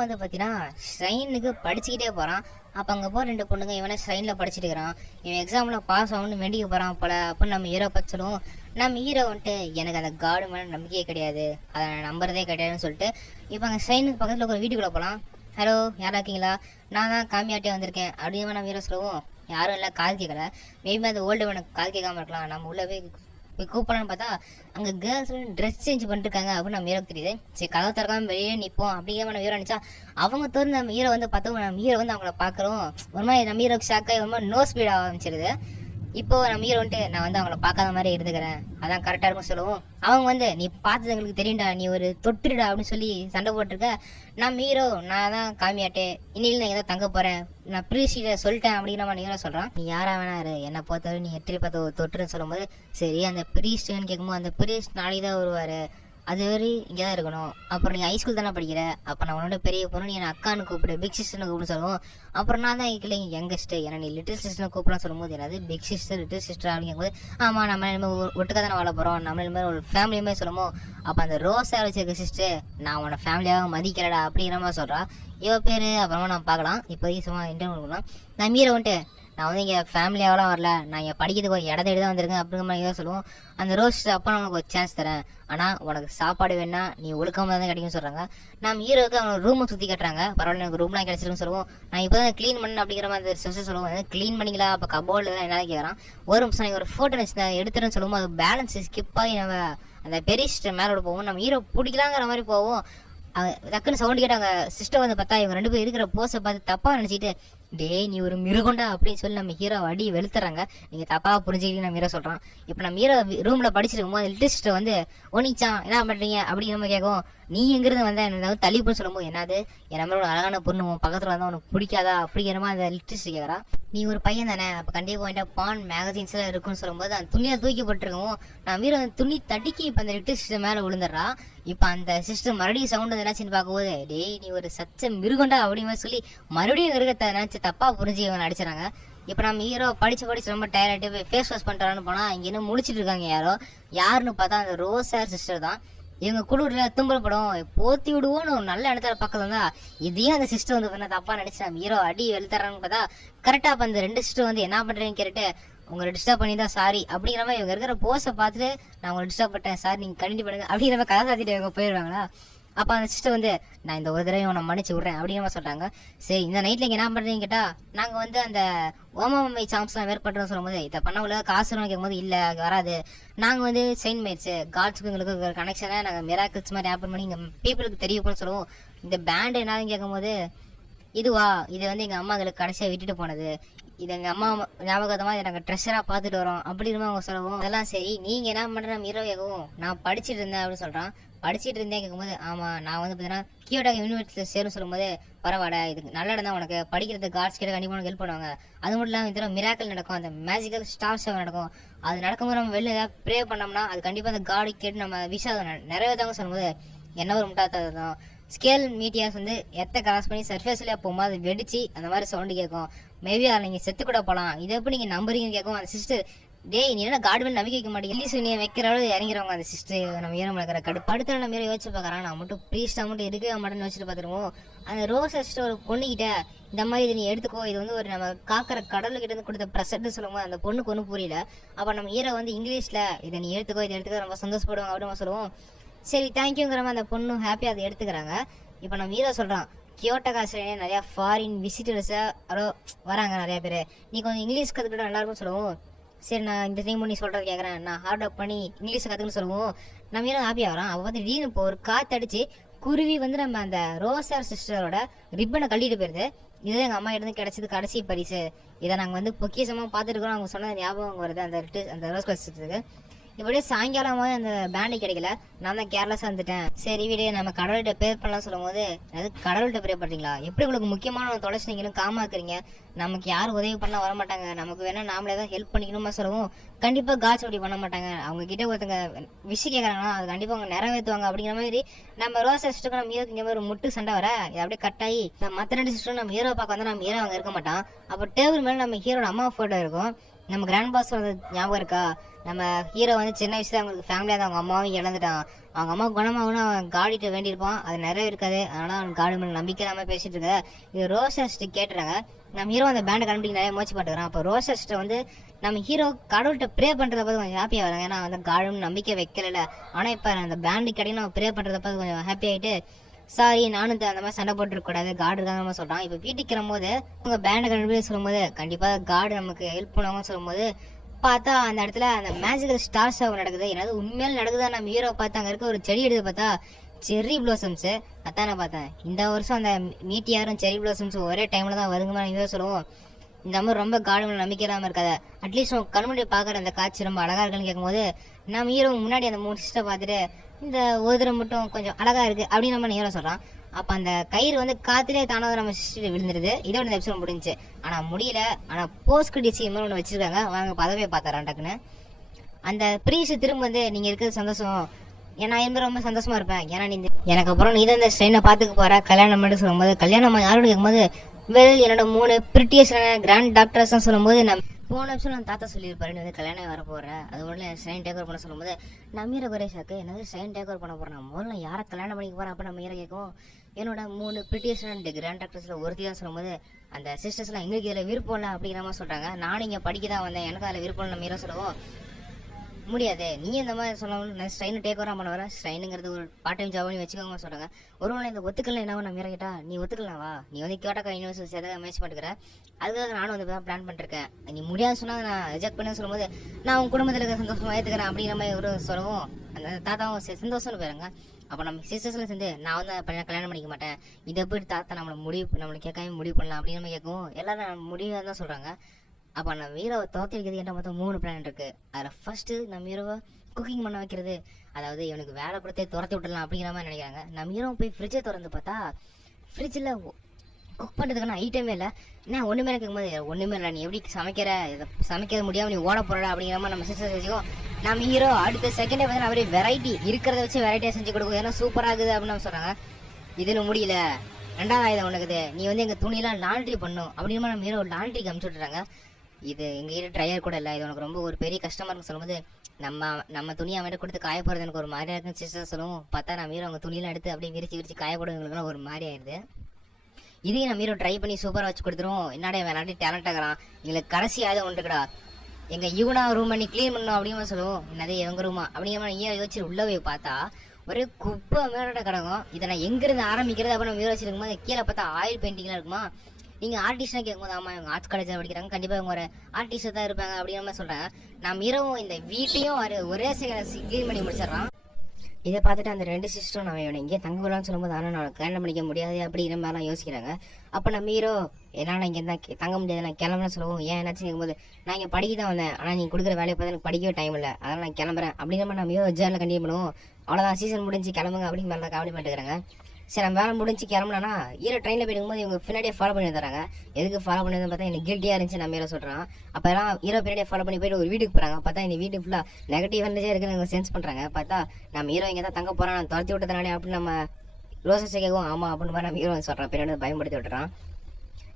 வந்து பார்த்தீங்கன்னா ஷ்ரைனுக்கு படிச்சுக்கிட்டே போகிறான். அப்போ அங்கே போகிற 2 பொண்ணுங்க இவனே ஷ்ரைனில் படிச்சுட்டு இருக்கிறான். இவன் எக்ஸாமில் பாஸ் ஆகணும்னு வேண்டிக்க போகிறான் போல. அப்படின்னு நம்ம ஹீரோ பற்றி சொல்லுவோம். நம்ம ஹீரோ வந்துட்டு எனக்கு அந்த காடு மேலே நம்பிக்கையே கிடையாது, அதை நான் நம்புறதே கிடையாதுன்னு சொல்லிட்டு இப்போ அங்கே ஷ்ரைனுக்கு பக்கத்தில் ஒரு வீட்டுக்குள்ளே போகலாம். ஹலோ, யாரா இருக்கீங்களா? நான் தான் காமியாட்டே வந்திருக்கேன் அப்படின்னு நம்ம ஹீரோ சொல்லுவோம். யாரும் இல்லை, கால் கேட்கல. மேபி அந்த ஓல்டு எனக்கு கால் கேட்காம இருக்கலாம். நம்ம உள்ளே போய் கூப்பிடலான்னு பார்த்தா அங்கே கேர்ள்ஸ் ட்ரெஸ் சேஞ்ச் பண்ணிருக்காங்க அப்படின்னு நம்ம ஹீரோக்கு தெரியுது. சரி, கதவை திறக்காம வெளியே நிற்போம் அப்படிங்கிற நம்ம ஹீரோ நினச்சா அவங்க திறந்து நம்ம ஹீரோ வந்து பார்த்தோம். நம்ம ஹீரோ வந்து அவங்கள பார்க்குறோம். ஒரு மாதிரி நம்ம ஹீரோக்கு ஷாக்காகி ஒரு மாதிரி நோ ஸ்பீட் ஆரம்பிச்சிருது. இப்போ நம்ம ஹீரோ வந்துட்டு நான் வந்து அவங்கள பார்க்காத மாதிரி இருந்துக்கிறேன், அதான் கரெக்டாக இருக்கும் சொல்லுவோம். அவங்க வந்து நீ பார்த்தது எங்களுக்கு தெரியும்டா, நீ ஒரு தொட்டுடா அப்படின்னு சொல்லி சண்டை போட்டிருக்க. நம்ம ஹீரோ நான் தான் காமியாட்டே, இன்னில நான் ஏதோ தங்க போகிறேன், நான் ப்ரீஸ்ட சொல்லிட்டேன் அப்படிங்கிற மாதிரி ஹீரோ சொல்கிறான். நீ யாரா வேணா இரு, என்னை பொறுத்தவரை நீ எத்திரி பார்த்து தொட்டுன்னு சொல்லும்போது சரி அந்த ப்ரீஸ்ட்னு கேட்கும்போது அந்த ப்ரீஸ்ட் நாளைக்கு தான் வருவார், அது வரை இங்கே தான் இருக்கணும். அப்புறம் நீ ஹைஸ்கூல் தானே படிக்கிற, அப்போ நான் உன்னோட பெரிய பொண்ணு, நீ என் அக்கான்னு கூப்பிடு, பிக் சிஸ்டர்னு கூப்பிடு சொல்லுவோம். அப்புறம் நான் தான் இல்லை யங்கஸ்ட்டு, ஏன்னா நீ லிட்டில் சிஸ்டர்னு கூப்பிடலாம் சொல்லும்போது என்னது பிக் சிஸ்டர் லிட்டில் சிஸ்டர் அப்படிங்கும்போது ஆமாம் நம்ம இனிமேல் ஒட்டுக்காக தானே வாழ போகிறோம், நம்ம இனிமேல் ஒரு ஃபேமிலியுமே சொல்லுவோம். அப்போ அந்த ரோஸாக வச்சிருக்க சிஸ்டர் நான் உன்னோட ஃபேமிலியாக மதிக்கிறடா அப்படிங்கிற மாதிரி சொல்கிறா. இவ பேர் அப்புறமா நான் பார்க்கலாம். இப்போதைக்கு சும்மா இன்டர்வியூ பண்ணலாம். நான் மீரை வந்துட்டு நான் வந்து இங்கே ஃபேமிலியாகலாம் வரல, நான் இங்கே படிக்கிறதுக்கு ஒரு இடத்த தான் வந்திருக்கேன் அப்படிங்கிற மாதிரி ஏதோ சொல்லுவோம். அந்த ரோஸ் அப்போ நான் உனக்கு ஒரு சான்ஸ் தரேன், ஆனால் உனக்கு சாப்பாடு வேணா நீ ஒழுக்கமாக தான் கிடைக்கும்னு சொல்கிறாங்க. நம்ம ஹீரோவுக்கு அவங்க ரூமை சுற்றி கட்டுறாங்க. பரவாயில்ல, எனக்கு ரூம்லாம் கிடச்சிருக்குன்னு சொல்லுவோம். நான் இப்போ தான் க்ளீன் பண்ணேன் அப்படிங்கிற மாதிரி சிஸ்டர் சொல்லுவோம். க்ளீன் பண்ணிங்களா? அப்போ கபோர்டில் தான் என்ன கேட்குறான். ஒரு நிமிஷம் ஒரு ஃபோட்டோ எடுத்துறேன்னு சொல்லுவோம். அது பேலன்ஸ் ஸ்கிப் ஆகி நம்ம அந்த பெரிய சிஸ்டர் மேலோட போவோம். நம்ம ஹீரோ பிடிக்கலாங்கிற மாதிரி போவோம். டக்குன்னு சவுண்டு கேட்டாங்க. சிஸ்டர் வந்து பார்த்தா இவங்க 2 பேர் இருக்கிற போஸை பார்த்து தப்பாக நினச்சிட்டு டே நீ ஒரு மிருகண்டா அப்படின்னு சொல்லி நம்ம ஹீரோ அடி வெளுத்துறாங்க. நீங்கள் தப்பாக புரிஞ்சுக்கிட்டு நம்ம ஹீரோ சொல்கிறான். இப்போ நம்ம ஹீரோ ரூமில் படிச்சிருக்கும் போது லிட்டில் சிஸ்டர் வந்து ஒனிச்சான் என்ன பண்ணுறீங்க அப்படிங்கிற மாதிரி கேட்கும். நீ எங்கிறது வந்தால் என்ன வந்து தள்ளிப்புன்னு சொல்லும்போது என்னது என் நம்மளோட அழகான பொண்ணு உன் பக்கத்தில் வந்தால் உனக்கு பிடிக்காதா அப்படிங்கிற மாதிரி அந்த லிட்டில் சிஸ்டர் கேட்குறா. நீ ஒரு பையன் தானே, அப்போ கண்டிப்பாக போயிட்டா பான் மேகசின்ஸ்லாம் இருக்குன்னு சொல்லும்போது அந்த துணியை தூக்கிப்பட்டிருக்கோம். நம்ம ஹீரோ அந்த துணி தட்டிக்கு இப்போ அந்த லிட்டில் சிஸ்டர் மேலே விழுந்துடுறா. இப்போ அந்த சிஸ்டர் மறுபடியும் சவுண்டு என்னாச்சுன்னு பார்க்கும்போது டேய் நீ ஒரு சச்ச மிருகண்டா அப்படிங்கிற சொல்லி மறுபடியும் மிருகத்தை நினச்சி தப்பாக புரிஞ்சு இவங்க நடிச்சிடறாங்க. இப்போ நம்ம ஹீரோ படித்து ரொம்ப டயர்டாகிட்டு போய் ஃபேஸ் வாஷ் பண்ணுறான்னு போனால் இங்கே இன்னும் முடிச்சுட்டு இருக்காங்க. யாருன்னு பார்த்தா அந்த ரோஸார் சிஸ்டர் தான். இவங்க குழுவில் தும்பல் படம் போத்தி விடுவோன்னு ஒரு நல்ல இடத்துல பக்கத்துல தான் இதையும் அந்த சிஸ்டர் வந்து பண்ண தப்பாக நினச்சி நம்ம ஹீரோ அடி வெளுத்துறான்னு பார்த்தா கரெக்டாக அப்போ அந்த 2 சிஸ்டர் வந்து என்ன பண்ணுறேன்னு கேட்டுட்டு உங்களை டிஸ்டர்ப் பண்ணி தான் சாரி அப்படிங்கிற மாதிரி இவங்க இருக்கிற போஸை பார்த்துட்டு நான் உங்களை டிஸ்டர்ப் பண்ணிட்டேன் சார், நீங்கள் கண்டிப்பாக பண்ணுங்க அப்படிங்கிற மாதிரி கதை சாத்திட்டு இவங்க போயிடுவாங்களா. அப்போ அந்த சிஸ்டர் வந்து நான் இந்த ஒரு தடவை உன்னை மன்னிச்சு விட்றேன் அப்படிங்கிற மாதிரி சொல்கிறாங்க. சரி இந்த நைட்டில் இங்கே என்ன பண்ணுறீங்க கேட்டால் நாங்கள் வந்து அந்த ஓமமை சாம்ஸ்லாம் வேர் பண்ணுறோன்னு சொல்லும்போது இதை பண்ண உள்ள காசு கேட்கும்போது இல்லை வராது, நாங்கள் வந்து செயின்ட் மேட்ஸு காட்ஸுக்கு எங்களுக்கு ஒரு கனெக்ஷனை நாங்கள் மிராக்கிள்ஸ் மாதிரி ஆப்பன் பண்ணி இங்கே பீப்புளுக்கு தெரியும்னு சொல்லுவோம். இந்த பேண்டு என்னதுன்னு கேட்கும்போது இதுவா இது வந்து எங்கள் அம்மாங்களுக்கு கடைசியாக விட்டுட்டு போனது, இது எங்கள் அம்மா ஞாபகமாக நாங்கள் ட்ரெஷராக பார்த்துட்டு வரோம் அப்படிங்கிற அவங்க சொல்லுவோம். அதெல்லாம் சரி நீங்கள் என்ன பண்ணுற நம்ம ஹீரோ கேட்கவும் நான் படிச்சுட்டு இருந்தேன் அப்படின்னு சொல்கிறான். படிச்சுட்டு இருந்தேன் கேட்கும்போது ஆமாம் நான் வந்து பார்த்தீங்கன்னா கியோட்டோ யூனிவர்சிட்டியில் சேரும் சொல்லும்போது பரவாயில்ல இதுக்கு நல்ல இடம் தான், உனக்கு படிக்கிறது காட்ஸ் கிட்ட கண்டிப்பாக உனக்கு ஹெல்ப் பண்ணுவாங்க. அது மட்டும் இல்லாமல் இந்த மிராக்கிள் நடக்கும், அந்த மேஜிக்கல் ஸ்டார் ஷோ நடக்கும். அது நடக்கும்போது நம்ம வெளில ஏதாவது ப்ரே பண்ணோம்னா அது கண்டிப்பாக அந்த காடு கேட்டு நம்ம விஷா நிறைவேற்றாங்க சொல்லும்போது என்ன ஒரு முட்டாத்தது தான். ஸ்கேல் மீட்டியாஸ் வந்து எத்தை கிராஸ் பண்ணி சர்ஃபேஸ்லேயே போகும்போது அது வெடிச்சு அந்த மாதிரி சவுண்டு கேட்கும். மேபி அதில் நீங்கள் செத்து கூட போகலாம், இதை எப்படி நீங்கள் நம்புறீங்கன்னு கேட்கும். அந்த சிஸ்டர் டேய் நீ என்ன காடு மேலே நம்பிக்கை வைக்க மாட்டேங்க இங்கிலீஷ் நீ வைக்கிற அளவு இறங்கிறவங்க அந்த சிஸ்டர் நம்ம ஹீரோ இருக்கிற கடுப்பு அடுத்த நம்ம ஹீரோ யோசிச்சு பார்க்குறான். நான் மட்டும் ப்ரீஸ்டாக மட்டும் இருக்கவே மாட்டேன்னு வச்சுட்டு பார்த்துருவோம். அந்த ரோஸ் சிஸ்டர் ஒரு பொண்ணுக்கிட்ட இந்த மாதிரி இது நீ எடுத்துக்கோ, இது வந்து ஒரு நம்ம காக்கிற கடலுக்கிட்ட இருந்து கொடுத்த ப்ரெசென்ட்னு சொல்லுவோம். அந்த பொண்ணுக்கு ஒன்றும் புரியல. அப்போ நம்ம ஹீரோ வந்து இங்கிலீஷில் இதை நீ எடுத்துக்கோ, இதை எடுத்துக்கோ ரொம்ப சந்தோஷப்படுவாங்க அப்படின்னு சொல்லுவோம். சரி தேங்க்யூங்கிற மாதிரி அந்த பொண்ணு ஹாப்பியாக அதை எடுத்துக்கிறாங்க. இப்போ நம்ம ஹீரோ சொல்கிறான் கியோட்டோ காசுலேயே நிறையா ஃபாரின் விசிட்டர்ஸாக வராங்க நிறையா பேர், நீ கொஞ்சம் இங்கிலீஷ் கற்றுக்கிட்ட நல்லாயிருக்கும் சொல்லுவோம். சரி நான் இந்த டைம் நீ சொல்கிறது கேட்குறேன், நான் ஹார்ட் ஒர்க் பண்ணி இங்கிலீஷை கற்றுக்குன்னு சொல்லுவோம். நம்ம ஹீரோ ஹாப்பியாக வரான். அவள் வந்து திடீர்னு இப்போ ஒரு காற்றடிச்சு குருவி வந்து நம்ம அந்த ரோஸார் சிஸ்டரோட ரிப்பனை கட்டிட்டு போயிருது. இதுதான் எங்கள் அம்மா இருந்து கிடச்சது கடைசி பரிசு, இதை நாங்கள் வந்து பொக்கியசமாக பார்த்துருக்கோம். அவங்க சொன்னது ஞாபகம் வருது அந்த ரோஸ் கலர் சிஸ்டருக்கு. இப்படியே சாயங்காலமாக அந்த பேண்டு கிடைக்கல, நான் தான் கேர்லெஸ்ஸாக வந்துட்டேன். சரி வீடு நம்ம கடவுள்கிட்ட ப்ரேயர் பண்ணலாம் சொல்லும் போது அது கடவுள்கிட்ட ப்ரேயர் பண்ணுறீங்களா, எப்படி உங்களுக்கு முக்கியமான தொலைச்சி நீங்களும் காமாக்குறீங்க, நமக்கு யாரும் உதவி பண்ண வர மாட்டாங்க, நமக்கு வேணால் நாமளே தான் ஹெல்ப் பண்ணிக்கணுமா சொல்லவும் கண்டிப்பாக காட்ஸ் அப்படி பண்ண மாட்டாங்க, அவங்க கிட்டே ஒருத்தங்க விஷயம் கேட்குறாங்கன்னா அது கண்டிப்பாக அவங்க நிறைவேற்றுவாங்க அப்படிங்கிற மாதிரி நம்ம ரோஸ் சிஸ்டருக்கு நம்ம ஹீரோக்கு இங்கே மாதிரி ஒரு முட்டு சண்டை வர இது அப்படியே கட்டாயி நம்ம மற்ற 2 சிஸ்டரும் நம்ம ஹீரோ பார்க்க வந்து நம்ம ஹீரோ அங்கே இருக்க மாட்டான். அப்போ டேபிள் மேலே நம்ம ஹீரோட அம்மா ஃபோட்டோ இருக்கும். நம்ம கிராண்ட் பாஸ் ஞாபகம் இருக்கா? நம்ம ஹீரோ வந்து சின்ன வயசுல அவங்களுக்கு ஃபேமிலியாக தான் அவங்க அம்மாவும் இழந்துட்டான். அவங்க அம்மா குணமாகணும் அவன் காடிட்ட வேண்டியிருப்பான், அது நிறைய இருக்காது. அதனால அவன் காடு மேலே நம்பிக்கை இல்லாமல் பேசிட்டு இருக்க இது ரோசஸ்ட்டு கேட்டுறாங்க. நம்ம ஹீரோ அந்த பேண்டை கண்டுபிடிக்க நிறைய முயற்சி பண்ணுறான். அப்போ ரோசஸ்ட்டை வந்து நம்ம ஹீரோ கடவுள்கிட்ட ப்ரே பண்ணுறத பார்த்து கொஞ்சம் ஹாப்பியாக வராங்க. ஏன்னா அந்த காடும் நம்பிக்கை வைக்கல. ஆனால் இப்போ அந்த பேண்டு கிடைக்கும் நம்ம ப்ரே பண்ணுறத பார்த்து கொஞ்சம் ஹாப்பி ஆகிட்டு, சாரி நானும் அந்த மாதிரி சண்டை போட்டுருக்கூடாது, காடு இருக்காங்க நம்ம சொல்கிறான். இப்போ வீட்டுக்கு கிளம்பும்போது அவங்க பேண்டை கண்டுபிடிச்சு சொல்லும்போது கண்டிப்பாக காடு நமக்கு ஹெல்ப் பண்ணுவாங்கன்னு சொல்லும்போது பார்த்தா அந்த இடத்துல அந்த மேஜிக்கல் ஸ்டார்ஸ் நடக்குது. என்னது உண்மையில நடக்குதா? நம்ம ஹீரோ பார்த்தா அங்கே இருக்க ஒரு செடி எடுத்து பார்த்தா செர்ரி ப்ளோசம்ஸு. அதான் நான் பார்த்தேன். இந்த வருஷம் அந்த மீட்டியாரும் செர்ரி ப்ளோசம்ஸ் ஒரே டைமில் தான் வருங்கம்மா ஹீரோ சொல்லுவோம். இந்த மாதிரி ரொம்ப காடு நம்பிக்கை இல்லாமல் இருக்காது. அட்லீஸ்ட் உங்க கண்முடி பார்க்குற அந்த காட்சி ரொம்ப அழகாக இருக்குன்னு கேட்கும்போது நம்ம ஹீரோ முன்னாடி அந்த 3 சிஸ்டர் பார்த்துட்டு இந்த ஒரு தடவை மட்டும் கொஞ்சம் அழகாக இருக்குது அப்படின்னு நம்ம ஹீரோ சொல்கிறான். அப்போ அந்த கயிறு வந்து காத்திலே தானே நம்ம சிஸ்டர் விழுந்துருது. இதோட இந்த எபிசோட் முடிஞ்சு. ஆனால் முடியல. ஆனால் போஸ்ட் கிரெடிட் சீன் ஒன்று வச்சிருக்காங்க. வாங்க பதவியை பார்த்துறான் டக்குன்னு. அந்த ப்ரீஸ் திரும்ப வந்து நீங்கள் இருக்கிறது சந்தோஷம், ஏன்னா என் ரொம்ப சந்தோஷமா இருப்பேன், ஏன்னா நீ எனக்கு அப்புறம் நீ தான் இந்த ஸ்ட்ரெயினை பார்த்துக்க போற கல்யாணம் மட்டும் சொல்லும்போது கல்யாணம் யாரோட கேட்கும்போது வெல் என்னோட 3 பிரிட்டியஸ் கிராண்ட் டாக்டர்ஸ் சொல்லும்போது நம்ம போன எபிசோட் நான் தாத்தா சொல்லியிருப்பாரு நீ வந்து கல்யாணம் வர போகிறேன், அது ஒன்று ஸ்ட்ரெயின் டேக் ஓவர் பண்ண சொல்லும்போது நம்மீரை குரேஷாக்கு என்னது ஸ்ட்ரெயின் டேக் ஓவர் பண்ண போகிறேன், முதல்ல யாரை கல்யாணம் பண்ணிக்க போகிறேன். அப்போ நம்ம ஈரை கேட்கும் என்னோட 3 பிரிட்டியஸ் கிராண்ட் டாக்டர்ஸில் ஒருத்தி தான் சொல்லும்போது அந்த சிஸ்டர்ஸ்லாம் எங்களுக்கு இதில் விருப்பம் இல்லை அப்படிங்கிற மாதிரி சொல்கிறாங்க. நானும் இங்கே படிக்க தான் வந்தேன், எனக்கு அதில் விருப்பம் நம்ம ஈரை சொல்லுவோம் முடியாது, நீ இந்த மாதிரி சொல்லணும் ஸ்ட்ரெயின் டேக் ஓவராக பண்ண வர ஸ்ட்ரெயினுங்கிறது ஒரு பார்ட் டைம் ஜாப் பண்ணி வச்சுக்கோங்க சொல்கிறாங்க. ஒருவேளை இந்த ஒத்துக்கல என்ன நான் மீற கேட்டா நீ ஒத்துக்கலாவா, நீ வந்து கேட்டாக்கா யூனிவர்சிட்டி சேர்த்து மேட்ச் பண்ணிக்கிற, அதுக்காக நானும் வந்து தான் பிளான் பண்ணிருக்கேன், நீ முடியாது சொன்னால் நான் ரிஜெக்ட் பண்ண சொல்லும்போது நான் உன் குடும்பத்தில் இருக்க சந்தோஷமாக ஏற்றுக்கிறேன் அப்படிங்கிற மாதிரி ஒரு சொல்லவும் அந்த தாத்தாவும் சந்தோஷம்னு போயிருங்க. அப்போ நம்ம சிஸ்டர்ஸ்லாம் சேர்ந்து நான் வந்து கல்யாணம் பண்ணிக்க மாட்டேன், இதை போய் தாத்தா நம்மளை கேட்காம முடிவு பண்ணலாம் அப்படிங்கிற மாதிரி கேட்கவும் எல்லாரும் முடிவாக தான் சொல்கிறாங்க. அப்போ நம்ம ஹீரோவை தோற்றிருக்கிறது என்ன மொத்தம் 3 பிளான் இருக்குது. அதில் ஃபஸ்ட்டு நம்ம ஹீரோவை குக்கிங் பண்ண வைக்கிறது, அதாவது இவனுக்கு வேலை கொடுத்தே துரத்தி விட்டுடலாம் அப்படிங்கிற மாதிரி நினைக்கிறாங்க. நம்ம ஹீரோ போய் ஃப்ரிட்ஜை திறந்து பார்த்தா ஃப்ரிட்ஜில் குக் பண்ணுறதுக்கான ஐட்டமே இல்லை. என்ன ஒன்றுமே கேட்கும்போது ஒன்றுமே இல்லை, நீ எப்படி சமைக்க முடியாமல் நீ ஓட போகிறா அப்படிங்கிற மாதிரி நம்ம சிஸ்டர் வச்சுக்கோம். நம்ம ஹீரோ அடுத்த செகண்டே பார்த்தீங்கன்னா அப்படியே வெரைட்டி இருக்கிறத வச்சு வெரைட்டியாக செஞ்சு கொடுக்கும், ஏன்னா சூப்பராக இருக்குது அப்படின்னு சொல்கிறாங்க. இதில் முடியல, 2வது ஆயுதம் உனக்குது, நீ வந்து எங்கள் துணியெல்லாம் லாண்ட்ரி பண்ணும் அப்படிங்கிற நம்ம ஹீரோ லாண்ட்ரிக்கு அனுப்பிச்சு விட்டுறாங்க. இது எங்கள் கிட்ட ட்ரையர் கூட இல்லை, இது உனக்கு ரொம்ப ஒரு பெரிய கஷ்டமாக இருக்குன்னு சொல்லும்போது நம்ம துணியை அவன்கிட்ட கொடுத்து காய போகிறது எனக்கு ஒரு மாதிரியா இருக்குன்னு சிஸ்டர் சொல்லுவோம். பார்த்தா நம்ம ஹீரோ அவங்க துணியெல்லாம் எடுத்து அப்படியே விரிச்சு காய போடுறதுங்களுக்குலாம் ஒரு மாதிரி ஆயிடுது. இதையும் நம்ம ஹீரோ ட்ரை பண்ணி சூப்பராக வச்சு கொடுத்துருவோம். என்னடா விளையாட்டி டேலண்ட் ஆகிறான், எங்களுக்கு கடைசி ஆயுதம் ஒன்றுக்கடா, எங்கள் யுவனா ரூம் பண்ணி க்ளீன் பண்ணணும் அப்படிங்கிற சொல்லுவோம். என்னதே எங்க ரூமா அப்படிங்கிற மாதிரி ஏன் யோசிச்சு உள்ள போய் பார்த்தா ஒரு குப்பை மேலோட கிடக்கும். இதை நான் எங்கேருந்து ஆரம்பிக்கிறது அப்படின்னு நம்ம ஹீரோ வச்சுருக்கும் போது கீழே பார்த்தா ஆயில் பெயிண்டிங்லாம் இருக்குமா. நீங்கள் ஆர்டிஸ்டாக கேட்கும்போது ஆமாம் இவங்க ஆர்ட்ஸ் காலேஜில் படிக்கிறாங்க, கண்டிப்பாக இவங்க ஒரு ஆர்டிஸ்டாக தான் இருப்பாங்க அப்படிங்கிற மாதிரி சொல்கிறாங்க. நம்ம இரவும் இந்த வீட்டையும் ஒரே க்ளீன் பண்ணி முடிச்சிடறான். இதை பார்த்துட்டு அந்த 2 சிஸ்டரும் நான் இவனை இங்கே தங்க விடலான்னு சொல்லும்போது ஆனால் நான் கல்யாணம் பண்ணிக்க முடியாது அப்படிங்கிற மாதிரிலாம் யோசிக்கிறாங்க. அப்போ நம்ம ஹீரோ என்னால் இங்கே இருந்தால் தங்க முடியாது, நான் கிளம்புறேன்னு சொல்லுவோம். ஏன் என்னாச்சு கேட்கும்போது நான் இங்கே படிக்க தான் வந்தேன், ஆனால் நீ கொடுக்குற வேலையை பார்த்து எனக்கு படிக்கவே டைம் இல்லை, அதனால் நான் கிளம்புறேன் அப்படிங்கிற மாதிரி நம்ம ஹீரோ ஜேர்னில் கண்டினியூ பண்ணுவோம். அவ்வளோதான் சீசன் முடிஞ்சு கிளம்புங்க அப்படிங்கிற மாதிரி தான் கவலை பண்ணிட்டுருக்காங்க. சரி நம்ம வேலை முடிஞ்சு கிளம்புனா ஹீரோ ட்ரெயினில் போயிடும்போது இவங்க பின்னாடியே ஃபாலோ பண்ணி தராங்க. எதுக்கு ஃபாலோ பண்ணி பார்த்தா எனக்கு கில்ட்டியாக இருந்துச்சு நம்ம ஹீரோ சொல்கிறான். அப்போ எல்லாம் ஹீரோ பின்னாடியே ஃபாலோ பண்ணி போயிட்டு ஒரு வீட்டுக்கு போகிறாங்க. பார்த்தா இந்த வீட்டு ஃபுல்லாக நெகட்டிவ் எனர்ஜியாக இருக்குன்னு அவங்க சென்ஸ் பண்ணுறாங்க. பார்த்தா நம்ம ஹீரோ இங்கே தான் தங்க போகிறான், நான் துரத்தி விட்டதுனாலே அப்படின்னு நம்ம ரோசஸை கேட்கும். ஆமாம் அப்படின்னு மாதிரி நம்ம ஹீரோ சொல்கிறான், பின்னாடி பயன்படுத்தி விட்டுறான்.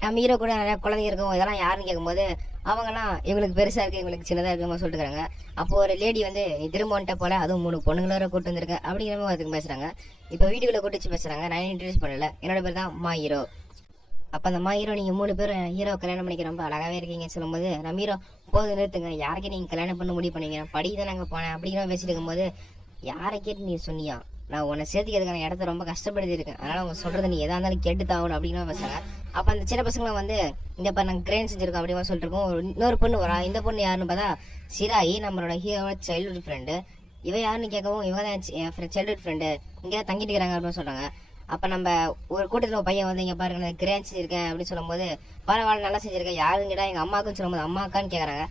நம்ம ஹீரோ கூட நிறையா குழந்தைங்க இருக்கும், இதெல்லாம் யாருன்னு கேட்கும்போது அவங்கலாம் இவங்களுக்கு பெருசாக இருக்குது இவங்களுக்கு சின்னதாக இருக்குமா சொல்லிட்டுருக்காங்க. அப்போது ஒரு லேடி வந்து நீ திரும்ப வந்துட்ட போல, அதுவும் 3 பொண்ணுங்களோட கூட்டு வந்திருக்க அப்படிங்கிற மாதிரி அதுக்கு பேசுகிறாங்க. இப்போ வீட்டுக்குள்ளே கூட்டு வச்சு பேசுகிறாங்க. நான் இன்ட்ரடியூஸ் பண்ணல, என்னோட பேர் தான் மா ஹீரோ. அப்போ அந்த மா ஹீரோ நீங்கள் 3 பேர் ஹீரோ கல்யாணம் பண்ணிக்க ரொம்ப அழகாகவே இருக்கீங்கன்னு சொல்லும்போது நம்ம ஹீரோ போது நிறுத்துங்க, யாருக்கே நீங்கள் கல்யாணம் பண்ண முடிவு பண்ணீங்க, படி தான் நாங்கள் போனேன் அப்படிங்கிற பேசிட்டு இருக்கும்போது யாரை கேட்டு நீ சொன்னியா, நான் உன்னை சேர்த்துக்கிறதுக்கான இடத்த ரொம்ப கஷ்டப்படுத்தி இருக்கேன், அதனால் அவங்க சொல்கிறத நீ எதாக இருந்தாலும் கேட்டு தாகணும் அப்படிங்கிற பேசுகிறாங்க. அப்போ அந்த சின்ன பசங்களாம் வந்து இந்த இப்போ நாங்கள் கிரேன் செஞ்சுருக்கோம் அப்படிமா சொல்லிட்டு இருக்கோம். இன்னொரு பொண்ணு வரா, இந்த பொண்ணு யாருன்னு பார்த்தா சிராயி, நம்மளோட ஹீரோவோட சைல்டுஹுட் ஃப்ரெண்டு. இவ யாருன்னு கேட்கவும் இவங்க தான் என் சைல்டுஹுட் ஃப்ரெண்டு, இங்கே தான் தங்கிட்டு இருக்கிறாங்க அப்படின்னு சொல்கிறாங்க. அப்போ நம்ம ஒரு கூட்டத்தில் ஒரு பையன் வந்து இங்கே பாருங்க நான் கிரேன் செஞ்சுருக்கேன் அப்படின்னு சொல்லும்போது பரவாயில்ல நல்லா செஞ்சுருக்கேன், யாருன்னு கேட்டால் எங்கள் அம்மாவுக்குன்னு சொல்லும்போது அம்மாக்கான்னு கேட்குறாங்க.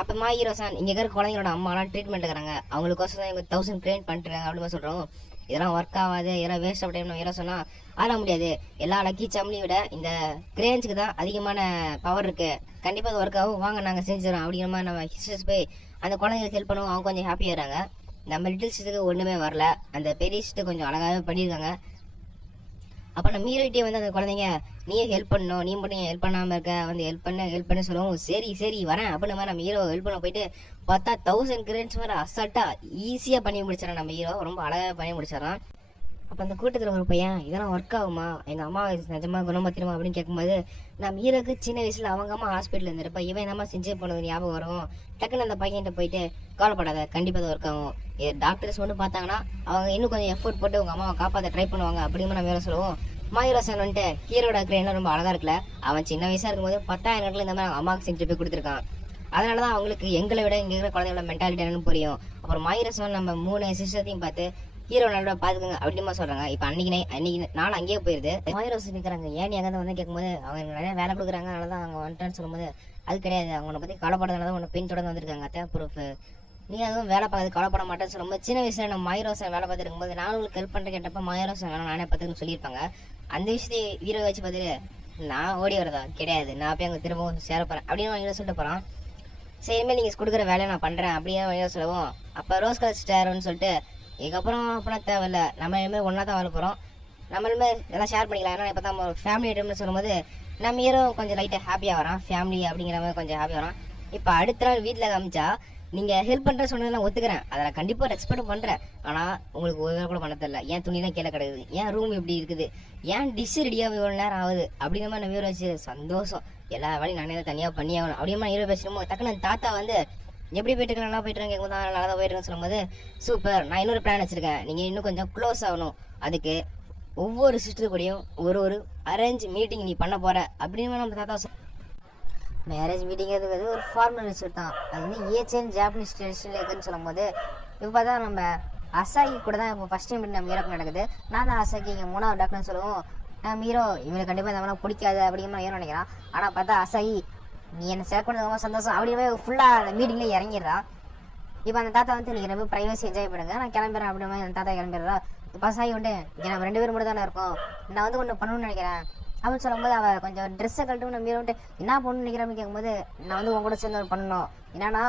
அப்போ மா ஹீரோ சான் இங்கே இருக்கிற குழந்தைங்களோட அம்மாலாம் ட்ரீட்மெண்ட் இருக்கிறாங்க, அவங்களுக்கோசம் தான் இவங்க 1000 கிரேன் பண்ணிட்டுருக்காங்க அப்படின்னு சொல்கிறோம். இதெல்லாம் ஒர்க் ஆகாது, இதெல்லாம் வேஸ்ட் ஆஃப் டைம் நம்ம ஹீரோ சொன்னால் ஆட முடியாது, எல்லா லக்கி சம்மியை விட இந்த கிரேன்ஸுக்கு தான் அதிகமான பவர் இருக்குது, கண்டிப்பாக அது ஒர்க் ஆகும், வாங்க நாங்கள் செஞ்சுறோம் அப்படிங்கிற மாதிரி நம்ம ஹிஸ்டர்ஸ் போய் அந்த குழந்தைங்களுக்கு ஹெல்ப் பண்ணுவோம். அவங்க கொஞ்சம் ஹாப்பியாகிறாங்க. நம்ம லிட்டில் சிஸ்டருக்கு ஒன்றுமே வரல, அந்த பெரிய சிஸ்டர் கொஞ்சம் அழகாகவே பண்ணியிருக்காங்க. அப்போ நம்ம ஹீரோகிட்டே வந்து அந்த குழந்தைங்க நீயே ஹெல்ப் பண்ணணும், நீ மட்டும் ஹெல்ப் பண்ணாமல் இருக்க, வந்து ஹெல்ப் பண்ண சொல்லுவோம். சரி சரி வரேன் அப்படின்னு மாதிரி நம்ம ஹீரோ ஹெல்ப் பண்ண போயிட்டு பார்த்தா 1000 கிரெடிட்ஸ் மாதிரி அசால்ட்டாக ஈஸியாக பண்ணி முடிச்சிடறான் நம்ம ஹீரோ. ரொம்ப அழகாக பண்ணி முடிச்சிடறான். அப்போ அந்த கூட்டத்தில் ஒரு பையன் இதெல்லாம் ஒர்க் ஆகுமா, எங்கள் அம்மா நிஜமாக குணமாத்திரமா அப்படின்னு கேட்கும்போது நம்ம ஹீரோக்கு சின்ன வயசில் அவங்க அம்மா ஹாஸ்பிட்டலில் இருந்திருப்பா, இவன் என்னம்மா செஞ்சே போனது ஞாபகம் வரும். டக்குன்னு அந்த பையன்கிட்ட போயிட்டு கவலைப்படாத, கண்டிப்பாக அது ஒர்க் ஆகும், இது டாக்டர்ஸ் ஒன்று பார்த்தாங்கன்னா அவங்க இன்னும் கொஞ்சம் எஃபோர்ட் போட்டு உங்கள் அம்மாவை காப்பாற்ற ட்ரை பண்ணுவாங்க அப்படின்னு நம்ம ஹீரோ சொல்லுவோம். மாயூரசன் வந்துட்டு ஹீரோட கிரேன்லாம் ரொம்ப அழகாக இருக்குல்ல, அவன் சின்ன வயசாக இருக்கும்போது 10,000 கணக்கில் இந்த மாதிரி அம்மாவுக்கு செஞ்சு போய் கொடுத்துருக்கான். அதனால தான் அவங்களுக்கு எங்களை விட இங்கே இருக்கிற குழந்தையோட மென்டாலிட்டி என்னன்னு புரியும். அப்புறம் மாயூரசன் நம்ம 3 சிஸ்டத்தையும் பார்த்து ஹீரோ நல்லா பாத்துக்கங்க அப்படின்னு சொல்றாங்க. இப்ப அன்னைக்கு நாள் அங்கேயே போயிருது. மாயூரசன் நிற்கிறாங்க, ஏன் நீ அங்கே வந்து கேட்கும்போது அவங்க நிறைய வேலை கொடுக்குறாங்க, அதனால தான் அவங்க வந்துட்டான்னு சொல்லும்போது அது கிடையாது, அவங்கள பற்றி கவலைப்படாதனால தான் உன்னை பின் தொடர்ந்து வந்திருக்காங்க, அத்தை ப்ரூஃப், நீ அதுவும் வேலை பார்க்கறது கவலைப்பட மாட்டேன்னு சொல்லும்போது சின்ன வயசுல நம்ம மாயூரசன் வேலை பார்த்துட்டு இருக்கும்போது நான் உங்களுக்கு ஹெல்ப் பண்ணுற கேட்டப்ப மாயூரசன் வேலை நானே பார்த்துன்னு சொல்லியிருப்பாங்க. அந்த விஷயத்தை ஹீரோ வச்சு பார்த்துட்டு நான் ஓடி வரதா கிடையாது, நான் போய் அங்கே திரும்பவும் சேர போகிறேன் அப்படின்னு ஹீரோ சொல்லிட்டு போகிறான். சரி இனிமேல் நீங்கள் கொடுக்குற வேலையை நான் பண்ணுறேன் அப்படின்னு ஹீரோ சொல்லவும் அப்போ ரோஸ் கலர் ஸ்டார்னு சொல்லிட்டு இதுக்கப்புறம் அப்படின்னா தேவையில்ல, நம்ம இனிமேல் ஒன்றா தான் வாழ போகிறோம், நம்ம இனிமேல் எல்லாம் ஷேர் பண்ணிக்கலாம், ஏன்னா இப்போ தான் ஃபேமிலி ஐட்டம்னு சொல்லும்போது நம்ம ஹீரோ கொஞ்சம் லைட்டாக ஹாப்பியாக வரான், ஃபேமிலி அப்படிங்கிற மாதிரி கொஞ்சம் ஹாப்பியாக வரான். இப்போ அடுத்த நாள் வீட்டில் காமிச்சா நீங்கள் ஹெல்ப் பண்ணுற சொன்னதை நான் ஒத்துக்கிறேன், அதை நான் கண்டிப்பாக ரெஸ்பெக்ட் பண்ணுறேன், ஆனால் உங்களுக்கு ஒரு வேலை கூட பண்ண தெரியல, ஏன் துணிலாம் கீழே கிடக்குது, ஏன் ரூம் இப்படி இருக்குது, ஏன் டிஷ் ரெடியாக இவ்வளோ நேரம் ஆகுது அப்படிங்கிற மாதிரி நம்ம ஹீரோ வச்சு சந்தோஷம், எல்லா வேலையும் நானே தான் தனியாக பண்ணி ஆகணும் அப்படிங்கிற மாதிரி ஹீரோ பேசணுமோ டக்குன்னு தாத்தா வந்து எப்படி போயிட்டு நல்லா போயிட்டு கேட்கும் நல்லா தான் போயிட்டுருன்னு சொல்லும்போது சூப்பர், நான் இன்னொரு பிளான் வச்சிருக்கேன், நீங்கள் இன்னும் கொஞ்சம் க்ளோஸ் ஆகணும், அதுக்கு ஒவ்வொரு சிஸ்டர் கூடயும் ஒரு அரேஞ்ச் மீட்டிங் நீ பண்ண போற அப்படின்னு நம்ம தாத்தா மேரேஜ் மீட்டிங் அது ஒரு ஃபார்மல் ரிச்சுவல் தான், அது வந்து ஏச்சியன் ஜாப்பனீஸ் ட்ரெடிஷனில் இருக்குன்னு சொல்லும்போது இப்போ பார்த்தா நம்ம அசாகி கூட தான் இப்போ ஃபஸ்ட் டைம் நம்ம ஹீரோக்கு நடக்குது. நான் தான் அசாகி இங்கே 3வது டாக்டர்னு சொல்லுவோம். நம்ம ஹீரோ இவனுக்கு கண்டிப்பாக இந்த மாதிரி பிடிக்காது அப்படிங்கிற மாதிரி ஹீரோ நினைக்கிறான். ஆனால் பார்த்தா அசாகி நீ என்ன செலக்ட் பண்ணது ரொம்ப சந்தோஷம் அப்படியே ஃபுல்லாக அந்த மீட்டிங்லேயே இறங்கிடுறா. இப்போ அந்த தாத்தா வந்து நீங்கள் ரொம்ப ப்ரைவசி என்ஜாய் பண்ணுங்க, நான் கிளம்புறேன் அப்படின்ற மாதிரி அந்த தாத்தா கிளம்பிடுறா. இப்போ அசாகி வந்து நம்ம 2 பேரும் மட்டும் தானே இருக்கோம், நான் வந்து ஒன்று பண்ணணும்னு நினைக்கிறேன் அப்படின்னு சொல்லும்போது அவள் கொஞ்சம் ட்ரெஸ்ஸை கழட்டும் நம்ம வந்துட்டு என்ன பண்ணணும்னு நினைக்கிறேன்னு கேட்கும்போது நான் வந்து உங்க கூட சேர்ந்து ஒரு பண்ணணும், என்னன்னா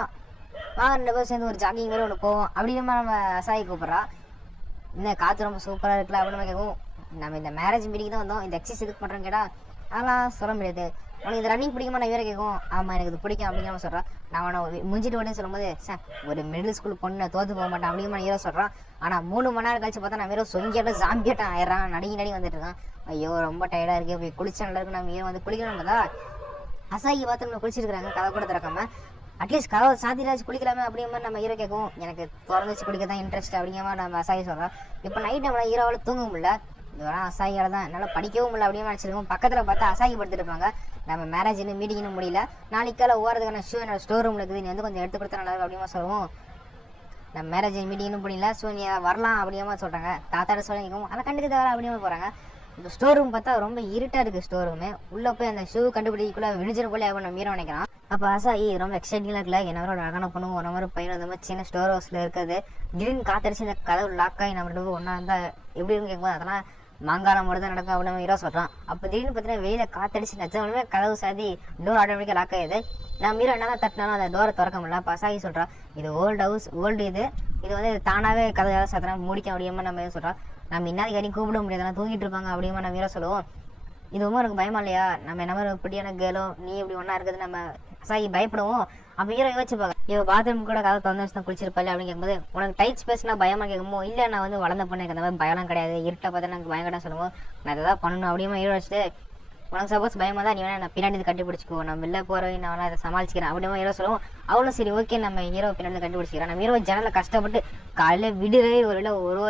2 பேரும் சேர்ந்து ஒரு ஜாக்கிங் மாதிரி ஒன்று போவோம் அப்படிங்கிற மாதிரி நம்ம அசாகி கூப்பிட்றா. இன்னும் காற்று ரொம்ப சூப்பராக இருக்குல்ல அப்படின்னு கேட்கும். நம்ம இந்த மேரேஜ் மீட்டிங் தான் வந்தோம், இந்த எக்ஸசைஸ் எதுக்கு பண்ணுறோன்னு கேட்டால் அதெல்லாம் சொல்ல முடியாது, உனக்கு இந்த ரன்னிங் பிடிக்குமா நான் வேற கேட்கும். ஆமாம் எனக்கு இது பிடிக்கும் அப்படிங்கிற மாதிரி சொல்கிறான். நான் அவனை முடிஞ்சிட்டு உடனே சொல்லும்போது சார் ஒரு மிடில் ஸ்கூல் பொண்ணு தோற்று போக மாட்டேன் அப்படிங்கிற மாதிரி ஹீரோ சொல்கிறான். ஆனால் 3 மணி நேரம் கழிச்சு பார்த்தா நான் வெறும் சொங்கியாட்டம் ஜாம்பியாட்டம் ஆயிடுறான், நடி வந்துட்டு இருக்கான். ஐயோ ரொம்ப டயர்டாக இருக்குது, போய் குளிச்சா நல்லா இருக்கு, நம்ம ஹீரோ வந்து குளிக்கணும் பார்த்தா அசாகி பார்த்து நம்ம குளிச்சிருக்கிறாங்க கதை கூட திறக்காம, அட்லீஸ்ட் கதவை சாத்திராச்சு குளிக்கலாமே அப்படிங்கிற மாதிரி நம்ம ஹீரோ கேட்கும். எனக்கு திறந்து வச்சு குளிக்க தான் இன்ட்ரெஸ்ட் அப்படிங்கிற மாதிரி நம்ம அசாகி சொல்கிறோம். இப்போ நைட் நம்மளை ஹீரோவால் தூங்க முடியல, இதெல்லாம் அசாகியால தான் என்னால் படிக்கவும் முடியல அப்படின்னு நினச்சிருக்கோம். பக்கத்தில் பார்த்தா அசாகி படுத்துட்டு இருப்பாங்க. நம்ம மேரேஜ் இன்னும் மீட்டிங் முடியல, நாளைக்கு காலை ஓரதுக்கான ஷூ என்னோட ஸ்டோர் ரூமில் இருக்குது, நீ வந்து கொஞ்சம் எடுத்து கொடுத்தா நல்லா அப்படிமா சொல்லுவோம். நம்ம மேரேஜ் மீட்டிங்னு முடியல, ஸோ நீ வரலாம் அப்படிங்கிற சொல்கிறாங்க. தாத்தாட்ட சொல்ல கேட்கும், அதை கண்டுக்க தவிர அப்படியே போகிறாங்க. இப்போ ஸ்டோர் ரூம் பார்த்தா ரொம்ப இருட்டாக இருக்குது ஸ்டோர் ரூமு, உள்ளே போய் அந்த ஷூ கண்டுபிடிக்குள்ளே விழிஞ்சிட போல அவன் நம்ம ஹீரோ நினைக்கிறான். அப்போ அசாகி ரொம்ப எக்ஸைட்டிங்காக இருக்குல்ல, என்னவரோட அழகான பொண்ணும் ஒரு மாதிரி பையன் அந்த மாதிரி சின்ன ஸ்டோர் ஹவுஸில் இருக்குது, திடீர்னு காத்தடிச்சு இந்த கதவு லாக்காகி நம்ம 2 ஒன்றா இருந்தால் எப்படி இருக்குன்னு கேட்கும்போது அதெல்லாம் மாங்காலம் மட்டும் தான் நடக்கும் அப்படின்னு ஹீரோ சொல்கிறான். அப்போ திடீர்னு பார்த்தீங்கன்னா வெயில காத்தடிச்சு நிஜமாலுமே கதவு சாதி டோர் ஆட்டோமேட்டிக்காக லாக் ஆகிடுது. நம்ம ஹீரோ என்ன தான் தட்டினாலும் அந்த டோரை திறக்க முடியல. அப்போ அசாகி சொல்கிறான் இது ஓல்டு ஹவுஸ், ஓல்டு இது வந்து தானாகவே கதவை சாத்தினா முடிக்க முடியாமல் நம்ம எதுவும் சொல்கிறோம். நம்ம இன்னாதி காரையும் கூப்பிட முடியாது, தூங்கிட்டு இருப்பாங்க அப்படிமா நம்ம ஹீரோ சொல்லுவோம். இது ரொம்ப எனக்கு பயமா இல்லையா, நம்ம என்ன மாதிரி இப்படியான கேளோ நீ இப்படி ஒன்றா இருக்குது நம்ம அசாகி பயப்படுவோம். அப்போ ஹீரோ யோசிச்சுப்பாங்க, இவன் பாத்ரூம் கூட கதை திறந்து வச்சு தான் குளிச்சிருப்பாள் அப்படின்னு கேட்கும்போது உனக்கு டைட் ஸ்பேஸ்னா பயமாக கேட்கும்போது இல்லை நான் வந்து வளர்ந்த பொண்ணு எனக்கு அந்த மாதிரி பயம்லாம் கிடையாது, இருட்டை பார்த்தா எனக்கு பயம் கிடையாது சொல்லுவோம். நான் இதை தான் பண்ணணும் அப்படிமா ஹீரோ வச்சுட்டு உனக்கு சப்போஸ் பயமாக தான் நீ வேணா நான் பின்னாடி கட்டி பிடிச்சிக்கோ, நான் வெளில போகிறவங்க நான் அதை சமாளிச்சிக்கிறேன் அப்படிமா ஹீரோ சொல்லுவோம். அவளும் சரி ஓகே நம்ம ஹீரோ பின்னாடி கண்டுபிடிச்சிக்கிறேன். நம்ம ஹீரோ ஜன்னலை கஷ்டப்பட்டு காலையில் விடுவே ஒரு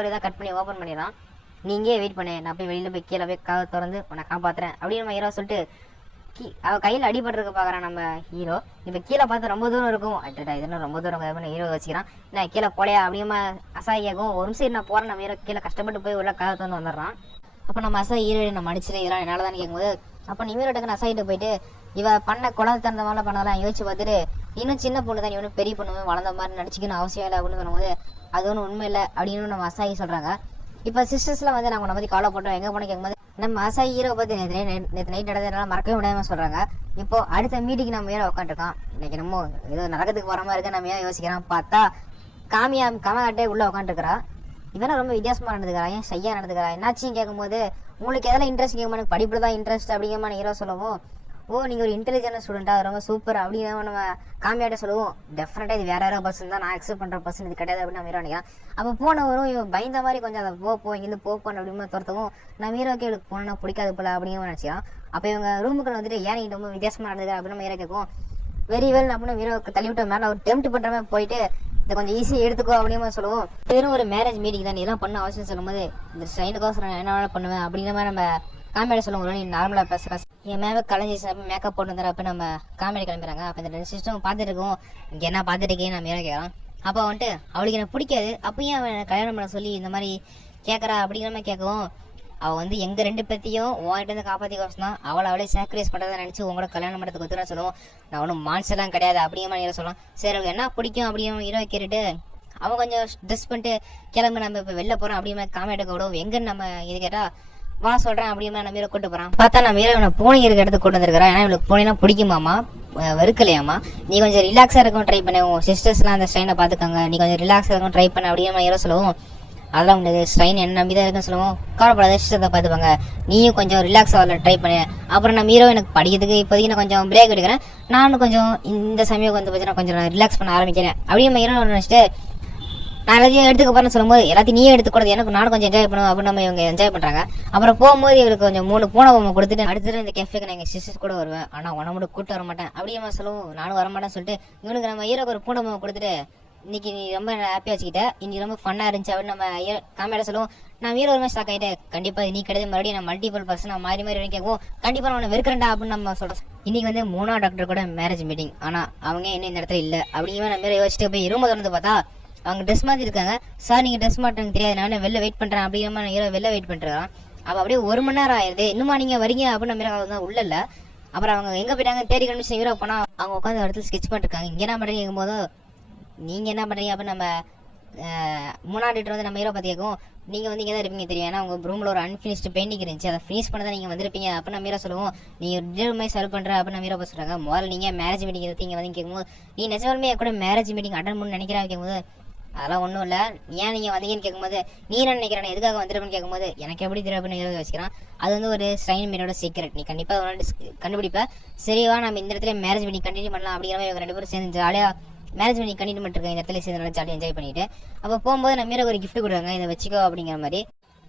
இதாக கட் பண்ணி ஓப்பன் பண்ணிடுறான். நீங்கே வெயிட் பண்ணு, நான் போய் வெளியில் போய் கீழே போய் கதை திறந்து உன்னை காப்பாற்றுறேன் அப்படின்னு நம்ம ஹீரோ சொல்லிட்டு அவள் கையில் அடிபட்டுருக்க பார்க்குறான் நம்ம ஹீரோ. இப்போ கீழே பார்த்தா ரொம்ப தூரம் இருக்கும், அட்டா இதெல்லாம் ரொம்ப தூரம் ஹீரோ வச்சுக்கிறான். நான் கீழே போலையா அப்படிமா அசாகியாகும். ஒரு நிமிஷம் நான் போகிறேன், நம்ம ஹீரோ கீழே கஷ்டப்பட்டு போய் உள்ள கதை திறந்து வந்துடுறான். அப்போ நம்ம அசாகி ஹீரோ நம்ம அடிச்சிடலாம் இதெல்லாம் என்னால் தான் கேட்கும்போது அப்போ நீ ஹீரோட்டுக்கு அசாகிட்டு போயிட்டு இவ பண்ண குழந்தை தந்த மாதிரிலாம் பண்ணலாம் யோசிச்சு பார்த்துட்டு இன்னும் சின்ன பொண்ணு தான் இவனு பெரிய பொண்ணு வளர்ந்த மாதிரி நடிச்சிக்கணும் அவசியம் இல்லை அப்படின்னு சொல்லும்போது அது ஒன்றும் உண்மை இல்லை அப்படின்னு நம்ம அசாகி சொல்கிறாங்க. இப்போ சிஸ்டர்ஸ்லாம் வந்து நாங்கள் உன்னை பற்றி கவலை போட்டோம் எங்கே போன கேட்கும்போது நம்ம அசாகி ஹீரோ பற்றி நேற்று நைட் நடந்ததுனால மறக்கவே முடியாமல் சொல்கிறாங்க. இப்போ அடுத்த மீட்டிங் நம்ம ஹீரோ உட்காந்துருக்கான். இன்னைக்கு நம்ம ஏதோ நரகத்துக்கு போகிற மாதிரி இருக்க நம்ம ஏன் யோசிக்கிறான் பார்த்தா கமகாட்டே உள்ளே உட்காந்துருக்கிறா. இவனா ரொம்ப வித்தியாசமாக நடந்துக்கிறா, ஏன் ஷையாக நடந்துக்கிறா என்னாச்சுன்னு கேட்கும்போது உங்களுக்கு எதெல்லாம் இன்ட்ரெஸ்ட் கேட்க எனக்கு படிப்பில் தான் இன்ட்ரெஸ்ட் அப்படிங்கிற மாதிரி ஹீரோ சொல்லவும், ஓ நீங்கள் ஒரு இன்டெலிஜென்ட் ஸ்டூடெண்ட்டா, ரொம்ப சூப்பர் அப்படிங்கிற நம்ம காமியாட்ட சொல்லுவோம். டெஃபினட்டாக இது வேற யாரோ பர்சன் தான், நான் அக்செப்ட் பண்ணுற பர்சன் இது கிடையாது அப்படின்னு நம்ம ஹீரோ நினைக்கலாம். அப்போ போனவரும் இவன் பயந்த மாதிரி கொஞ்சம் அதை இங்கேருந்து போப்போன்னு அப்படின்னு துரத்தவும், நம்ம ஹீரோக்கே இவளுக்கு போனா பிடிக்காது போல அப்படிங்கிற நினச்சிக்கலாம். அப்போ இவங்க ரூமுக்கு வந்துட்டு ஏன் நீ ரொம்ப வித்தியாசமாக நடந்தது அப்படின்னு நம்ம ஹீரோ கேட்கும். வெரி வெல் அப்படின்னு ஹீரோக்கு தள்ளிவிட்ட மேலே அவர் டெம்ப்ட் பண்ணுற மாதிரி போயிட்டு இதை கொஞ்சம் ஈஸியாக எடுத்துக்கோ அப்படிங்கிற மாதிரி சொல்லுவோம். வெறும் ஒரு மேரேஜ் மீட்டிங் தான், நீ எல்லாம் பண்ண அவசியம் சொல்லும்போது இந்த சைனுக்கோசரம் நான் என்ன பண்ணுவேன் அப்படிங்கிற மாதிரி நம்ம காமெடி சொல்லுவோம். நீ நார்மலாக பேசுகிற என் மேலே கலைஞ்சி மேக்கப் போட்டு வந்துடுற அப்போ நம்ம காமெடி கிளம்புறாங்க. அப்போ இந்த ரெண்டு சிஸ்டம் பார்த்துட்டு இருக்கோம். இங்கே என்ன பார்த்துட்டு இருக்கேன்னு நம்ம ஹீரோ கேட்குறான். அப்போ வந்துட்டு அவளுக்கு எனக்கு பிடிக்காது, அப்பயும் அவன் கல்யாணம் பண்ண சொல்லி இந்த மாதிரி கேட்குறா அப்படிங்கிற மாதிரி கேட்கவும், அவள் வந்து எங்கள் ரெண்டு பேர்த்தையும் உன்கிட்ட இருந்து காப்பாற்றிக்கோசம் தான் அவளே சாக்ரிஃபைஸ் பண்ணுறதை நினச்சி உங்களோட கல்யாணம் பண்ணுறதுக்கு ஒத்துறா சொல்லுவோம். நான் ஒன்றும் மான்ஸ்டர்லாம் கிடையாது அப்படிங்கிற மாதிரி ஹீரோ சொல்லலாம். சரி அவளுக்கு என்ன பிடிக்கும் அப்படிங்கிற ஹீரோ கேட்டுட்டு அவன் கொஞ்சம் ட்ரெஸ் பண்ணிட்டு கிளம்பு நம்ம இப்போ வெளில போகிறோம் அப்படிங்கிற மாதிரி காமெடி விடுவோம். எங்கன்னு நம்ம இது கேட்டால் வா சொல்கிறேன் அப்படிங்கிற நம்ம ஹீரோ கூட்டு போகிறான். பார்த்தா நம்ம ஹீரோ பூனை இருக்க இடத்துக்கு கொண்டு வந்துருக்கிறா. ஏன்னா இவளுக்கு பூனைனா பிடிக்குமாமா, வெறுக்கலையாமா. நீ கொஞ்சம் ரிலாக்ஸாக இருக்கும் ட்ரை பண்ண, உன் சிஸ்டர்ஸ்லாம் அந்த ஸ்ட்ரெயினை பார்த்துக்காங்க, நீ கொஞ்சம் ரிலாக்ஸாக இருக்கும் ட்ரை பண்ண அப்படிங்கிற மாதிரி ஹீரோ சொல்லுவோம். அதெல்லாம் உங்களுக்கு ஸ்ட்ரெயின் என்ன நம்பி தான் இருக்குன்னு சொல்லுவோம். கவலைப்படாத, சிஸ்டத்தை பார்த்துப்பாங்க, நீயும் கொஞ்சம் ரிலாக்ஸ் ஆகல ட்ரை பண்ணு. அப்புறம் நம்ம ஹீரோ எனக்கு படிக்கிறதுக்கு இப்போதைக்கு நான் கொஞ்சம் பிரேக் எடுக்கிறேன், நானும் கொஞ்சம் இந்த சமயம் வந்து பார்த்தீங்கன்னா கொஞ்சம் ரிலாக்ஸ் பண்ண ஆரம்பிக்கிறேன் அப்படிங்கிற ஹீரோ நினச்சிட்டு நான் எல்லாத்தையும் எடுத்துக்க போறேன்னு சொல்லும்போது எல்லாத்தையும் நீயே எடுத்துக்கூடாது, எனக்கு நானும் கொஞ்சம் என்ஜாய் பண்ணுவோம் அப்படின்னு நம்ம இவங்க என்ஜாய் பண்ணுறாங்க. அப்புறம் போகும்போது இவருக்கு கொஞ்சம் 3 பூனை பொம்மை கொடுத்துட்டு அடுத்தது இந்த கேஃபேக்கு நான் எங்கள் சிஸ்டர்ஸ் கூட வருவேன், ஆனால் உன மட்டும் கூட்டு வர மாட்டேன் அப்படிங்கிற சொல்லுவோம். நானும் வரமாட்டேன்னு சொல்லிட்டு இவனுக்கு நம்ம ஹீரோக்கு ஒரு பூனை பொம்மை கொடுத்துட்டு இன்னைக்கு நீ ரொம்ப ஹாப்பியாக வச்சுக்கிட்ட, இன்னைக்கு ரொம்ப ஃபன்னாக இருந்துச்சு அப்படின்னு நம்ம காமெடியாக சொல்லுவோம். நான் ஹீரோ ஒரு ஸ்டாக் ஆகிட்டேன், கண்டிப்பாக நீ கிடையாது மறுபடியும் நான் மல்டிபிள் பர்சன் நான் மாறி கேட்கும், கண்டிப்பாக நான் உன்னை வெறுக்கிறேன்டா அப்படின்னு நம்ம சொல்கிறோம். இன்னைக்கு வந்து 3ஆவது டாக்டர் கூட மேரேஜ் மீட்டிங், ஆனால் அவங்க இன்னும் இந்த இடத்துல இல்லை அப்படிங்கிற நம்ம யோசிச்சுட்டு போய் ரூமை திறந்து பார்த்தா அவங்க ட்ரெஸ் மாதிரி இருக்காங்க. சார் நீங்கள் ட்ரெஸ் மாட்டேங்க தெரியாது, நான் வெளில வெயிட் பண்ணுறேன் அப்படிங்கிற மாதிரி ஹீரோ வெளில வெயிட் பண்ணுறான். அப்போ அப்படியே 1 மணி நேரம் ஆயிடுது, இன்னுமா நீங்கள் வரீங்க அப்படின்னு நம்ம உள்ள இல்லை. அப்புறம் அவங்க எங்கே போயிட்டாங்க தேடி கண்டுபிடிச்சு ஹீரோ போனால் அவங்க உட்காந்து இடத்துல ஸ்கெட்ச் பண்ணிருக்காங்க. இங்கே என்ன பண்ணுறீங்க கேட்கும்போது நீங்கள் என்ன பண்ணுறீங்க அப்படின்னு நம்ம 3ஆவது டாக்டர் வந்து நம்ம ஹீரோ பார்த்து கேட்கும், நீங்கள் வந்து இங்கே தான் இருப்பீங்க தெரியும், ஏன்னா உங்கள் ரூமில் ஒரு அன்ஃபினிஷ்டு பெயிண்டிங் இருந்துச்சு, அதை ஃபினிஷ் பண்ண தான் நீங்கள் வந்திருப்பீங்க அப்படின்னு நம்ம ஹீரோ சொல்லுவோம். நீங்கள் டின்னர் மாதிரி செலவு பண்ணுற அப்படின்னு நம்ம ஹீரோ பார்த்து சொல்கிறாங்க. முதல்ல நீங்கள் மேரேஜ் மீட்டிங் எடுத்து இங்கே வந்து கேட்கும்போது நீ நிஜமாலுமே கூட மேரேஜ் மீட்டிங் அட்டன் பண்ணு நினைக்கிறா கேட்கும்போது அதெல்லாம் ஒன்றும் இல்லை, ஏன் நீங்கள் வந்தீங்கன்னு கேட்கும்போது நீ என்ன நினைக்கிறேன் எதுக்காக வந்துருப்பேன்னு கேட்கும்போது எனக்கு எப்படி தெரியும் அப்படின்னு ஹீரோ வச்சுக்கிறான். அது வந்து ஒரு ஸ்ட்ரெயின் மீட்டோட சீக்ரெட், நீ கண்டிப்பாக கண்டுபிடிப்ப, சரிவா நம்ம இந்த இடத்துல மேரேஜ் மீட்டிங் கண்டினியூ பண்ணலாம் அப்படிங்கிற மாதிரி இவங்க 2 பேரும் சேர்ந்து ஜாலியாக மேரேஜ் பண்ணி கண்டினியூ பண்ணிருக்கேன். இந்த இடத்துல சேர்ந்து நல்லா ஜாலியாக என்ஜாய் பண்ணிட்டு அப்போ போகும்போது நம்ம ஹீரோக்கு ஒரு கிஃப்ட் கொடுக்குறாங்க, இதை வச்சுக்கோ அப்படிங்கிற மாதிரி,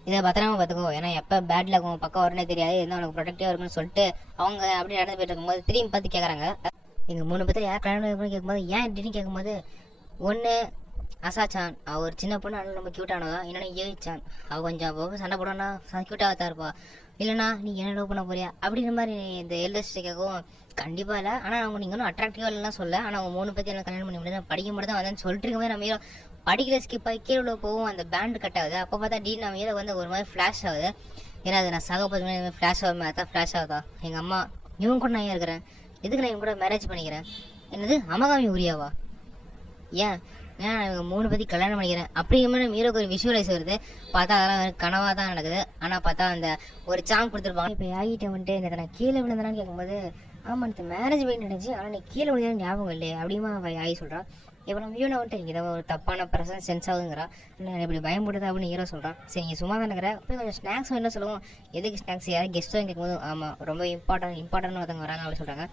இதை பத்திரமா பார்த்துக்கோ, ஏன்னா எப்போ பேட்ல இருக்கும் பக்கம் வரனே தெரியாது, எதுவும் உனக்கு ப்ரொடக்டிவாக இருக்குன்னு சொல்லிட்டு அவங்க அப்படி நடந்து போயிட்டு இருக்கும்போது திரும்பி பார்த்து கேட்குறாங்க, எங்கள் 3 பேர் யார் கல்யாணம் கேட்கும்போது ஏன் இப்படின்னு கேட்கும்போது ஒன்று அசாச்சான், அவள் ஒரு சின்ன பொண்ணு ஆனால் ரொம்ப க்யூட்டானதா, இன்னொன்று ஏச்சான் அவள் கொஞ்சம் அப்போ சண்டை போடனா க்யூட்டாக தான் இருப்பா, இல்லைனா நீ என்ன லவ் பண்ண போறியா அப்படிங்கிற மாதிரி இந்த எல்டர்ஸ்ட்டு கேட்கவும் கண்டிப்பாக இல்லை, ஆனால் அவங்க நீங்கள் ஒன்றும் அட்ராக்டிவாக இல்லைலாம் சொல்ல, ஆனால் அவங்க 3 பேர் எல்லாம் கல்யாணம் பண்ணி முடியாது படிக்க மட்டும் தான் வந்தேன்னு சொல்லிட்டு இருக்கும்போது நம்ம ஹீரோ படிக்கிற ஸ்கிப் ஆகி கீழே உள்ள போகும், அந்த பேண்ட் கட் ஆகுது. அப்போ பார்த்தா நம்ம ஹீரோ வந்து ஒரு மாதிரி ஃப்ளாஷ் ஆகுது, ஏன்னா அது நான் சாக போது ஃப்ளாஷ் ஆகும், அதான் ஃப்ளாஷ் ஆகுதா எங்கள் அம்மா இவன் கூட நான் இருக்கிறேன், எதுக்கு நான் இவங்க கூட மேரேஜ் பண்ணிக்கிறேன், என்னது அமகாமி உரியாவா, ஏன் ஏன்னா நான் இவங்க 3 பேருக்கு கல்யாணம் பண்ணிக்கிறேன் அப்படிங்கிற நம்ம ஹீரோக்கு ஒரு விஷுவலைஸ் வருது. பார்த்தா அதெல்லாம் கனவாக தான் நடக்குது, ஆனால் பார்த்தா அந்த ஒரு சாங் கொடுத்துருப்பாங்க. இப்போ ஆகிட்ட வந்துட்டு இந்த நான் கீழே விழுந்தேனான்னு கேட்கும்போது ஆமாம் இந்த மேரேஜ் போய் நினைச்சு, ஆனால் நீ கீழே விழுந்தா ஞாபகம் இல்லையே அப்படிமா ஆகி சொல்கிறான். இப்போ நம்ம ஹீரோ வந்துட்டு இங்கே ஒரு தப்பான ப்ரெசன்ஸ் சென்ஸ் ஆகுங்கிறா, நான் இப்படி பயன்படுது அப்படின்னு ஹீரோ சொல்கிறான். சரி நீங்கள் சும்மா தான் இருக்கிற போய் கொஞ்சம் ஸ்நாக்ஸ் என்ன சொல்லுவோம், எதுக்கு ஸ்நாக்ஸ் யாரும் கெஸ்ட்டும் கேட்கும்போது ஆமாம் ரொம்ப இம்பார்ட்டன்ட் ஒருத்தவங்க வராங்க அப்படின்னு சொல்கிறாங்க.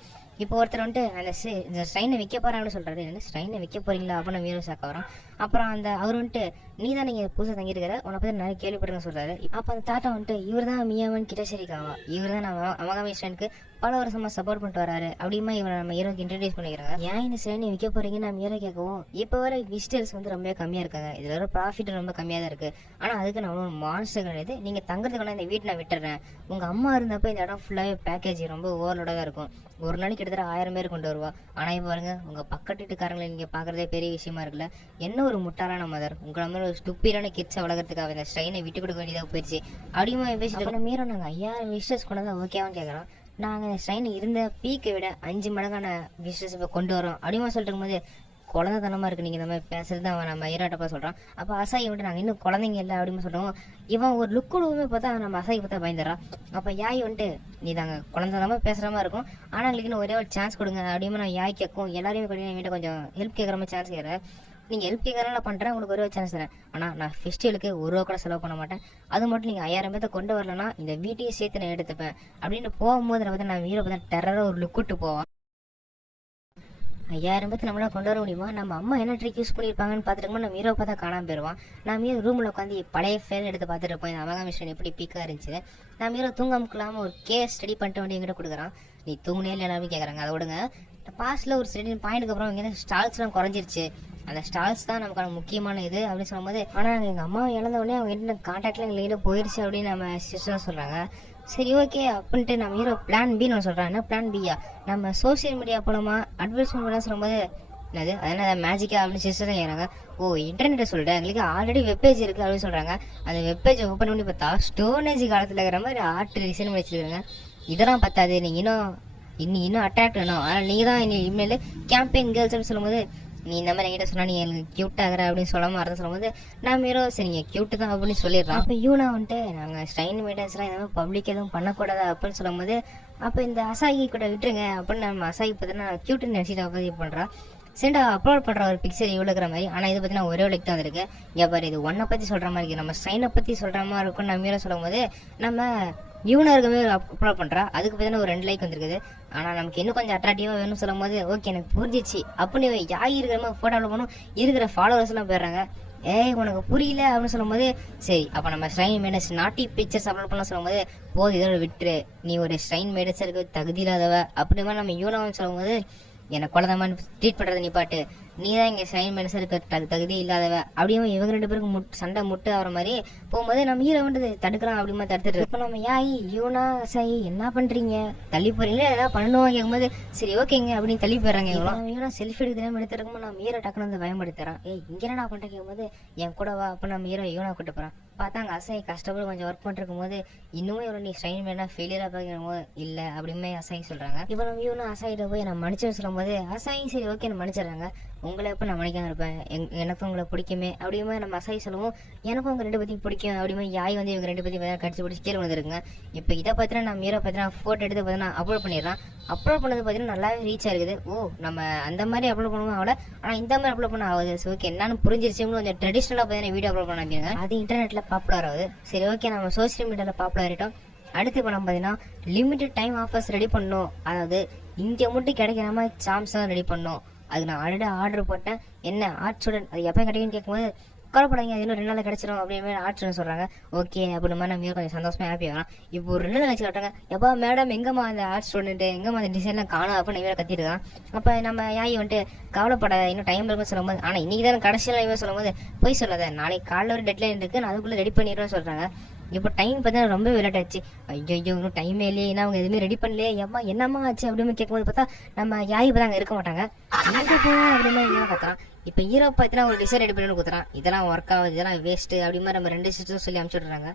இப்போ ஒருத்தர் வந்துட்டு இந்த ஸ்ட்ரெயினை விற்க போகிறேன் அப்படின்னு சொல்கிறாரு, என்ன ஸ்ட்ரெயினை விற்க போகிறீங்களா அப்படின்னு ஹீரோ ஷாக் வரோம். அப்புறம் அந்த அவர் வந்துட்டு நீ தான் நீங்கள் புதுசாக தங்கியிருக்கிற உன்னை பற்றி நிறைய கேள்விப்படுங்க சொல்கிறாரு. அப்போ அந்த தாத்தா வந்துட்டு இவர் தான் மியாவன் கிட்டசரிக்காவா, இவர் தான் நம்ம அமகாமி ஸ்ட்ரெயினுக்கு பல வருஷமாக சப்போர்ட் பண்ணிட்டு வராரு அப்படிமா இவரை நம்ம ஹீரோக்கு இன்ட்ரடியூஸ் பண்ணிக்கிறாங்க. ஏன் இந்த ஸ்ட்ரெயினை விற்க போகிறீங்கன்னு நம்ம ஹீரோ கேட்கவும் இப்போ வர விசிட்டர்ஸ் வந்து ரொம்ப கம்மியாக இருக்காங்க, இதில் வர ப்ராஃபிட் ரொம்ப கம்மியாக தான் இருக்குது, ஆனால் அதுக்கு நான் ஒரு மான்ஸ்டர் கிடையாது, நீங்கள் தங்குறதுக்கான இந்த வீட்டை நான் விட்டுறேன், உங்கள் அம்மா இருந்தப்போ இந்த இடம் ஃபுல்லாகவே பேக்கேஜ் ரொம்ப ஓவர்லோடாக தான் இருக்கும், ஒரு நாளைக்கு கிட்டத்தட்ட 1000 பேர் கொண்டு வருவா, ஆனால் இப்போ பாருங்க உங்கள் பக்கத்து வீட்டுக்காரங்களை நீங்கள் பார்க்குறதே பெரிய விஷயமா இருக்குல்ல, என்ன ஒரு முட்டாளான மதர், உங்களை மாதிரி ஒரு ஸ்டூப்பிடான கிட்ஸை வளர்க்குறதுக்காக இந்த ஸ்ட்ரெயினை விட்டு கொடுக்க வேண்டியதாக போயிடுச்சு அப்படிமா பேசிட்டு மீறோ நாங்கள் 5000 விசிட்டர்ஸ் கொண்டு தான் ஓகேவான்னு கேட்குறோம். நாங்கள் இந்த ஸ்ட்ரெயின் இருந்த பீக்கை விட 5 மடங்கான விசிட்டர்ஸ் இப்போ கொண்டு வரோம் அப்படிமா சொல்லிட்டு இருக்கும்போது குழந்தைத்தனமாக இருக்குது நீங்கள் இந்த மாதிரி பேசுறது தான் நம்ம ஹீரோட்டப்பா சொல்கிறான். அப்போ அசாய் வந்துட்டு நாங்கள் இன்னும் குழந்தைங்க இல்லை அப்படின்னு சொல்கிறோம். இவன் ஒரு லுக்குடுமே பார்த்தா நம்ம அசாய் பார்த்தா பயந்துடுறான். அப்போ யாய் வந்துட்டு நீ தாங்க குழந்தைத்தனமாக பேசுகிற மாதிரி இருக்கும், ஆனால் எங்களுக்கு இன்னும் ஒரே ஒரு சான்ஸ் கொடுங்க அப்படின்னு நான் யாய் கேட்கும். எல்லாரையுமே வீட்டை கொஞ்சம் ஹெல்ப் கேட்குற மாதிரி சான்ஸ் கேட்குறேன். நீங்கள் ஹெல்ப் கேட்கறதுனால நான் பண்ணுறேன், உங்களுக்கு ஒரு சான்ஸ் தரேன். ஆனால் நான் ஃபெஸ்டிவலுக்கு ஒரு ரூபா கூட செலவு பண்ண மாட்டேன். அது மட்டும் நீங்கள் 1000 பேர்த்த கொண்டு வரலன்னா இந்த வீட்டையும் சேர்த்து நான் எடுத்துப்பேன் அப்படின்னு போகும்போது நான் ஹீரோ பார்த்தா டெரராக ஒரு லுக் விட்டு போவான். 5000 பேர்த்து நம்மளால கொண்டு வர முடியுமா? நம்ம அம்மா என்ன ட்ரிக் யூஸ் பண்ணியிருப்பாங்கன்னு பார்த்துட்டு நம்ம ஹீரோ பார்த்தா காணாமல் போயிடுவான். நான் ஹீரோ ரூமில் உட்காந்து பழைய ஃபேன் எடுத்து பார்த்துட்டு இருப்போம். இந்த அமகா மிஷன் எப்படி பீக்காக இருந்துச்சு. நம்ம ஹீரோ தூங்காமக்கலாமல் ஒரு கேஸ் ஸ்டடி பண்ணிட்டு வந்து எங்கிட்ட கொடுக்குறான். நீ தூங்குனே இல்லை எல்லாமே கேட்குறாங்க. அதை விடுங்க, பாஸ்ட்டில் ஒரு செடின் பாயிண்ட்டுக்கு அப்புறம் இங்கே ஸ்டால்ஸ்லாம் குறைஞ்சிருச்சு. அந்த ஸ்டால்ஸ் தான் நமக்கான முக்கியமான இது அப்படின்னு சொல்லும்போது, ஆனால் எங்கள் அம்மா இழந்தவொடனே அவங்க என்ன கான்டாக்டில் எங்கள் லைனில் போயிடுச்சு அப்படின்னு நம்ம சிஸ்டர் சொல்கிறாங்க. சரி ஓகே அப்படின்ட்டு நம்ம ஹீரோ பிளான் பின்னு ஒன்று சொல்கிறான். என்ன பிளான் பியா? நம்ம சோசியல் மீடியா போலமா அட்வர்டைஸ்மெண்ட் பண்ண சொல்லும்போது என்னது அதனால் மேஜிக்கா அப்படின்னு சிஸ்டர் கேட்குறாங்க. ஓ இன்டர்நெட்டை சொல்லிட்டேன், எங்களுக்கு ஆல்ரெடி வெப்பேஜ் இருக்குது அப்படின்னு சொல்கிறாங்க. அந்த வெப்பேஜை ஓப்பன் பண்ணி பார்த்தா ஸ்டோனேஜ் காலத்தில் இருக்கிற மாதிரி ஆர்ட் டிசைன் பண்ணி வச்சுருக்காங்க. இதெல்லாம் பத்தாது, நீங்கள் இன்னும் அட்ராக்ட் வேணும். ஆனால் நீங்கள் தான் இனிமேல் கேம்பெயின் கேர்ள்ஸ்னு சொல்லும்போது, நீ இந்த மாதிரி என்கிட்ட சொன்னா நீ எனக்கு கியூட் ஆகிற அப்படின்னு சொல்லாமல் அர்த்தம் சொல்லும்போது நான் ஹீரோ சரி நீங்கள் கியூட்டு தான் அப்படின்னு சொல்லிடுறான். அப்போ யூனா வந்துட்டு நாங்கள் ஸ்ட்ரைன் மீடியாஸ்லாம் இந்த மாதிரி பப்ளிக் எதுவும் பண்ணக்கூடாதா அப்படின்னு சொல்லும்போது, அப்போ இந்த அசாகி கூட விட்டுருங்க அப்படின்னு நம்ம அசாகி பார்த்தீங்கன்னா கியூட்டுன்னு நினச்சிட்டு பதிவு பண்ணுறான். சென்டா அப்லோட் பண்ணுற ஒரு பிக்சர் இவ்வளோக்கிற மாதிரி. ஆனால் இது பார்த்தீங்கன்னா ஒரே லைக் தான் இருக்கு. இங்கே பாரு இது ஒன்றை பற்றி சொல்கிற மாதிரி இருக்குது, நம்ம ஸ்ட்ரைனை பற்றி சொல்கிற மாதிரி இருக்கும்னு நம்ம ஹீரோ சொல்லும்போது நம்ம யூனருக்குமே அப்லோட் பண்ணுறா. அதுக்கு பார்த்தீங்கன்னா ஒரு 2 லைக் வந்துருக்குது. ஆனால் நமக்கு இன்னும் கொஞ்சம் அட்ராக்டிவாக வேணும்னு சொல்லும் போது ஓகே எனக்கு புரிஞ்சிச்சு அப்படின்னு யார் இருக்கிற மாதிரி ஃபோட்டோ அப்லோட் பண்ணும் இருக்கிற ஃபாலோவர்ஸ்லாம் போயிடுறாங்க. ஏய் உனக்கு புரியல அப்படின்னு சொல்லும்போது சரி அப்போ நம்ம ஸ்ட்ரைன் மேடஸ் நாட்டி பிக்சர்ஸ் அப்லோட் பண்ண சொல்லும்போது போது இதோட விட்டுரு, நீ ஒரு ஸ்ட்ரைன் மேடஸருக்கு தகுதி இல்லாதவ அப்படி மாதிரி நம்ம யூனாவும் சொல்லும்போது எனக்கு குழந்தைமான்னு ட்ரீட் பண்ணுறது நிப்பாட்டு, நீ தான் இங்கே ஸ்ட்ரைன் மேடஸருக்கு தகுதி இல்லாதவ அப்படியும் இவங்க 2 பேருக்கும் சண்டை முட்டு ஆகிற மாதிரி போகும்போது நம்ம ஹீரோ வந்து தடுக்கிறான் அப்படிமா தடுத்துட்டு. இப்போ நம்ம யாய் யூனா சாய் என்ன பண்ணுறீங்க தள்ளி போகிறீங்களே ஏதாவது பண்ணணும் கேட்கும்போது சரி ஓகேங்க அப்படின்னு தள்ளி போயிடுறாங்க. நம்ம ஹீரோ செல்ஃபி எடுத்துகிட்டு எடுத்துருக்கும்போது நம்ம ஹீரோ டக்குனு வந்து பயன்படுத்துறான். ஏய் இங்கே என்னடா பண்ணுறேன் கேட்கும்போது என் கூட வா அப்போ நம்ம ஹீரோ யூனா கூட்டு போகிறான். பார்த்தா அங்கே அசாய் கஷ்டப்பட்டு கொஞ்சம் ஒர்க் பண்ணிருக்கும் போது இன்னுமே இவ்வளோ நீ ஸ்ட்ரைன் பண்ணா ஃபெயிலியராக பார்க்கும் போது இல்லை அப்படிமே அசாய் சொல்கிறாங்க. இப்போ நம்ம யூனா அசாயிட்ட போய் நான் மன்னிச்சு சொல்லும் போது அசாயும் சரி ஓகே நான் மன்னிச்சிடுறாங்க. உங்களை எப்போ நான் மன்னிக்காம இருப்பேன், எனக்கும் உங்களை பிடிக்குமே அப்படியுமே நம்ம அசாய் சொல்லுவோம். எனக்கும் உங்கள் 2 பற்றியும் பிடிக்கும் அப்படியுமே யாய் வந்து இவங்க 2 பற்றியும் கடிச்சு பிடிச்சி கீழே வந்துருக்குங்க. இப்போ இதை பார்த்தீங்கன்னா நம்ம ஹீரோ பார்த்தீங்கன்னா ஃபோட்டோ எடுத்து பார்த்தீங்கன்னா அப்லோட் பண்ணிடுறான். அப்லோட் பண்ணது பார்த்தீங்கன்னா நல்லாவே ரீச் ஆகிருக்குது. ஓ நம்ம அந்த மாதிரி அப்லோட் பண்ணுவோம் ஆகல, ஆனால் இந்த மாதிரி அப்லோட் பண்ண ஆகுது. ஸோ ஓகே என்னன்னு புரிஞ்சிருச்சு. கொஞ்சம் ட்ரெடிஷ்னலாக பார்த்தீங்கன்னா வீடியோ அப்லோட் பண்ணாங்க, அது இன்டர்நெட்டில் பாப்புலர் ஆகுது. சரி ஓகே நம்ம சோசியல் மீடியாவில் பாப்புலர் ஆகிட்டோம். அடுத்து இப்போ நம்ம பார்த்தீங்கன்னா லிமிட்டட் டைம் ஆஃபர்ஸ் ரெடி பண்ணணும். அதாவது இங்கே மட்டும் கிடைக்கிற மாதிரி சாம்ஸ்லாம் ரெடி பண்ணணும். அதுக்கு நான் ஆல்ரெடி ஆர்டர் போட்டேன். என்ன ஆர்ட் ஸ்டூடெண்ட் அது எப்போ கிடைக்குன்னு கேட்கும்போது கவலைப்படாங்க அது இன்னும் 2 நாளில் கிடச்சிடும் அப்படின்னு ஆர்ட் ஸ்டூடெண்ட் சொல்கிறாங்க. ஓகே அப்படின்னு மாதிரி நம்ம கொஞ்சம் சந்தோஷமாக ஹாப்பி ஆகலாம். இப்போ ஒரு 2 நாள் கழிச்சு காட்டுறாங்க, எப்போ மேடம் எங்கம்மா அந்த ஆர்ட் ஸ்டூடெண்ட்டு எங்கம்மா அந்த டிசைன்லாம் காணும் அப்படின்னு இவரை கத்திருக்கான். அப்போ நம்ம யாய் வந்துட்டு கவலைப்படாத இன்னும் டைம் இருக்குன்னு சொல்லும்போது ஆனால் இன்றைக்கி தான் கடைசியில் இவன் சொல்லும்போது போய் சொல்லாத நாளைக்கு காலையில் ஒரு டெட்லைன் இருக்குது நான் அதுக்குள்ளே ரெடி பண்ணிடுறேன்னு சொல்கிறாங்க. இப்போ டைம் பார்த்தீங்கன்னா ரொம்ப விளையாட்டாச்சு. ஐயோ இன்னும் டைமே இல்லையே ஏன்னா அவங்க எதுவுமே ரெடி பண்ணலையே எம்மா என்னம்மா ஆச்சு அப்படின்னு கேட்கும்போது பார்த்தா நம்ம யாய் இப்போ அங்கே இருக்க மாட்டாங்க. எங்கே போவேன் அப்படின்னு இவன் கத்துறான். இப்போ ஹீரோ பார்த்தீங்கன்னா ஒரு டிசைன் ரெடி பண்ணி கொடுத்துறான். இதெல்லாம் ஒர்க் ஆகுது இதெல்லாம் வேஸ்ட்டு அப்படி மாதிரி நம்ம 2 சிஸ்டரும் சொல்லி அனுப்பிச்சுட்றாங்க.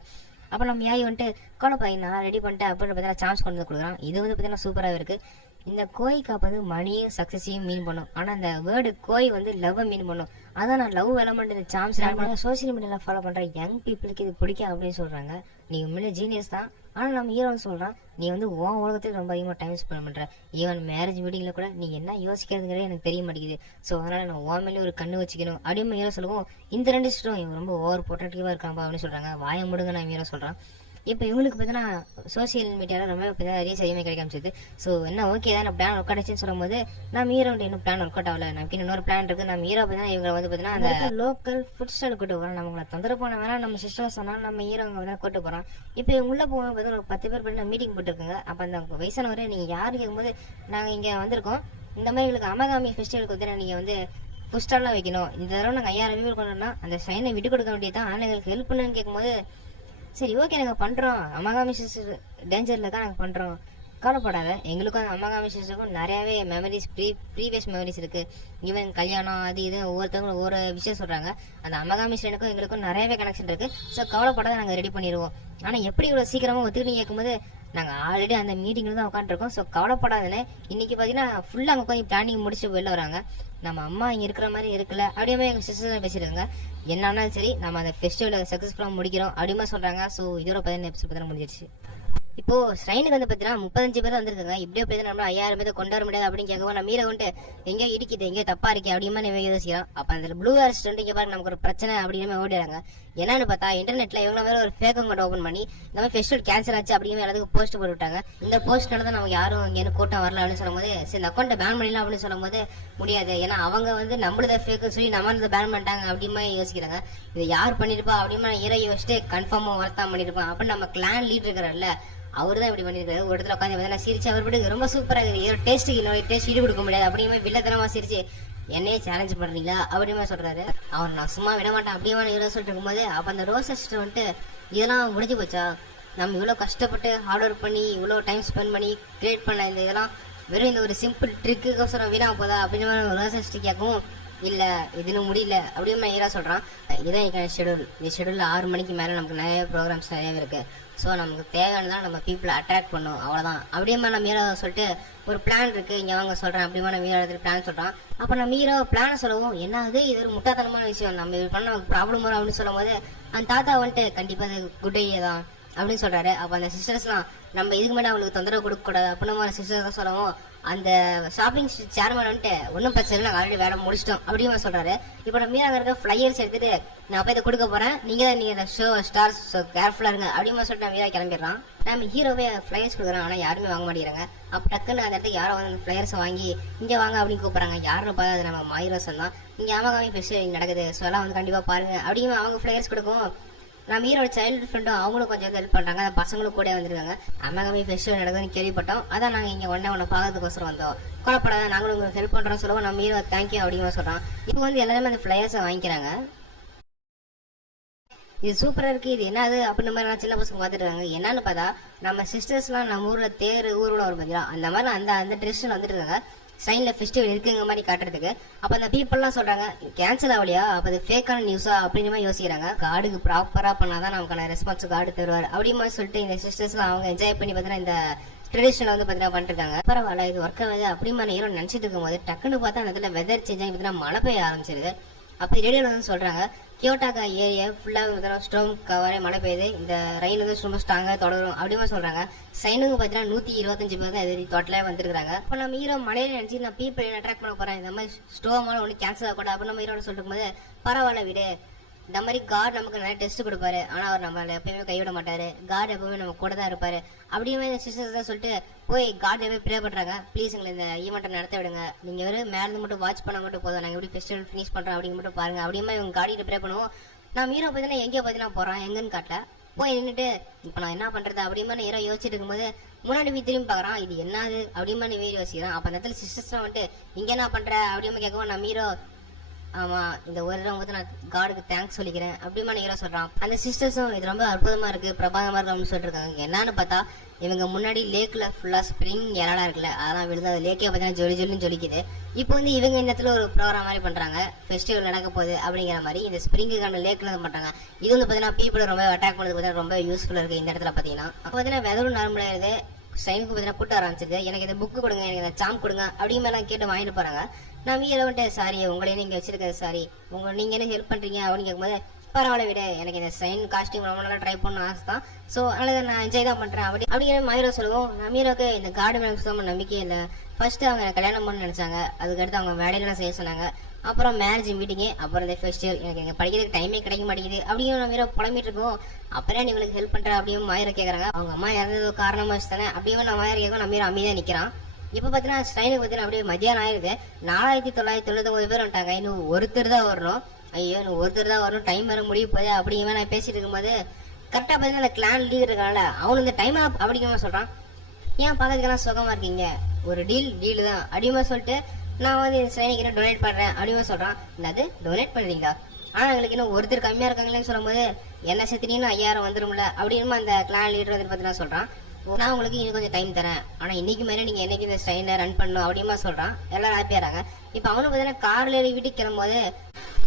அப்போ நம்ம யாய் வந்துட்டு கோடப்பா நான் ரெடி பண்ணிட்டேன் அப்படின்னு பார்த்தீங்கன்னா சான்ஸ் கொண்டு வந்து கொடுக்குறான். இது வந்து பார்த்தீங்கன்னா சூப்பராக இருக்குது. இந்த கோய் காப்பது மணியும் சக்ஸஸையும் மீன் பண்ணும். ஆனால் அந்த வேர்டு கோய் வந்து லவ்வை மீன் பண்ணும். அதான் நான் லவ் எலமெண்ட் இந்த சாம்ஸ் சோசியல் மீடியாவில் ஃபாலோ பண்ணுற யங் பீப்புளுக்கு இது பிடிக்கும் அப்படின்னு சொல்கிறாங்க. நீ உண்மையிலே ஜீனியஸ் தான். ஆனால் நம்ம ஹீரோன்னு சொல்கிறான் நீ வந்து உன் உலகத்தில் ரொம்ப அதிகமாக டைம் ஸ்பெண்ட் பண்ணுற. ஈவன் மேரேஜ் மீட்டிங்கில் கூட நீ என்ன யோசிக்கிறதுங்கிறே எனக்கு தெரிய மாட்டேங்குது. ஸோ அதனால் நான் உன் மேலே ஒரு கண்ணு வச்சுக்கணும் அப்படின்னு ஹீரோ சொல்லுவோம். இந்த 2 ஸ்டோம் இவன் ரொம்ப ஓவர் ப்ரொடக்டிவாக இருக்கான்பா அப்படின்னு சொல்கிறாங்க. வாய முடுங்க நான் ஹீரோ சொல்கிறான். இப்போ இவங்களுக்கு பார்த்தீங்கன்னா சோசியல் மீடியாவில் ரொம்ப இப்போ தான் ரீச் அதிகமாக கிடைக்க ஆரம்பிச்சது. ஸோ என்ன ஓகே தான் நான் பிளான் ஒர்க் ஆகிடுச்சுன்னு சொல்லும்போது நம்ம ஹீரோ இன்னும் பிளான் ஒர்க் அவுட் ஆகல. நமக்கு இன்னொரு பிளான் இருக்குது. நம்ம ஹீரோ பார்த்தீங்கன்னா இவங்க வந்து பார்த்தீங்கன்னா அந்த லோக்கல் ஃபுட் ஸ்டைல் கூட்டு போகிறோம். நம்மளை தொந்தரவு பண்ண வேணாம் நம்ம சிஸ்டர் சொன்னாலும் நம்ம ஹீரோங்க வந்து கூட்டு போகிறோம். இப்போ இவங்க உள்ளே போகும்போது பார்த்தீங்கன்னா ஒரு 10 பேர் பண்ணி மீட்டிங் போட்டுருக்காங்க. அப்போ அந்த வயசானவரை நீங்கள் யார் கேட்கும்போது நாங்கள் இங்கே வந்திருக்கோம் இந்த மாதிரி எங்களுக்கு அமகாமி ஃபெஸ்டிவலுக்கு வந்து நீங்கள் வந்து ஃபுட் ஸ்டால்லாம் வைக்கணும். இந்த தடவை நாங்கள் 5000 பேர் கொண்டோம்னா அந்த சைனை விட்டு கொடுக்க வேண்டியது தான். ஆனால் எங்களுக்கு ஹெல்ப் பண்ணுன்னு கேட்கும்போது சரி ஓகே நாங்கள் பண்ணுறோம் அமகாமி சிஸ்டர் டேஞ்சரில் தான் நாங்கள் பண்ணுறோம் கவலைப்படாத. எங்களுக்கும் அந்த அமகாமி சிஸ்டருக்கும் நிறையாவே மெமரிஸ் ப்ரீவியஸ் மெமரிஸ் இருக்குது. ஈவன் கல்யாணம் அது இது ஒவ்வொருத்தவங்களும் ஒவ்வொரு விஷயம் சொல்கிறாங்க. அந்த அமகாமி சிஸ்டருக்கும் எங்களுக்கும் நிறையவே கனெக்ஷன் இருக்குது. ஸோ கவலைப்படாத நாங்கள் ரெடி பண்ணிடுவோம். ஆனால் எப்படி இவ்வளோ சீக்கிரமாக ஒத்துக்கிட்டு கேட்கும்போது நாங்கள் ஆல்ரெடி அந்த மீட்டிங்கில் தான் உட்காந்துருக்கோம். ஸோ கவலைப்படாதுன்னு இன்றைக்கி பார்த்தீங்கன்னா ஃபுல்லாக அங்கே உட்காந்து பிளானிங் முடிச்சுட்டு வெளில வராங்க. நம்ம அம்மா இங்கே இருக்கிற மாதிரி இருக்கல அப்படியே எங்கள் சிஸ்டர் பேசியிருக்காங்க. என்னாலும் சரி நம்ம அந்த ஃபெஸ்டிவலை சக்ஸஸ்ஃபுல்லாக முடிக்கிறோம் அப்படிமா சொல்கிறாங்க. ஸோ இதோட 15 எபிசோட் பார்த்தீங்கன்னா முடிஞ்சிருச்சு. இப்போ ஸ்ட்ரைனுக்கு வந்து பார்த்தீங்கன்னா 35 பேர் வந்திருக்காங்க. இப்படியே போய் நம்ம 5000 பேர் கொண்டு வர முடியாது அப்படின்னு கேட்கவும் நம்ம மீரை வந்துட்டு எங்கேயோ இடிக்குது எங்கேயோ தப்பா இருக்கு அப்படிமா நம்ம யோசிக்கிறோம். அப்ப அந்த ப்ளூ அரெஸ்ட் வந்து இங்க பாருங்க நமக்கு ஒரு பிரச்சனை அப்படின்னு ஓடிடுறாங்க. என்னன்னு பார்த்தா இன்டர்நெட்ல இவங்க மேல ஒரு ஃபேக் அக்கௌண்ட் ஓபன் பண்ணி இந்த மாதிரி ஃபெஸ்டிவல் கேன்சல் ஆச்சு அப்படிங்கிற எல்லாத்துக்கும் போஸ்ட் போட்டு விட்டாங்க. இந்த போஸ்ட்னால தான் நமக்கு யாரும் இங்கே கூட்டம் வரல அப்படின்னு சொல்லும்போது சரி இந்த அக்கௌண்ட்டை பேன் பண்ணிடலாம் அப்படின்னு சொல்லும்போது முடியாது. ஏன்னா அவங்க வந்து நம்மளத ஃபேக்கு சொல்லி நம்ம பேன் பண்ணிட்டாங்க அப்படிமா யோசிக்கிறாங்க. இது யார் பண்ணிருப்பா அப்படிமா ஹீரோ யோசிச்சுட்டு கன்ஃபார்மா ஒர்த்தான் பண்ணிருப்பான் அப்படின்னு நம்ம கிளான் லீட் இருக்கிறார்ல அவரு தான் இப்படி பண்ணிருக்காரு. ஒரு இடத்துல உட்காந்து சிரிச்சு அவர் பட்டு ரொம்ப சூப்பரா இருக்குது டேஸ்ட்டுக்கு இன்னொரு டேஸ்ட் ஈடு கொடுக்க முடியாது அப்படிங்கிற வில்லத்தனமா சிரிச்சு என்னையே சேலஞ்ச் பண்றீங்களா அப்படிமா சொல்றாரு. அவர் நான் சும்மா விட மாட்டேன் அப்படியே ஹீரோ சொல்லிட்டு இருக்கும்போது அப்ப அந்த ரோஸ் சிஸ்டர் வந்துட்டு இதெல்லாம் முடிஞ்சு போச்சா, நம்ம இவ்வளோ கஷ்டப்பட்டு ஹார்ட் ஒர்க் பண்ணி இவ்வளோ டைம் ஸ்பெண்ட் பண்ணி கிரியேட் பண்ண இந்த இதெல்லாம் வெறும் இந்த ஒரு சிம்பிள் ட்ரிக்குக்கோசரம் வீணாக போதா அப்படின்னு ரோஸ் சிஸ்டர் கேட்கவும் இல்லை இதுன்னு முடியல அப்படின்னு ஹீரோ சொல்கிறான். இதுதான் எனக்கு ஷெடியூல். இந்த ஷெடியூலில் 6 மணிக்கு மேலே நமக்கு நிறைய ப்ரோக்ராம்ஸ் நிறையவே இருக்குது. ஸோ நமக்கு தேவையானதான் நம்ம பீப்புளை அட்ராக்ட் பண்ணும் அவ்வளோதான் அப்படியேமா நம்ம ஹீரோ சொல்லிட்டு ஒரு பிளான் இருக்குது இங்கே வாங்க சொல்கிறேன் அப்படிமா நம்ம ஹீரோ எடுத்துட்டு பிளான் சொல்கிறான். அப்போ நம்ம ஹீரோ பிளானை சொல்லவும் என்ன ஆகுது இது ஒரு முட்டாத்தனமான விஷயம் நம்ம இது பண்ண நமக்கு ப்ராப்ளம் வரும் அப்படின்னு சொல்லும் போது அந்த தாத்தா வந்துட்டு கண்டிப்பாக அது குட் ஐடியா தான் அப்படின்னு சொல்கிறாரு. அப்போ அந்த சிஸ்டர்ஸ்லாம் நம்ம இதுக்கு மேலே அவங்களுக்கு தொந்தரவு கொடுக்கக்கூடாது அப்படின்னு சிஸ்டர்ஸ் தான் சொல்லவும் அந்த ஷாப்பிங் சேர்மன் வந்துட்டு ஒன்றும் பிரச்சனை இல்லை நாங்கள் ஆல்ரெடி வேலை முடிச்சிட்டோம் அப்படின்னு சொல்கிறாரு. இப்போ நம்ம மீறாக இருக்க ஃப்ளையர்ஸ் எடுத்துட்டு நான் போய் இதை கொடுக்க போகிறேன் நீங்கள் இந்த ஷோ ஸ்டார்ஸ் கேர்ஃபுல்லாக இருங்க அப்படின்னு சொல்லிட்டு மீறா கிளம்பிடுறான். நம்ம ஹீரோவே ஃப்ளையர்ஸ் கொடுக்குறோம் ஆனால் யாருமே வாங்க மாட்டேங்கிறாங்க. அப்போ டக்குன்னு அந்த இடத்துக்கு யாரோ வந்து ஃப்ளையர்ஸை வாங்கி இங்கே வாங்க அப்படின்னு கூப்பிட்றாங்க. யாருன்னு பார்த்தா அது நம்ம மாயிரோசன் தான். இங்கே அமகாமி ஃபெஸ்டிவல் நடக்குது ஸோ எல்லாம் வந்து கண்டிப்பாக பாருங்க அப்படின்னு அவங்க ஃப்ளையர்ஸ் கொடுக்கும். நம்ம ஹீரோட சைல்டு ஃப்ரெண்டும் அவங்களும் கொஞ்சம் ஹெல்ப் பண்ணுறாங்க. அந்த பசங்களும் கூட வந்திருக்காங்க. அமகாமி ஃபெஸ்டிவல் நடக்குதுன்னு கேள்விப்பட்டோம். அதான் நாங்கள் இங்கே ஒன்றை பார்க்கறதுக்கோசரம் வந்தோம். கொலைப்படாத நாங்களும் உங்களுக்கு ஹெல்ப் பண்ணுறோம் சொல்லுவோம். நம்ம ஹீரோ தேங்க்யூ அப்படிங்கிற சொல்கிறோம். இப்போ வந்து எல்லாருமே அந்த ஃப்ளையர்ஸை வாங்கிக்கிறாங்க. இது சூப்பராக இருக்குது இது என்னது அப்படின்னு மாதிரி சின்ன பசங்க பார்த்துட்டு இருக்காங்க. என்னன்னு பார்த்தா நம்ம சிஸ்டர்ஸ்லாம் நம்ம ஊரில் தேர் ஊர்வலம் வரும் பார்த்தீங்களா அந்த மாதிரி அந்த ட்ரெஸ்ஸில் வந்துட்டு இருக்காங்க. சைன்ல ஃபெஸ்டிவல் இருக்குங்க மாதிரி காட்டுறதுக்கு. அப்ப அந்த பீப்புள்லாம் சொல்றாங்க கேன்சல் ஆகலையா அப்ப அது ஃபேக்கான நியூஸா அப்படின்னு மாதிரி யோசிக்கிறாங்க. கார்டுக்கு ப்ராப்பரா பண்ணாதான் நமக்கான ரெஸ்பான்ஸ் கார்டு தருவார் அப்படிமா சொல்லிட்டு இந்த சிஸ்டர்ஸ்லாம் அவங்க என்ஜாய் பண்ணி பார்த்தீங்கன்னா இந்த ட்ரெடிஷனல் வந்து பார்த்தீங்கன்னா பண்ணிருக்காங்க. பரவாயில்ல இது ஒர்க் ஆகுது அப்படிமா ஹீரோ நினைச்சிட்டு இருக்கும் போது டக்குன்னு பார்த்தா அந்த இடத்துல வெதர் சேஞ்ச் ஆகி பார்த்தீங்கன்னா மழை பெய்ய ஆரம்பிச்சிருது. அப்படி ரேடியோல வந்து சொல்றாங்க கியோட்டாக்கா ஏரியா ஃபுல்லாக ஸ்டோம் கவரே மழை பெய்யுது இந்த ரெயின் வந்து ரொம்ப ஸ்ட்ராங்காக தொடரும் அப்படிமா சொல்றாங்க. சைனுக்கு பார்த்தீங்கன்னா 125 பேர் தான் எதிரி டோட்டலாக வந்துருக்காங்க. இப்போ நம்ம ஹீரோ மழையில நினைச்சு நான் பீப்பிள் அட்ராக்ட் பண்ண போறேன் இந்த மாதிரி ஸ்டோமால ஒன்று கேன்சல் ஆகக்கூடாது அப்படின்னு நம்ம ஹீரோட சொல்லிட்டு போது பரவாயில்ல விடு இந்த மாதிரி காட் நமக்கு நிறைய டெஸ்ட் கொடுப்பாரு ஆனால் அவர் நம்மள எப்பயுமே கைவிட மாட்டாரு. காட் எப்பவுமே நம்ம கூட தான் இருப்பாரு அப்படியுமே இந்த சிஸ்டர்ஸ் தான் சொல்லிட்டு போய் காட் எப்பவுமே ப்ரே பண்றாங்க. ப்ளீஸ் எங்களை இந்த ஈவெண்ட்டை நடத்த விடுங்க நீங்க வெறும் மேலே மட்டும் வாட்ச் பண்ண மட்டும் போதும் நாங்கள் எப்படி ஃபெஸ்டிவல் ஃபினிஷ் பண்றோம் அப்படிங்க மட்டும் பாருங்க அப்படியுமே இவங்க காடிட்டு ப்ரே பண்ணுவோம். நான் ஹீரோ பார்த்தீங்கன்னா எங்கேயோ பார்த்தீங்கன்னா போறான் எங்கன்னு காட்டல போய் நின்றுட்டு இப்போ நான் என்ன பண்றது அப்படிமா ஹீரோ யோசிச்சுட்டு இருக்கும்போது முன்னாடி போய் திரும்பி பார்க்குறான் இது என்னது அப்படிமா நீ யோசிக்கிறான். அப்போ அந்த இடத்துல சிஸ்டர்ஸ்லாம் வந்துட்டு இங்கே என்ன பண்ற அப்படிமா கேட்கவும் நம்ம ஹீரோ ஆமா இந்த ஒரு இடம் வந்து நான் காடுக்கு தேங்க்ஸ் சொல்லிக்கிறேன் அப்படிமா ஹீரோ சொல்றான். அந்த சிஸ்டர்ஸும் இது ரொம்ப அற்புதமா இருக்கு பிரபாதமா இருக்கு அப்படின்னு சொல்லிட்டு இருக்காங்க. என்னன்னு பார்த்தா இவங்க முன்னாடி லேக்ல ஃபுல்லா ஸ்ப்ரிங் இறலா இருக்குல்ல அதெல்லாம் விழுது அது லேக்கே பார்த்தீங்கன்னா ஜொலி ஜொலின்னு ஜொலிக்குது. இப்போ வந்து இவங்க இந்த இடத்துல ஒரு ப்ரோக்ராம் மாதிரி பண்றாங்க ஃபெஸ்டிவல் நடக்க போகுது அப்படிங்கிற மாதிரி இந்த ஸ்ப்ரிங்குக்கான லேக்ல பண்றாங்க. இது வந்து பார்த்தீங்கன்னா பீப்புளை ரொம்ப அட்டாக் பண்ணது பார்த்தீங்கன்னா ரொம்ப யூஸ்ஃபுல்லா இருக்கு இந்த இடத்துல பார்த்தீங்கன்னா. அப்போ பார்த்தீங்கன்னா வெதரும் நார்மலாயிருது சைனுக்கு பார்த்தீங்கன்னா கூட்ட ஆரம்பிச்சிருது. எனக்கு இந்த புக்கு கொடுங்க எனக்கு இந்த சாம் கொடுங்க அப்படிங்கலாம் கேட்டு வாங்கிட்டு போறாங்க. நான் ஹீரோ வந்துட்டு சாரி உங்களையே நீங்க வச்சிருக்காது சாரி நீங்க என்ன ஹெல்ப் பண்றீங்க அப்படின்னு கேட்கும்போது பரவாயில்ல விட எனக்கு இந்த சைன் காஸ்டியூம் ரொம்ப நல்லா ட்ரை பண்ண ஆசை தான் ஸோ அதனால நான் என்ஜாய் தான் பண்றேன் அப்படிங்கிற ஹீரோ சொல்லுவோம். நம்ம ஹீரோக்கு இந்த கார்டு மேலே சுத்தமாக நம்பிக்கை இல்லை. ஃபர்ஸ்ட் அவங்க கல்யாணம் பண்ண நினைச்சாங்க அதுக்கடுத்து அவங்க வேலையிலாம் செய்ய சொன்னாங்க அப்புறம் மேரேஜ் மீட்டிங்கு அப்புறம் இந்த ஃபெஸ்டிவல் எனக்கு படிக்கிறதுக்கு டைமே கிடைக்க மாட்டேங்குது அப்படியும் நம்ம ஹீரோ புலம்பிட்டு இருக்கோம். அப்புறம் நீ உங்களுக்கு ஹெல்ப் பண்ற அப்படியும் மாயிர கேட்கறாங்க. அவங்க அம்மா இறந்தது காரணமா வச்சுதானே அப்படியும் நம்ம மாயிர கேட்கும் நம்ம ஹீரோ அமைதியாக நிற்கிறான். இப்போ பார்த்தீங்கன்னா ஸ்ட்ரைனுக்கு பார்த்தீங்கன்னா அப்படியே மதியானம் ஆயிடுது. 4999 பேர் வந்துட்டாங்க. இன்னும் ஒருத்தர் தான் வரணும். ஐயோ இன்னும் ஒருத்தர் தான் வரணும் டைம் வேற முடிய போகுது அப்படிங்கிற நான் பேசிட்டு இருக்கும்போது கரெக்டாக பார்த்தீங்கன்னா அந்த கிளான் லீடர் இருக்காங்கல்ல அவனு இந்த டைம் அப்படிங்கிற சொல்றான். ஏன் பார்க்கறதுக்கெல்லாம் சுகமா இருக்கீங்க ஒரு டீல் தான் அப்படிமா சொல்லிட்டு நான் வந்து ஸ்ட்ரைனுக்கு டொனேட் பண்றேன் அப்படிமா சொல்றான். என்னது டொனேட் பண்ணுறீங்களா ஆனால் எங்களுக்கு இன்னும் ஒருத்தர் கம்மியாக இருக்காங்களேன்னு சொல்லும்போது என்ன சேர்த்துனீங்கன்னா 5000 வந்துடும்ல அப்படின்னு அந்த கிளான் லீடர் வந்து பார்த்தீங்கன்னா சொல்றான். நான் உங்களுக்கு இன்னும் கொஞ்சம் டைம் தரேன் ஆனால் இன்னைக்கு மாதிரி நீங்கள் என்னைக்கு இந்த ஸ்ட்ரைனை ரன் பண்ணணும் அப்படிமா சொல்கிறான். எல்லாரும் ஹாப்பியாகிறாங்க. இப்போ அவனு பார்த்தீங்கன்னா காரில் ஏறி வீட்டுக்கு கிளம்பும்போது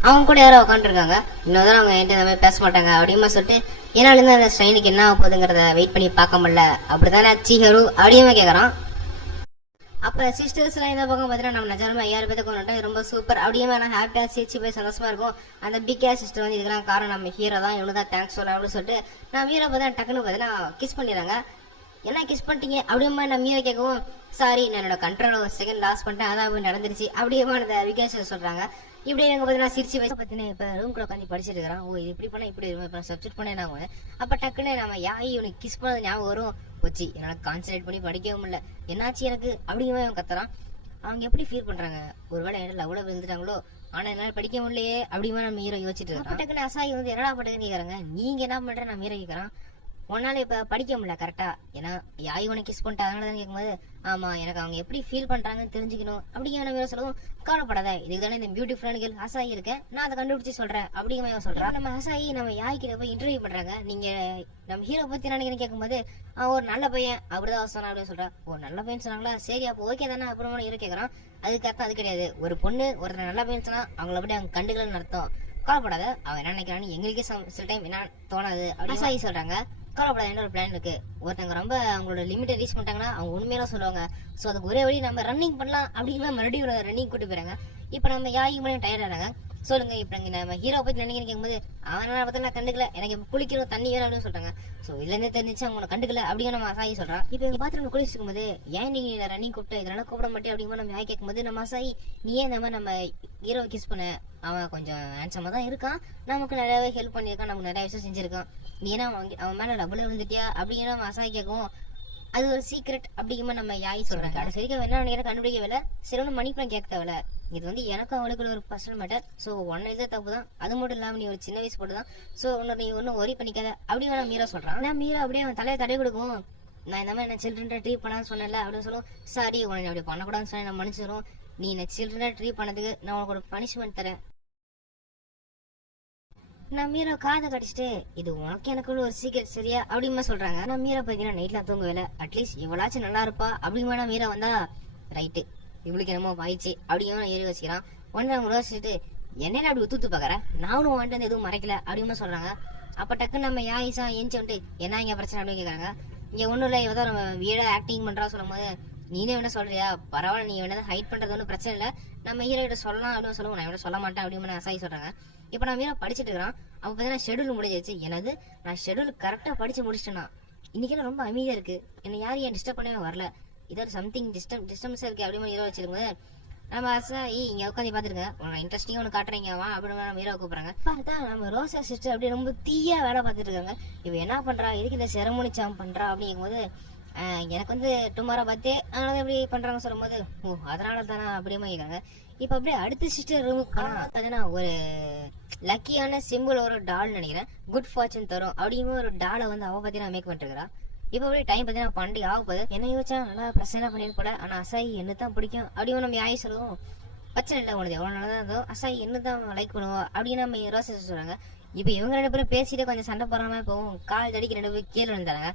அவங்க கூட யாரோ உட்காந்துருக்காங்க. இன்னொரு அவங்க என்கிட்ட இந்த மாதிரி பேச மாட்டாங்க அப்படிமா சொல்லிட்டு ஏன்னாலேருந்து அந்த ஸ்ட்ரைனுக்கு என்ன ஆக போகுதுங்கிறத வெயிட் பண்ணி பார்க்க முடியல அப்படித்தானே சீஹரு அப்படியுமா கேட்குறான். அப்போ சிஸ்டர்ஸ்லாம் இந்த பக்கம் பார்த்தீங்கன்னா நம்ம நிஜமா 5000 பேருக்கு கொண்டு ரொம்ப சூப்பர் அப்படியே நான் ஹாப்பியாக சிரிச்சு போய் சந்தோஷமா இருக்கும். அந்த பிகே சிஸ்டர் வந்து இதுக்கெல்லாம் காரணம் நம்ம ஹீரோ தான் இவனு தான் தேங்க்ஸ் சொல்ல அப்படின்னு சொல்லிட்டு நான் ஹீரோ பார்த்தா டக்குன்னு பார்த்தீங்கன்னா கிஸ் பண்ணிடுறாங்க. என்ன கிஸ் பண்ணிட்டீங்க அப்படியே நான் மீரை கேட்கவும், சாரி நான் என்னோட கண்ட்ரோல் ஒரு செகண்ட் லாஸ் பண்ணிட்டேன், அதான் அப்படி நடந்துருச்சு அப்படியே அந்த விக்னேஷ் சொல்றாங்க. இப்படி எங்க பார்த்தீங்கன்னா சிரிச்சு வயசு பார்த்தீங்கன்னா இப்போ ரூம் கூட உட்காந்து படிச்சுட்டு இருக்கிறான். ஓ இது இப்படி பண்ணா இப்படி இருக்கும், இப்போ சப்ஜெக்ட் பண்ண என்ன ஆகும். அப்போ டக்குன்னு நம்ம யாய் இவனுக்கு கிஸ் பண்ணது ஞாபகம் வரும். போச்சு என்னால கான்சன்ட்ரேட் பண்ணி படிக்கவும் இல்லை, என்னாச்சு எனக்கு அப்படிங்கிற அவன் கத்துறான். அவங்க எப்படி ஃபீல் பண்றாங்க, ஒருவேளை என்ன லவ்ல விழுந்துட்டாங்களோ, ஆனா என்னால படிக்க முடியலையே அப்படிமா நம்ம ஹீரோ யோசிச்சுட்டு இருக்கோம். டக்குன்னு அசாயி வந்து என்னடா பண்ணுறதுன்னு கேட்கறாங்க. நீங்க என்ன பண்ற நான் ஹீரோ கேட்கறான். உன்னால இப்ப படிக்க முடியல கரெக்டா, ஏன்னா யாய் உனக்கு கிஸ் பண்ணிட்டு அதனால தான் கேட்கும்போது, ஆமா எனக்கு அவங்க எப்படி ஃபீல் பண்றாங்கன்னு தெரிஞ்சுக்கணும் அப்படிங்கிற நம்ம சொல்லவும், கவலைப்படாத இதுக்கு தானே இந்த பியூட்டிஃபுல்லான கேர்ள் அசாயி இருக்கேன், நான் அதை கண்டுபிடிச்சு சொல்றேன் அப்படிங்கிற சொல்றேன். நம்ம அசாயி நம்ம யாய் கிட்ட போய் இன்டர்வியூ பண்றாங்க. நீங்க நம்ம ஹீரோ பத்தி நினைக்கிறேன்னு கேட்கும்போது, ஒரு நல்ல பையன் அப்படிதான் சொன்னா அப்படின்னு சொல்றா. ஒரு நல்ல பையன் சொன்னாங்களா, சரி அப்போ ஓகே தானே அப்புறமா ஹீரோ கேட்கறான். அதுக்கு அர்த்தம் அது கிடையாது, ஒரு பொண்ணு ஒருத்தர் நல்ல பையன் சொன்னா அவங்கள பத்தி அவங்க கண்டுக்கலன்னு அர்த்தம். கவலைப்படாத அவன் என்ன நினைக்கிறான்னு எங்களுக்கே சில டைம் என்ன தோணாது அப்படின்னு அசாயி சொல்றாங்க. கவலைப்படாத என்ன ஒரு பிளான் இருக்கு, ஒருத்தவங்க ரொம்ப அவங்களோட லிமிட்டை ரீச் பண்ணிட்டாங்கன்னா அவங்க உண்மையெல்லாம் சொல்லுவாங்க. ஸோ அதுக்கு ஒரே வழி நம்ம ரன்னிங் பண்ணலாம் அப்படிங்கிற மறுபடியும் ரன்னிங் கூட்டு போயிறாங்க. இப்போ நம்ம யாருக்கு மணி டயர்ட் ஆனாங்க. சொல்லுங்க இப்போ நம்ம ஹீரோ பத்தி நினைக்கிறேன் கேட்கும்போது, அவனால பத்தி நான் கண்டுக்கல, எனக்கு குளிக்கணும் தண்ணி வேணும் அப்படின்னு சொல்றாங்க. ஸோ இதுல இருந்தே தெரிஞ்சிச்சு அவங்க கண்டுக்கல அப்படின்னு நம்ம அசாயி சொல்றான். இப்போ எங்க பாத்ரூம் குளிச்சுட்டு இருக்கும்போது, ஏன் நீங்க ரன்னிங் கூப்பிட்டு இதனால கூப்பிட மாட்டேன் அப்படிங்கிற நம்ம யாய் கேட்கும்போது, நம்ம அசாயி நீ ஏன் இந்த மாதிரி நம்ம ஹீரோ கிஸ் பண்ண, அவன் கொஞ்சம் ஹேண்ட்ஸமா தான் இருக்கான், நமக்கு நிறையவே ஹெல்ப் பண்ணியிருக்கான், நமக்கு நிறைய விஷயம் செஞ்சிருக்கான், நீ ஏன்னா அவன் மேல டபுள் விழுந்துட்டியா அப்படிங்கிற நம்ம அசாயி கேட்கவும், அது ஒரு சீக்ரெட் அப்படிங்கிற நம்ம யாய் சொல்றாங்க. அது சரிக்கும் என்ன நினைக்கிற கண்டுபிடிக்கவில்லை. சரி ஒன்றும் மணி பிளான் கேட்க தேவையில்ல, இது வந்து எனக்கும் அவளுக்கு ஒரு பர்சனல் மேட்டர். ஸோ ஒன்னு எழுத தப்பு தான், அது மட்டும் இல்லாமல் நீ ஒரு சின்ன வயசு போட்டு தான், ஸோ நீ ஒன்றும் ஒரி பண்ணிக்காத அப்படின்னு நான் மீரா சொல்றான். நான் மீரா அப்படியே அவன் தலையை தடை கொடுக்கும். நான் இந்த மாதிரி என்ன சில்ட்ரன் ட்ரீட் பண்ணான்னு சொன்னேன்ல அப்படின்னு சொல்லுவோம். சாரி உன்னை அப்படி பண்ணக்கூடாதுன்னு சொன்னேன், நான் மன்னிச்சிடும், நீ என்ன சில்ட்ரனா ட்ரீட் பண்ணதுக்கு நான் உனக்கு ஒரு பனிஷ்மெண்ட் தரேன். நான் மீரா காதை கடிச்சிட்டு, இது உனக்கு எனக்குள்ள ஒரு சீக்கிரம் சரியா அப்படிமா சொல்றாங்க. நான் மீரா பார்த்தீங்கன்னா நைட்லாம் தூங்கவில்லை, அட்லீஸ்ட் இவளாச்சும் நல்லா இருப்பா அப்படிமா மீரா வந்தா ரைட்டு இவளுக்கு என்னமோ வாயிச்சு அப்படிங்கிற ஏறி வச்சுக்கிறான். உடனே அவங்க யோசிச்சுட்டு, என்னென்ன அப்படி உத்து பாக்குறேன், நானும் வந்துட்டு வந்து எதுவும் மறைக்கல அப்படிமா சொல்றாங்க. அப்ப டக்குன்னு நம்ம யாயிசா எஞ்சி வந்துட்டு என்ன இங்க பிரச்சனை அப்படின்னு கேட்கறாங்க. இங்க ஒண்ணும் இல்லை, இவதான் நம்ம வீட ஆக்டிங் பண்றா சொல்லும் போது, நீனே என்ன சொல்றியா, பரவாயில்ல நீ என்ன ஹைட் பண்றது ஒன்றும் பிரச்சனை இல்லை, நம்ம ஹீரோ கிட்ட சொல்லலாம் அப்படின்னு சொல்லுவோம், நான் இவட சொல்ல மாட்டேன் அப்படின்னு அசாயி சொல்றாங்க. இப்போ நான் மீரா படிச்சுட்டு இருக்கிறான். அப்போ பார்த்தீங்கன்னா ஷெடியூல் முடிஞ்சிச்சு. எனது நான் ஷெடியூல் கரெக்டாக படிச்சு முடிச்சிட்டேன்னா இன்னைக்கு ரொம்ப அமைதியாக இருக்கு, என்னை யாரும் ஏன் டிஸ்டர்ப் பண்ணவே வரல, இதோட சம்திங் டிஸ்டர்பன்ஸாக இருக்கு அப்படின்னு ஹீரோ வச்சிருக்கும்போது, நம்ம அசாயி இங்கே உட்காந்து பார்த்துருங்க, உனக்கு இன்ட்ரெஸ்டிங்காக ஒன்று காட்டுறீங்க வா அப்படின்னு நம்ம ஹீரோ கூப்பிட்றாங்க. பார்த்தா நம்ம ரோசா சிஸ்டர் அப்படியே ரொம்ப தீயா வேலை பார்த்துட்டு இருக்காங்க. இப்போ என்ன பண்றா, எதுக்கு இந்த செரமோனி சாம் பண்றா அப்படிங்கும்போது, எனக்கு வந்து டுமாரோ பர்த்டே அதனால எப்படி பண்றாங்க சொல்லும்போது, ஓ அதனால தானா அப்படிமா கேட்குறாங்க. இப்போ அப்படியே அடுத்த சிஸ்டர் ரூமுக்கு பார்த்தீங்கன்னா ஒரு லக்கியான சிம்பிள் ஒரு டால் நினைக்கிறேன், குட் ஃபார்ச்சூன் தரும் அப்படிங்கிற ஒரு டாலை வந்து அவ பார்த்தீங்கன்னா மேக் பண்ணிருக்கிறா. இப்போ அப்படியே டைம் பார்த்தீங்கன்னா பண்டி ஆக போகுது. என்ன யோசிச்சா நல்லா பிரச்சனை பண்ணிட்டு போல, ஆனால் அசாயி என்ன தான் பிடிக்கும் அப்படின்னு நம்ம யாய் சொல்லுவோம். பிரச்சனை இல்லை உனது எவ்வளோ நல்லா தான் இருந்தோம், அசாயி என்ன தான் லைக் பண்ணுவோம் அப்படின்னு நம்ம ரோசா சொல்றாங்க. இப்போ இவங்க ரெண்டு பேரும் பேசிட்டு கொஞ்சம் சண்டை போறாம போவோம், கால் தடிக்கு ரெண்டு பேரும் கீழே விழுந்தாங்க.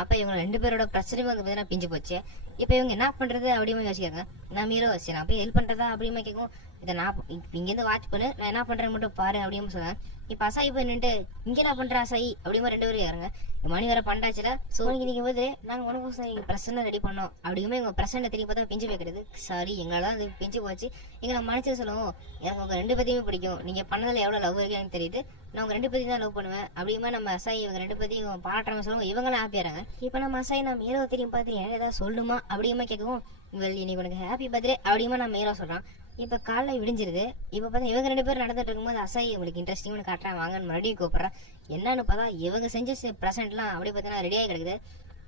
அப்ப இவங்க ரெண்டு பேரோட பிரச்சனையும் வந்து பார்த்தீங்கன்னா பிஞ்சு போச்சு. இப்ப இவங்க என்ன பண்றது அப்படின்னு யோசிக்காங்க. நான் மீரோ சரி நான் போய் ஹெல்ப் பண்றதா அப்படின்னு கேட்கும். இதை நான் இங்கேருந்து வாட்ச் பண்ணு, நான் என்ன பண்றேன்னு மட்டும் பாரு அப்படின்னு சொல்லுவேன். இப்ப அசாயி போய் நின்று இங்க என்ன பண்ற அசாயி அப்படிமா ரெண்டு பேரும் யாருங்க மணி வேற பண்டாச்சுல. சோ நீங்க போது நாங்க உனக்கு பிரசன்ட் ரெடி பண்ணோம் அப்படிங்குமே எங்க பிரசன்ட் திரும்பி பார்த்தா பிஞ்சு வைக்கிறது. சாரி எங்களால அது பிஞ்சு போச்சு, எங்களை மன்னிச்சு சொல்லுவோம், எனக்கு உங்க ரெண்டு பேத்தையுமே பிடிக்கும், நீங்க பண்ணதுல எவ்வளவு லவ் இருக்குன்னு தெரியுது, நான் உங்க ரெண்டு பேத்தையும் தான் லவ் பண்ணுவேன் அப்படிமா நம்ம அசாயி இவங்க ரெண்டு பேத்தையும் பாராட்டுறாங்க சொல்லுவோம். இவங்களாம் ஹாப்பியாறாங்க. இப்ப நம்ம அசாயி நம்ம ஹீரோ தெரியும் பார்த்து என்ன ஏதாவது சொல்லுமா அப்படியுமா கேட்கவும், இன்னைக்கு உனக்கு ஹாப்பி பர்த்டே அப்படிமா நம்ம ஹீரோ சொல்றான். இப்ப காலைல விடிஞ்சிருது. இப்ப பார்த்தா இவங்க ரெண்டு பேரும் நடந்துட்டு இருக்கும்போது அசாயி உங்களுக்கு இன்ட்ரெஸ்டிங்னு காட்டுறான் வாங்கன்னு மறுபடியும் கூப்பிடுறான். என்னன்னு பார்த்தா இவங்க செஞ்ச ப்ரெசென்ட்லாம் அப்படி பார்த்தீங்கன்னா ரெடியாகி கிடக்குது.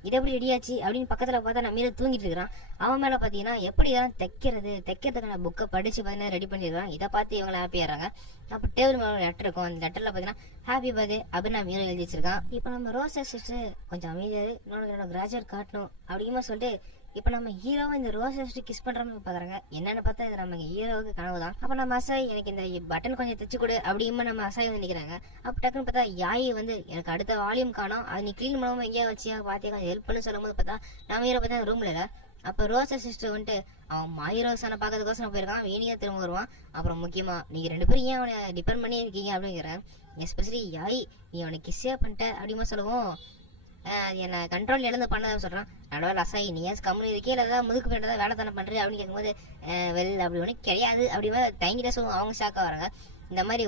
இது எப்படி ரெடியாச்சு அப்படின்னு பக்கத்துல பார்த்தா நம்ம மீற தூங்கிட்டு இருக்கிறான். அவன் மேல பாத்தீங்கன்னா எப்படிதான் தைக்கிறதுக்கான புக்கை படிச்சு பார்த்தீங்கன்னா ரெடி பண்ணிருக்கான். இதை பார்த்து இவங்க ஹாப்பியாறாங்க. அப்ப டேபிள் மேல லெட்டர் இருக்கும், அந்த லெட்டர்ல பாத்தீங்கன்னா ஹாப்பி பர்த்டே அப்படின்னு நான் மீற எழுதி வச்சிருக்கான். இப்ப நம்ம ரோசா சிஸ்டர் கொஞ்சம் அமைதியாரு, என்னோட கிராஜுவேட் காட்டணும் அப்படிமா சொல்லிட்டு இப்ப நம்ம ஹீரோவை இந்த ரோஸ் கிஸ் பண்ற மாதிரி பாக்குறாங்க. என்னன்னு பார்த்தா இது நம்ம ஹீரோவுக்கு கனவுதான். அப்ப நம்ம அசாய் எனக்கு இந்த பட்டன் கொஞ்சம் தைச்சு கொடு அப்படிமா நம்ம அசாய் வந்து நிக்கிறாங்க. அப்ப டக்குன்னு பார்த்தா யாய் வந்து எனக்கு அடுத்த வால்யூம் காணும், அது நீ கிளீன் பண்ணாம எங்கேயா வச்சியா பாத்தியா கொஞ்சம் ஹெல்ப் பண்ணு சொல்லும் போது பார்த்தா நம்ம ஹீரோ பார்த்தா ரூம்ல இல்ல. அப்ப ரோசா சிஸ்டர் வந்துட்டு அவன் மாயி ரோசான பாக்கிறதுக்கோசரம் போயிருக்கான், வீணியா திரும்ப வருவான். அப்புறம் முக்கியமா நீங்க ரெண்டு பேரும் ஏன் அவனை டிபெண்ட் பண்ணி இருக்கீங்க அப்படிங்கிறேன். எஸ்பெஷலி யாய் நீ அவனை கிஸ்ஸே பண்ணிட்ட அப்படிமா சொல்லுவோம். என்ன கண்ட்ரோல் இழந்து பண்ணதான் சொல்றான். நடுவில் அசாயி நீ ஏன் கம்முனு இருக்கே இல்லை முதுக்கு போயிட்டதா வேலை தானே பண்றேன் அப்படின்னு கேட்கும்போது வெல் அப்படி ஒன்றும் கிடையாது அப்படிமா தயங்கிட்ட சொல்லுவோம். அவங்க ஷாக்கா வராங்க. இந்த மாதிரி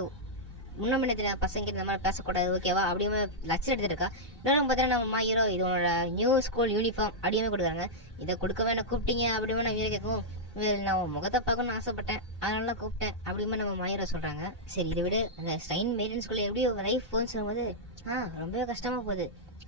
முன்ன தெரியாத பசங்க இந்த மாதிரி பேசக்கூடாது ஓகேவா அப்படியுமே லட்சம் எடுத்துட்டு இருக்கா. இன்னொரு பார்த்தீங்கன்னா நம்ம ஹீரோ இது உன்னோட நியூ ஸ்கூல் யூனிஃபார்ம் அப்படியுமே கொடுக்குறாங்க. இதை கொடுக்கவே என்ன கூப்பிட்டீங்க அப்படியுமே நான் ஹீரோ கேட்கும். நான் உன் முகத்தை பார்க்கணும்னு ஆசைப்பட்டேன் அதனால கூப்பிட்டேன் அப்படியுமே நம்ம மாயிரோ சொல்றாங்க. சரி இதை விட அந்த ஸ்ட்ரெயின் மெயின்டெனன்ஸ் ஸ்கூல்ல எப்படி லைஃப் போன்னு சொல்லும்போது ரொம்பவே கஷ்டமா போகுது.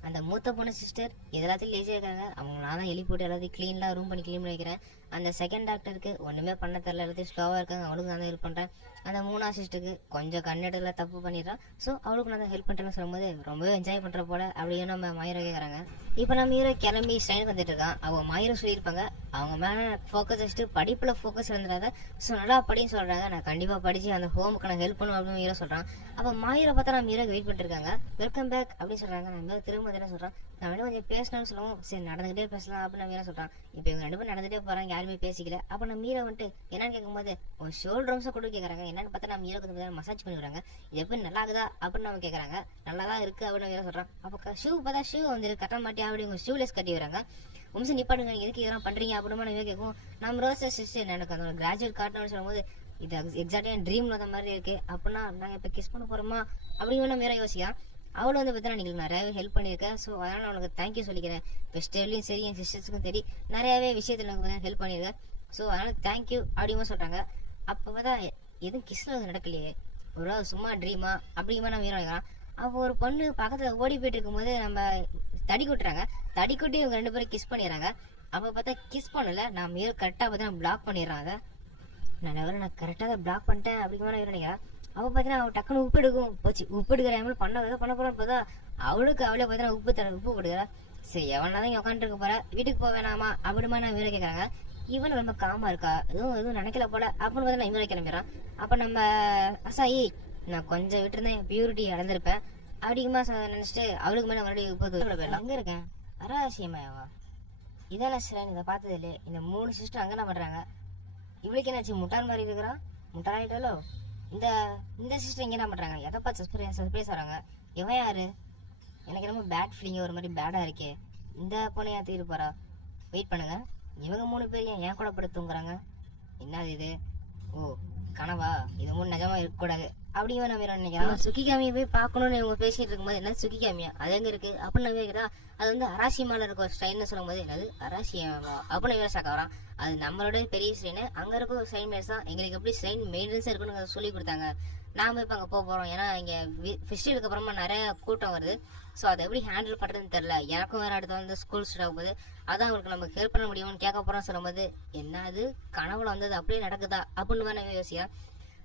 அந்த மூத்த பொண்ணு சிஸ்டர் எல்லாத்தையும் லேசியாக இருக்காங்க. அவங்க நான் தான் எழுப்பி போட்டு எல்லாத்தையும் க்ளீன்லாம் ரூம் பண்ணி க்ளீன் பண்ணி வைக்கிறேன். அந்த செகண்ட் டாக்டருக்கு ஒன்றுமே பண்ண தெரில, எல்லாத்தையும் ஸ்லோவாக இருக்காங்க, அவளுக்கு நான் தான் ஹெல்ப் பண்ணுறேன். அந்த மூணாவது சிஸ்டருக்கு கொஞ்சம் கண்ணெடுல தப்பு பண்ணிடுறான், ஸோ அவளுக்கு நான் தான் ஹெல்ப் பண்ணுறேன்னு சொல்லும்போது ரொம்பவே என்ஜாய் பண்ணுற போல அப்படின்னு நம்ம மாயிரோ கேட்குறாங்க. இப்போ நம்ம ஹீரோ கிளம்பி ஸ்ட்ரெயினுக்கு வந்துட்டு இருக்கான். அவங்க மாயிரோ சொல்லியிருப்பாங்க அவங்க மேலே ஃபோக்கஸ் வச்சுட்டு படிப்பில் ஃபோக்கஸ் இருந்துடாத, ஸோ நல்லா படின்னு சொல்கிறாங்க. நான் கண்டிப்பாக படித்து அந்த ஹோமுக்கு நான் ஹெல்ப் பண்ணும் அப்படின்னு ஹீரோ சொல்கிறான். அப்போ மாயிரோ பார்த்தா நம்ம ஹீரோக்கு வெயிட் பண்ணிட்டு இருக்காங்க. வெல்கம் பேக் அப்படின்னு சொல்கிறாங்க. நம்ம திரும்ப என்ன சொல்கிறான், நான் வேணும் கொஞ்சம் பேசணும்னு சொல்லுவோம். சரி நடந்துகிட்டே பேசலாம் அப்படின்னு நம்ம சொல்கிறான். இப்போ இவங்க ரெண்டு பேரும் நடந்துகிட்டே போகிறாங்க, யாருமே பேசிக்கல. அப்போ நம்ம ஹீரோ வந்துட்டு என்னன்னு கேட்கும்போது ஒரு ஷோல்டர்ஸை கூட கேட்குறாங்க. என்னன்னு பார்த்தா நம்ம ஹீரோக்கு வந்து மசாஜ் பண்ணி விடுறாங்க. இது எப்படி நல்லா இருக்குதா அப்படின்னு நம்ம கேட்குறாங்க. நல்லா தான் இருக்குது அப்படின்னு ஹீரோ சொல்கிறான். அப்போ ஷூ பார்த்தா ஷூ வந்து கட்ட மாட்டியா அப்படி உங்கள் ஷூலெஸ் கட்டி வராங்க. வம்சம் நிப்பாடுங்க, எதுக்கு இதெல்லாம் பண்ணுறீங்க அப்படின்னு நம்ம கேட்கும். நம்ம ரோஸ் சிஸ்டர் எனக்கு அந்த கிராஜுவேட் காட்டணும்னு சொல்லும்போது இது எக்ஸாக்டாக என் ட்ரீம்ல அந்த மாதிரி இருக்குது அப்படின்னா நாங்கள் இப்போ கிஸ் பண்ண போகிறோமா அப்படின்னு நம்ம ஹீரோ யோசிக்கலாம். அவளும் வந்து பார்த்தா நீங்கள் நிறையாவே ஹெல்ப் பண்ணியிருக்கேன், ஸோ அதனால் அவனுக்கு தேங்க்யூ சொல்லிக்கிறேன். ஃபெஸ்டிவல்லையும் சரி என் சிஸ்டர்ஸுக்கும் சரி நிறையாவே விஷயத்தில் எனக்கு ஹெல்ப் பண்ணியிருக்கேன், ஸோ அதனால் தேங்க்யூ அப்படிமா சொல்கிறாங்க. அப்போ பார்த்தா எதுவும் கிஸ்ல நடக்கலையே, ஒரு சும்மா ட்ரீமா அப்படிமா நம்ம ஹீரோ நினைக்கலாம். அப்போ ஒரு பொண்ணு பக்கத்தில் ஓடி போயிட்டு இருக்கும்போது நம்ம தடி கொட்டுறாங்க. தடி கொட்டி இவங்க ரெண்டு பேரும் கிஸ் பண்ணிடுறாங்க. அப்போ பார்த்தா கிஸ் பண்ணல, நான் ஹீரோ கரெக்டாக பார்த்தா பிளாக் பண்ணிடுறாங்க. நான் கரெக்டாக அதை பிளாக் பண்ணிட்டேன் அப்படிங்கிற மாதிரி நினைக்கிறேன். அவள் பார்த்தீங்கன்னா அவள் டக்குன்னு உப்பு எடுக்கும் போச்சு. உப்பு எடுக்கிற எவ்வளோ பண்ண போகிறான்னு பார்த்தா அவளுக்கு அவளே பார்த்தீங்கன்னா உப்பு போடுகிறா. சரி எவனா தான் இங்கே உட்காந்துருக்க போற, வீட்டுக்கு போக வேணாமா அப்படிமா நான் வீர கேட்குறாங்க. இவன் ரொம்ப காமா இருக்கா, எதுவும் நினைக்கல போல அப்படின்னு பார்த்தா நான் இவரை கிளம்பிடுறான். அப்போ நம்ம அசாயி நான் கொஞ்சம் விட்டுருந்தேன் பியூரிட்டி அடைந்திருப்பேன் அப்படிங்கமா நினச்சிட்டு அவளுக்கு மேலே மறுபடியும் போயிடலாம். எங்கே இருக்கேன் அராசியமாவா இதெல்லாம் சில இதை பார்த்தது இல்லையே. இந்த 3 சிஸ்டர் அங்கே என்ன பண்ணுறாங்க, இவளுக்கு என்னாச்சு முட்டாள் மாதிரி இருக்கிறா, முட்டாளாயிட்டாலோ. இந்த சிஸ்டர் இங்கே என்ன பண்ணுறாங்க, எதை பார்த்து சர்ப்ரைஸ் வராங்க. இவன் யாரு, எனக்கு என்னமோ பேட் ஃபீலிங் ஒரு மாதிரி பேடாக இருக்கே. இந்த பொண்ணையா தீர்வு போகிறா, வெயிட் பண்ணுங்க. இவங்க 3 பேர் ஏன் கூட படுத்து தூங்குறாங்க, என்னது இது, ஓ கனவா, இது மூணு நிஜமா இருக்கக்கூடாது அப்படிங்கிற நம்ம நினைக்கிறேன். சுக்கிகாமியை போய் பார்க்கணும்னு இவங்க பேசிட்டு இருக்கும்போது என்ன சுக்கிகாமியா அது எங்க இருக்கு அப்படின்னு கேட்குறா. அது வந்து அராசியமால இருக்க ஒரு ஸ்ட்ரெயின்னு சொல்லும் போது என்னது அராசியமா அப்படின்னு வேற சாக்க வரான். அது நம்மளோட பெரிய ஸ்ட்ரெயின், அங்க இருக்க ஒரு ஸ்ட்ரெயின் மேட்ஸ் தான் எங்களுக்கு எப்படி ஸ்ட்ரெயின் மெயின்டெனன்ஸ் இருக்குன்னு சொல்லி கொடுத்தாங்க. நாம இப்போ அங்கே போகிறோம், ஏன்னா இங்கே ஃபெஸ்டிவலுக்கு அப்புறமா நிறைய கூட்டம் வருது, ஸோ அதை எப்படி ஹேண்டில் பண்ணுறதுன்னு தெரில. எனக்கும் வேறு அடுத்த வந்து ஸ்கூல் ஸ்டார்ட் ஆகும்போது அதான் அவங்களுக்கு நமக்கு ஹெல்ப் பண்ண முடியும்னு கேட்க போகிறோம் சொல்லும்போது என்னது கனவுல வந்தது அப்படியே நடக்குதா அப்படின்னு வேணா யோசியா.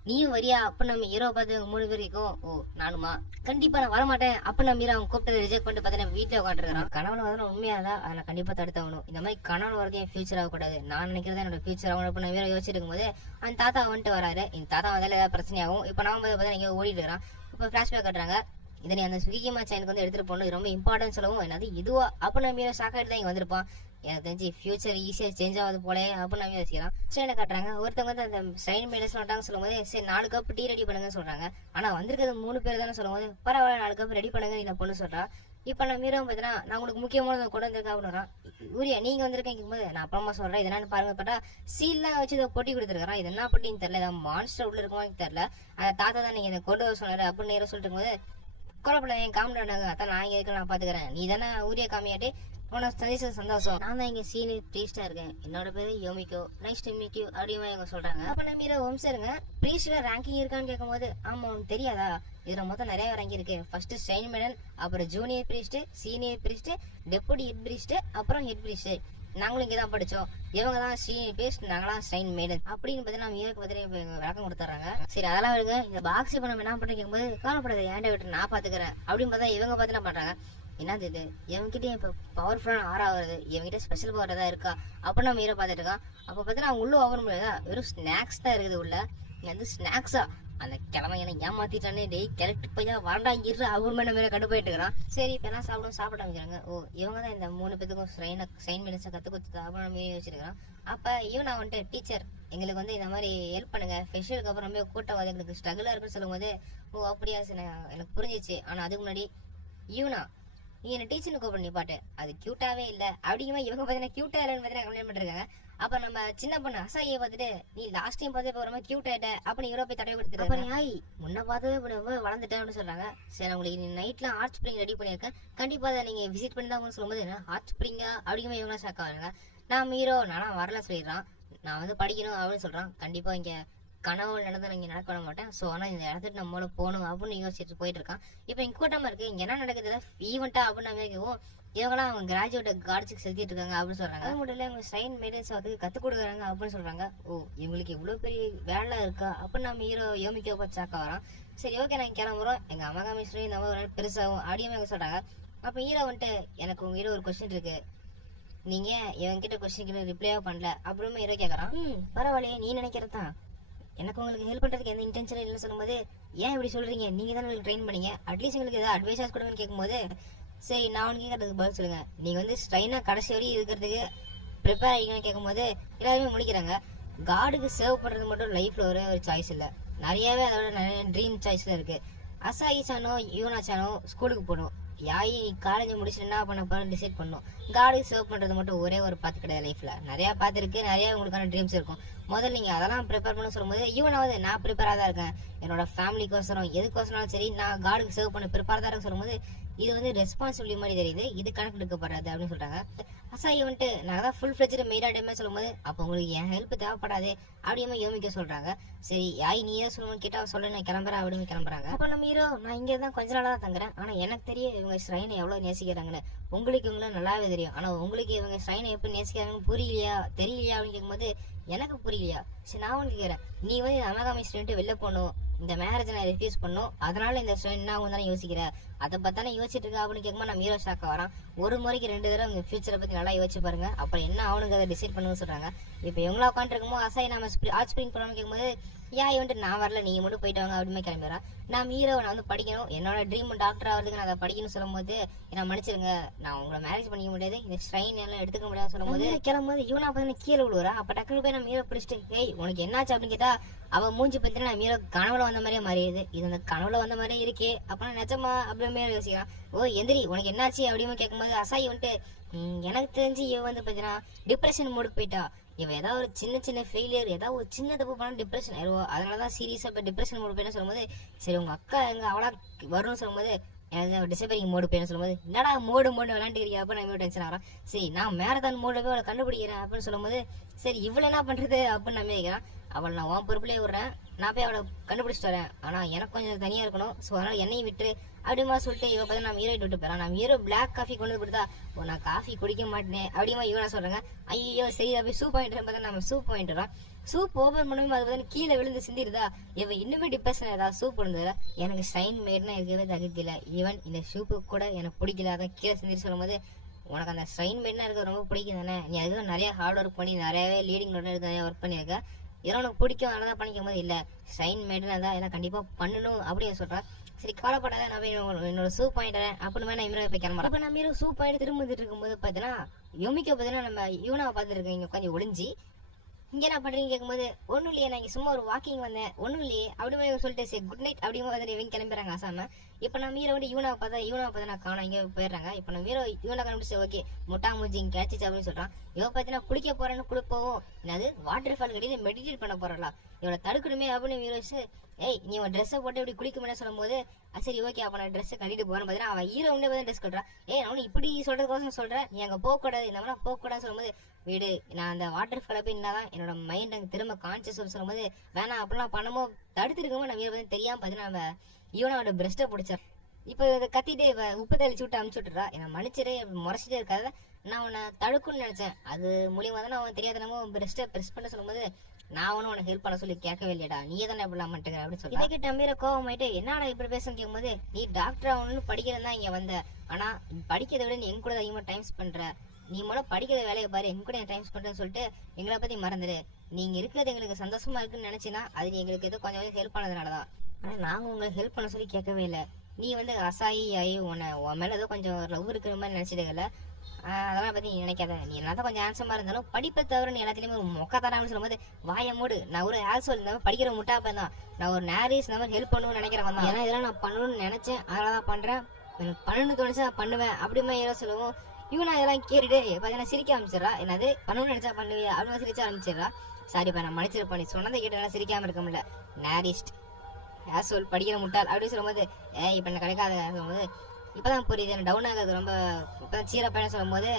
நீயும் வரியா அப்படின்னு நம்ம ஹீரோ பார்த்து 3 பேர் இருக்கும். ஓ நானுமா, கண்டிப்பா நான் வரமாட்டேன் அப்படின்னு நம்ம ஹீரோ அவங்க கூப்பிட்டு ரிஜெக்ட் பண்ணிட்டு பார்த்தா வீட்டில் உட்காந்துருக்கான். கனவுல வரணும் உண்மையாதான், அதில் கண்டிப்பா தடுத்தாகணும். இந்த மாதிரி கனவுல வரது என் ஃபியூச்சர் ஆகக்கூடாது, நான் நினைக்கிறதா என்னோட ஃபியூச்சர் ஆகணும் அப்படின்னு ஹீரோ யோசிச்சிட்டு இருக்கும்போது அந்த தாத்தா வந்துட்டு வராரு. இந்த தாத்தா வந்தாலும் ஏதாவது பிரச்சனையாகும். இப்போ நான் பார்த்தா நீங்க ஓடிட்டு இருக்கிறான். இப்போ ஃபிளாஷ்பேக் கட்டுறாங்க. இதை நீ அந்த ஸ்விக்கிமா சேனலுக்கு வந்து எடுத்துட்டு போகணும், ரொம்ப இம்பார்ட்டன்ட் சொல்லவும் என்னது இதுவா அப்படின்னு நம்ம ஹீரோ ஷாக் ஆகிட்டு தான் இங்கே வந்திருப்பான். எனக்கு தெரிஞ்சு ஃபியூச்சர் ஈஸியாக சேஞ்ச் ஆகுது போலே அப்படின்னு நம்ம யோசிக்கலாம். ட்ரெயினை காட்டுறாங்க. ஒருத்தவங்க வந்து அந்த ட்ரெயின் மெயின்ஸ் வந்துட்டாங்க சொல்லும் போது சரி 4 கப் டீ ரெடி பண்ணுங்கன்னு சொல்றாங்க. ஆனால் வந்திருக்கிறது 3 பேர் தானே சொல்லும் போது பரவாயில்ல 4 கப் ரெடி பண்ணுங்க இந்த பொண்ணு சொல்றா. இப்போ நான் மீறவும் பார்த்தீங்கன்னா நான் உங்களுக்கு முக்கியமான கூட வந்திருக்கேன் அப்படின்னு ஊரியா நீங்க வந்திருக்கேன் போது நான் அப்புறமா சொல்றேன் இதெல்லாம் பாருங்க. பார்த்தா சீல்லாம் வச்சு இதை பொட்டி கொடுத்துருக்கான். இது என்ன பொட்டின்னு தெரியல, இதை மான்ஸ்டர் உள்ள இருக்குமான்னு தெரியல. அந்த தாத்தா தான் நீங்க இதை கொண்டு வர சொன்னாரு அப்படின்னு நேரம் சொல்லிட்டு இருக்கும்போது குழப்பல என் காமெண்டாங்க. அதான் நான் இங்கே இருக்க நான் பாத்துக்கிறேன், நீ தானே ஊரியா காமியாட்டி உனக்கு சந்தோஷம். நான் தான் இங்க சீனியர் ப்ரீஸ்டா இருக்கேன், என்னோட பேரு யோமிக்கோ, நைஸ் டு மீட் யூ அப்படின்னு இவங்க சொல்றாங்க. அப்ப நம்ம மீற வம்சருங்க ப்ரீஸ்ட்ல ரேங்கிங் இருக்கான்னு கேட்கும் போது ஆமா உனக்கு தெரியாதா, இதுல மொத்தம் நிறைய ரேங்க் இருக்கு. ஃபர்ஸ்ட் ஸ்ட்ரெயின் மேடன், அப்புறம் junior priest, senior priest, deputy head priest, அப்புறம் ஹெட் ப்ரீஸ்ட். நாங்களும் இங்கே தான் படித்தோம், இவங்க தான் சீனியர் ப்ரீஸ்ட், நாங்களாம் ஸ்ட்ரெயின் மேடன் அப்படின்னு பார்த்தீங்கன்னா நம்ம இயருக்கு பார்த்தீங்கன்னா விளக்கம் கொடுத்துட்றாங்க. சரி அதெல்லாம் இருக்கு, இந்த பாக்ஸ் இப்போ நம்ம என்ன பண்ணுறீங்க போது காணப்படாது ஏன்டா விட்டு நான் பார்த்துக்கிறேன் அப்படின்னு பார்த்தா இவங்க பார்த்து என்ன பண்ணுறாங்க, என்னது இது இவங்ககிட்ட இப்போ பவர்ஃபுல்லான ஆறாவது, இவங்ககிட்ட ஸ்பெஷல் பவர் ஏதாவது இருக்கா அப்படின்னு நம்ம ஹீரோ பார்த்துட்டு இருக்கான். அப்போ பார்த்தீங்கன்னா அவங்க உள்ள ஓவர் முடியாதா, வெறும் ஸ்நாக்ஸ் தான் இருக்குது உள்ள. இங்கே வந்து ஸ்நாக்ஸா அந்த கிழமை எனக்கு ஏமாத்திட்டானே, டெய் கரெக்ட் பையா வரண்டா இரு அவர் மேலே மேலே கண்டு போயிட்டு இருக்கிறான். சரி இப்போ எல்லாம் சாப்பிட ஆரம்பிக்கிறாங்க. ஓ இவங்க தான் இந்த 3 பேத்துக்கும் ஸ்ட்ரெயின் மினிட்ஸை கற்றுக் கொடுத்து அப்படின்னு வச்சிருக்கிறான். அப்போ இவன் நான் வந்துட்டு டீச்சர் எங்களுக்கு வந்து இந்த மாதிரி ஹெல்ப் பண்ணுங்க, ஃபெஸ்டிவலுக்கு அப்புறம் ரொம்ப கூட்டம் வந்து எங்களுக்கு ஸ்ட்ரகிளாக இருக்குன்னு சொல்லும் போது ஓ அப்படியா எனக்கு புரிஞ்சிச்சு. ஆனால் அதுக்கு முன்னாடி யூனா நீ என்ன டீச்சர்னு கூப்பிட நீ பாட்டு அது கியூட்டாவே இல்ல அப்படிங்குமா இவங்க பாத்தீங்கன்னா கியூட்டா இல்லைன்னு பாத்தீங்கன்னா கம்ப்ளைண்ட் பண்ணிருக்காங்க. அப்ப நம்ம சின்ன பொண்ணு அசாயை பார்த்துட்டு நீ லாஸ்ட் டைம் பார்த்து ரொம்ப கியூட் ஆயிட்ட அப்படின்னு இவ்வளோ போய் தடவை கொடுத்துட்டு அப்புறம் ஆய் முன்ன பார்த்து வளர்ந்துட்டேன் அப்படின்னு சொல்றாங்க. சரி உங்களுக்கு நீ நைட்ல ஹாட் ஸ்ப்ரிங் ரெடி பண்ணியிருக்கேன், கண்டிப்பா அதை நீங்க விசிட் பண்ணி தான் சொல்லும்போது ஹாட் ஸ்ப்ரிங்கா அப்படிங்குமா இவங்க ஷாக் ஆகுறாங்க. நான் ஹீரோ நானா வரல சொல்லிடுறான், நான் படிக்கணும் அப்படின்னு சொல்றான். கண்டிப்பா இங்க கனவு நடந்து இங்க நடக்க விட மாட்டேன். ஸோ ஆனால் இந்த இடத்துக்கு நம்மளோட போகணும் அப்படின்னு யோசிச்சுட்டு போயிட்டு இருக்கான். இப்போ இங்க கூட்டமா இருக்கு, இங்க என்ன நடக்குது ஈவெண்ட்டா அப்படின்னு கேட்கவும் இவங்களாம் அவங்க கிராஜுவேட் கார்ட்ஸுக்கு செலுத்திட்டு இருக்காங்க அப்படின்னு சொல்றாங்க. அது மட்டும் இல்லை அவங்க ஸ்ட்ரைன் மெயின்டெனன்ஸ் அதுக்கு கற்றுக் கொடுக்குறாங்க அப்படின்னு சொல்றாங்க. ஓ இவங்களுக்கு இவ்வளோ பெரிய வேலை இருக்கா அப்படின்னு நம்ம ஹீரோ யோமிக்கோ பார்த்து சாக்க வரோம். சரி ஓகே நான் கிளம்புறோம், எங்க அம்மா மிஸ்ரி இந்த மாதிரி பெருசாகும் அப்படின்னு சொல்றாங்க. அப்போ ஹீரோ எனக்கு உங்ககிட்ட ஒரு கொஸ்டின் இருக்கு, நீங்க இவங்கிட்ட கொஸ்டின் ரிப்ளையா பண்ணல அப்படின்னு ஹீரோ கேட்கறான். பரவாயில்லையே நீ நினைக்கிறதான் எனக்கு உங்களுக்கு ஹெல்ப் பண்றதுக்கு எந்த இன்டென்ஷன் இல்லைன்னு சொல்லும்போது ஏன் இப்படி சொல்றீங்க, நீங்க தான் உங்களுக்கு ட்ரெயின் பண்ணீங்க, அட்லீஸ்ட் எங்களுக்கு ஏதாவது அட்வைஸாஸ் கொடுங்கன்னு கேட்கும்போது சரி நான் உனக்கு கேட்கறதுக்கு பதில் சொல்லுங்க, நீங்க ஸ்ட்ரைனா கடைசி வரையும் இருக்கிறதுக்கு ப்ரிப்பேர் ஆகிக்கணும்னு கேட்கும்போது எல்லாருமே முடிக்கிறாங்க. காடுக்கு சேவ் பண்றது மட்டும் லைஃப்ல ஒரே ஒரு சாய்ஸ் இல்லை, நிறையவே அதோட நிறைய ட்ரீம் சாய்ஸ்ல இருக்கு. அசாயி சானோ யூனா சானோ ஸ்கூலுக்கு போகணும், யாயி நீ காலேஜ் முடிச்சுட்டு என்ன பண்ண போறேன்னு டிசைட் பண்ணும். காடுக்கு சேவ் பண்றது மட்டும் ஒரே ஒரு பாத்து கிடையாது, லைஃப்ல நிறைய பாத்து இருக்கு, நிறைய உங்களுக்கான ட்ரீம்ஸ் இருக்கும். முதல்ல நீங்க அதெல்லாம் ப்ரிப்பேர் பண்ண சொல்லும்போது ஈவனாவது நான் ப்ரிப்பேரா தான் இருக்கேன், என்னோட ஃபேமிலிக்கோசரம் எதுக்கோசரம் சரி நான் காடுக்கு சேவ் பண்ண ப்ரிப்பேர் தான் இருக்க சொல்லும்போது இது ரெஸ்பான்சிபிலிட்டி மாதிரி தெரியுது, இது கணக்கு எடுக்கப்படுறது அப்படின்னு சொல்றாங்க. அசாயி நான் தான் ஃபுல் ஃபிளெஜ்டு மெய்டாடமே சொல்லும்போது அப்போ உங்களுக்கு என் ஹெல்ப் தேவைப்படாது அப்படின்னு யோமிக்க சொல்றாங்க. சரி யாய் நீ ஏன் சொல்லணும்னு கேட்டா சொல்ல நான் கிளம்புறேன் அப்படின்னு கிளம்புறாங்க. அப்போ நம்ம ஹீரோ நான் இங்கே தான் கொஞ்ச நாளாக தான் தங்குறேன், ஆனா எனக்கு தெரியும் இவங்க ஸ்ட்ரைனை எவ்வளவு நேசிக்கிறாங்கன்னு, உங்களுக்கு இவங்களும் நல்லாவே தெரியும், ஆனா உங்களுக்கு இவங்க ஸ்ட்ரைனை எப்படி நேசிக்கிறாங்கன்னு புரியலையா தெரியலையா அப்படின்னு கேட்கும்போது எனக்கு புரியலையா. சரி நான் ஒன்று கேட்குறேன், நீ அமகாமி ஸ்ட்ரெயின்ட்டு வெளில போகணும், இந்த மேரேஜ் நான் ரெஃப்யூஸ் பண்ணும், அதனால இந்த ஸ்ட்ரெயின் நான் தானே யோசிக்கிறேன், அதை பத்தானே யோசிச்சுட்டு இருக்கா அப்படின்னு கேட்கும்போது நம்ம ஹீரோ ஷாக்க வரான். ஒரு முறைக்கு 2 தடவை உங்க ஃபியூச்சரை பத்தி நல்லா யோசிச்சு பாருங்க, அப்புறம் என்ன அவனுக்கு அதை டிசைட் பண்ணுன்னு சொல்றாங்க. இப்போ இவங்களா உட்காந்துருக்கும்போது அசாய் நம்ம ஆர்ட் ஸ்பிரிங் பண்ணணும்னு கேட்கும்போது நான் வரல நீங்க மட்டும் போயிட்டு வாங்க அப்படின்னு கிளம்பிடுறான். நான் ஹீரோ நான் படிக்கணும், என்னோட ட்ரீம் டாக்டர் ஆகிறதுக்கு நான் அதை படிக்கணும்னு சொல்லும் போது என்ன மன்னிச்சிருங்க நான் உங்களை மேரேஜ் பண்ணிக்க முடியாது, இந்த ஸ்ட்ரெயின் எல்லாம் எடுத்துக்க முடியாது சொல்லும் போது கிளம்பும்போது இவனா பார்த்து கீழே விழுவுறா. அப்ப டக்குனு போய் நம்ம ஹீரோ பிடிச்சிட்டு ஏய் உனக்கு என்னாச்சு அப்படின்னு கேட்டா அவன் மூஞ்சி பத்தினா நம்ம ஹீரோ கனவுல வந்த மாதிரியே மாறிடுது. இது அந்த கனவுல வந்த மாதிரியே இருக்கே அப்பனா நிஜமா அப்படின்னு யோசிக்கிறான். ஓ எந்திரி உனக்கு என்னாச்சு அப்படின்னு கேட்கும்போது அசாய் எனக்கு தெரிஞ்சு இவன் பார்த்தீங்கன்னா டிப்ரெஷன் மூடுக்கு போயிட்டா, இவன் ஏதாவது ஒரு சின்ன ஃபெயிலியர் ஏதாவது ஒரு சின்ன தப்பு பண்ணா டிப்ரெஷன் ஆயிடுவா, அதனாலதான் சீரியஸா இப்போ டிப்ரெஷன் மூடு போயிட்டு சொல்லும்போது சரி உங்க அக்கா எங்க அவளா வரும்னு சொல்லும்போது டிசம்பரிங் மோடு போயின்னு சொல்லும்போது என்னடா மோடு விளாண்டுக்கிறியா அப்ப நான் டென்ஷன் ஆகிறான். சரி நான் மேரதான் மோடு போய் அவளை கண்டுபிடிக்கிறேன் அப்படின்னு சொல்லும்போது சரி இவ்வளவு என்ன பண்றது அப்படின்னு நம்பி வைக்கிறான். அவள் நான் உன் பொறுப்புலேயே விடுறேன், நான் போய் அவளை கண்டுபிடிச்சிட்டு வரேன், ஆனா எனக்கு கொஞ்சம் தனியா இருக்கணும், ஸோ அதனால என்னையும் விட்டு அப்படிமா சொல்லிட்டு இவ பார்த்து நம்ம ஹீரோ விட்டு போயிடறான். நம்ம ஹீரோ பிளாக் காஃபி கொண்டு வந்து கொடுத்தா ஓ நான் காஃபி குடிக்க மாட்டேன் அப்படிமா இவனா சொல்றாங்க. ஐயோ சரி போய் சூப் வாங்கிட்டு பார்த்தா நம்ம சூப் வாங்கிட்டு வரோம். சூப் ஓபன் பண்ணும்போது அது வந்து கீழே விழுந்து சிந்திருதா, இவ இன்னுமே டிப்ரெஷன் ஏதாவது சூப் விழுந்ததுல எனக்கு ஸ்ட்ரைன் மேட்னா இருக்கவே தகுதியில, ஈவன் இந்த சூப்பு கூட எனக்கு பிடிக்கல, அதான் கீழே சிந்திரு சொல்லும் போது உனக்கு அந்த ஸ்ட்ரைன் மேட்னா இருக்க ரொம்ப பிடிக்கும் தானே, நீ அதுவும் நிறைய ஹார்ட் ஒர்க் பண்ணி நிறையவே லீடிங் நிறைய ஒர்க் பண்ணியிருக்க, இதெல்லாம் உனக்கு பிடிக்கும் அதனால தான் பண்ணிக்கும் போது இல்ல ஸ்ட்ரைன் மேட்னா தான் இதெல்லாம் கண்டிப்பா பண்ணணும் அப்படின்னு சொல்றேன். சரி கவலைப்படாத நான் என்னோட சூப் வாங்கிட்டேன் அப்படின்னு நான் இமரா போய் கிளம்புறேன். இப்போ நம்ம சூப் வாங்கிட்டு திரும்ப வந்துட்டு இருக்கும்போது பார்த்தீங்கன்னா யோமிக்க பார்த்தீங்கன்னா நம்ம யூனாவை பார்த்துருக்கேன் இங்க உட்காந்து ஒளிஞ்சி இங்க என்ன பண்றீங்க கேட்கும்போது ஒன்னும் இல்லையே நான் இங்க சும்மா ஒரு வாக்கிங் வந்தேன் ஒன்னும் இல்லையே அப்படி சொல்லிட்டு சரி குட் நைட் அப்படின்னு இவங்க கிளம்புறாங்க அசாம. இப்ப நம்ம ஹீரோ யூனாவை பார்த்தா நான் காணும் இங்க போயிடுறாங்க. இப்ப நம்ம ஹீரோ யூனா கண்டுபிடிச்சு ஓகே முட்டா மூஞ்சி இங்க கிடைச்சிச்சு அப்படின்னு சொல்றான். இவன் பார்த்தீங்கன்னா குளிக்க போறேன்னு குளிப்போம் என்னது வாட்டர் ஃபால் கட்டிட்டு மெடிடேட் பண்ண போறலாம், இவளை தடுக்கணுமே அப்படின்னு ஹீரோஸ் ஏய் நீ உன் ட்ரெஸ்ஸை போட்டு இப்படி குளிக்க முடியாது சொல்லும் போது சரி ஓகே அப்ப நான் ட்ரெஸ்ஸை கட்டிட்டு போறேன் பார்த்தீங்கன்னா அவன் ஹீரோ உடனே ட்ரெஸ் கட்டுறான். ஏய் நான் இப்படி சொல்றதுக்கோசம் சொல்றேன் நீ அங்க போக கூடாது இந்த மாதிரி போக கூடாது சொல்லும்போது வீடு நான் அந்த வாட்டர் ஃபாலை போய் என்னதான் என்னோட மைண்ட் அங்கே திரும்ப கான்சியஸ் சொல்லும்போது வேணாம் அப்படிலாம் பண்ணமோ தடுத்துருக்கமோ நம்ம ஹீரோ தெரியாம பார்த்தீங்கன்னா அவன் ஈவனோட பிரஸ்ட்டை பிடிச்சான். இப்போ இதை கத்திட்டு உப்பு தெளிச்சு விட்டு அமுச்சு விட்டுறா, என்னை மன்னிச்சிட்டு முறைச்சிட்டே இருக்காத நான் உன்னை தடுக்குன்னு நினைச்சேன், அது மூலியமா தான் அவன் தெரியாத நம்ம பிரஸ்ட்டை ப்ரெஸ் பண்ண சொல்லும்போது நான் ஒன்னும் உனக்கு ஹெல்ப் பண்ண சொல்லி கேட்கவே இல்லையடா நீயே தானே எப்படிலாம் மாட்டேங்கிற அப்படின்னு சொல்லி இதை கிட்ட கோவம் ஆயிட்டு என்னடா இப்படி பேச கேட்கும்போது நீ டாக்டர் ஆகணும்னு படிக்கிறதா தான் இங்க வந்த, ஆனா படிக்கிறத விட நீ எங்க கூட அதிகமா டைம் பண்ற, நீ மூலம் படிக்கிற வேலையை பாரு எங்க கூட டைம் ஸ்பெண்ட் சொல்லிட்டு எங்களை பத்தி மறந்துடு, நீங்க இருக்கிறது எங்களுக்கு சந்தோஷமா இருக்குன்னு நினைச்சினா அது எங்களுக்கு ஏதோ கொஞ்சம் ஹெல்ப் பண்ணதுனாலதான், ஆனா நாங்க உங்களுக்கு ஹெல்ப் பண்ண சொல்லி கேட்கவே இல்லை, நீ அசாயி ஆகி உன் மேல ஏதோ கொஞ்சம் லவ் இருக்கிற மாதிரி நினைச்சிடுகல, அதெல்லாம் பத்தி நீ நினைக்காத, நீ என்னதான் கொஞ்சம் ஆன்சமா இருந்தாலும் படிப்பை தவிர நீ எல்லாத்திலுமே மொக்கத்தாரான்னு சொல்லும்போது வாய மூடு, நான் ஒரு ஆல்சோல் இந்த மாதிரி படிக்கிற முட்டாப்பேன் தான், நான் ஒரு நேரிஸ் இந்த மாதிரி ஹெல்ப் பண்ணணும்னு நினைக்கிறவன் தான், ஏன்னா இதெல்லாம் நான் பண்ணணும்னு நினைச்சேன் அதனாலதான் பண்றேன், எனக்கு பண்ணணும்னு தோணுச்சா பண்ணுவேன் அப்படிமா ஹீரோ சொல்லவும் இவனா இதெல்லாம் கேட்டுட்டு பார்த்தீங்கன்னா சிரிக்க ஆரம்பிச்சிடறா. என்னது பண்ணணும்னு நினைச்சா பண்ணுவியா அப்படின்னு சிரிச்சா ஆரம்பிச்சிடறா. சாரிப்பா நான் மன்னிச்சிருப்பேன், நீ சொன்னதை கேட்டு சிரிக்காம இருக்க முடியல, நேரிஸ்ட் ஆசோல் படிக்கிற முட்டாள் அப்படின்னு சொல்லும்போது இப்போ எனக்கு கிடைக்காத சொல்லும்போது இப்போதான் புரியுது எனக்கு டவுன் ஆகாது ரொம்ப இப்போதான் சீரப்பான்னு சொல்லும்போது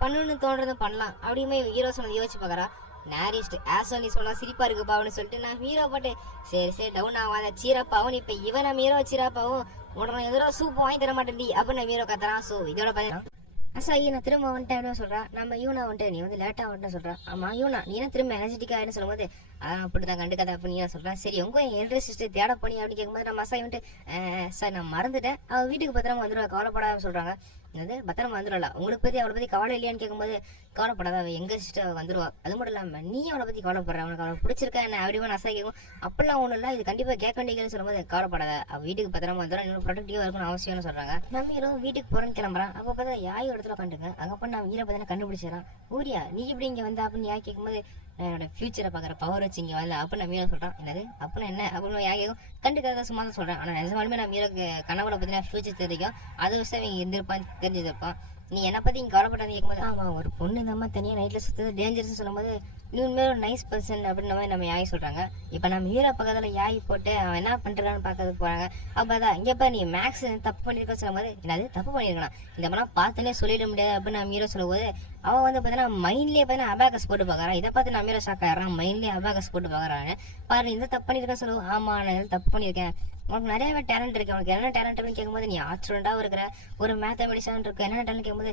பண்ணணும்னு தோன்றதும் பண்ணலாம் அப்படியுமே ஹீரோ சொன்னது யோசிச்சு பார்க்குறா. நேரிஸ்ட் ஆசோல் நீ சொன்னா சிரிப்பா இருக்குப்பா அப்படின்னு சொல்லிட்டு நான் ஹீரோ பாட்டு சரி டவுன் ஆகாத சீரப்பாவும் இப்போ இவன் நம்ம ஹீரோ சீரப்பாவும் உடனே எதிரோ சூப் வாங்கி தர மாட்டேன்டி அப்படின்னு நம்ம ஹீரோ கத்துறான். ஸோ இதோட பார்த்தீங்கன்னா அசாயி நான் திரும்ப வந்துட்டேன் சொல்கிறான். நம்ம யூனா வந்துட்டு நீ வந்து லேட்டாக வந்துட்டேன்னு சொல்கிறான். ஆமாம் யூனா நீ என்ன திரும்ப எனர்ஜெட்டிக்காக சொல்லும்போது அதான் அப்படி தான் கண்டுக்காத அப்படின்னு நான் சொல்கிறேன். சரி உங்க எல்டர் சிஸ்டர் தேட பண்ணி அப்படின்னு கேட்கும்போது நம்ம அசாய் வந்துட்டு சார் நான் மறந்துட்டேன், அவள் வீட்டுக்கு பத்திரமா வந்துடுவா கவலைப்படாத சொல்கிறாங்க. அது பத்திரமா வந்துடும்ல, உங்களுக்கு பற்றி அவளை பற்றி கவலை இல்லையான்னு கேட்கும்போது கவலைப்படாத அவள் எங்கள் சிஸ்டர் வந்துடுவா, அது மட்டும் இல்லாமல் நீ அவளை பற்றி கவலைப்படுற, அவனுக்கு அவளை பிடிச்சிருக்கா என்ன அப்படிமா அசாய் கேட்கும். அப்படிலாம் ஒன்றும் இல்லை, இது கண்டிப்பாக கேட்க வேண்டியதுன்னு சொல்லும்போது கவலைப்படாத அவள் வீட்டுக்கு பத்திரமா வந்துடும், இன்னும் ப்ரொடக்டிவாக இருக்கணும்னு அவசியம்னு சொல்கிறாங்க. நம்ம ஹீரோ வீட்டுக்கு போகிறேன்னு கிளம்புறான். அப்போ பார்த்தா யாய் இடத்துல கண்டுங்க அங்கே பண்ண அவன் ஹீரோ பார்த்தீங்கன்னா கண்டுபிடிச்சிடறான். ஊரியா நீ இப்படி இங்கே வந்தா அப்படின்னு யாய் கேட்கும்போது நான் என்னோட ஃபியூச்சரை பார்க்குற பவர் வச்சு இங்கே வரல அப்படின்னு நான் ஹீரோ சொல்கிறான். என்னது அப்படின்னா என்ன அப்படின்னு யாய் கேட்கும். கண்டுக்காத சும்மா தான் சொல்கிறேன், ஆனால் நிஜமாலுமே நம்ம ஹீரோக்கு கனவுல பார்த்தீங்கன்னா ஃபியூச்சர் தெரியும், அதை வச்சு அவன் இங்கே இருந்திருப்பான் தெரிஞ்சிருப்பான். நீ என்னை பற்றி இங்கே கவலைப்பட்டான்னு கேட்கும்போது ஆமாம் ஒரு பொண்ணு இந்த மாதிரி தனியாக நைட்டில் சுற்றுறது டேஞ்சர்ஸ்னு சொல்லும்போது நீ உண்மையாக ஒரு நைஸ் பர்சன் அப்படின்ற மாதிரி நம்ம யாய் சொல்கிறாங்க. இப்போ நம்ம ஹீரோ பக்கத்தில் யாய் போட்டு அவன் என்ன பண்ணுறான்னு பார்க்கறது போகிறாங்க. அப்போ அதான் இங்கேப்பா நீ மேக்ஸ் தப்பு பண்ணியிருக்க சொல்லும்போது என்னது தப்பு பண்ணியிருக்கலாம் இந்த மாதிரிலாம் பார்த்துனே சொல்லிட முடியாது அப்படின்னு நம்ம ஹீரோ சொல்லும்போது அவன் வந்து பார்த்தீங்கன்னா மைண்ட்லேயே பார்த்தீங்கன்னா அபாகஸ் போட்டு பார்க்குறான். இதை பார்த்து நம்ம ஹீரோ ஷாக் ஆகிறான், மைண்ட்லேயே அபாகஸ் போட்டு பார்க்குறான்னு பாரு இந்த தப்பு பண்ணியிருக்கேன் சொல்லுவோம். ஆமாம் நான் தப்பு பண்ணியிருக்கேன், உனக்கு நிறையவே டேலண்ட் இருக்கு, உனக்கு என்ன டேலண்ட் இருக்குன்னு கேட்கும்போது நீ ஆர்ட் ஸ்டூடெண்டாகவும் இருக்கிற ஒரு மேத்தமெட்டிஷன் இருக்கு, என்ன டேலண்ட் கேட்கும்போது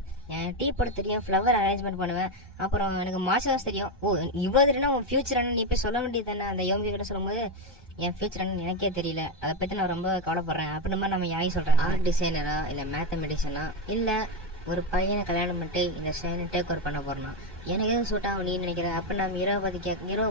டீ போட தெரியும், ஃப்ளவர் அரேஞ்ச்மெண்ட் பண்ணுவேன், அப்புறம் எனக்கு மார்ஷல் ஆர்ட்ஸ் தெரியும். ஓ இவ்வளோ தெரியும்னா உன் ஃபியூச்சர் என்ன நீ போய் சொல்ல வேண்டியது தானே அந்த யோகி கிட்ட சொல்லும்போது என் ஃபியூச்சர் என்ன எனக்கே தெரியல, அதை பற்றி நான் ரொம்ப கவலைப்படுறேன் அப்படின்னு மாதிரி நம்ம யாய் சொல்கிறேன். ஆர்ட் டிசைனரா இல்லை மேத்தமெட்டிஷனா இல்லை ஒரு பையனை கல்யாணம் பண்ணிட்டு இந்த ஸ்டைனை டேக் ஓவர் பண்ண போறோம், எனக்கு எதுவும் சூட் ஆகும் நீ நினைக்கிற அப்படின்னு நம்ம ஹீரோவை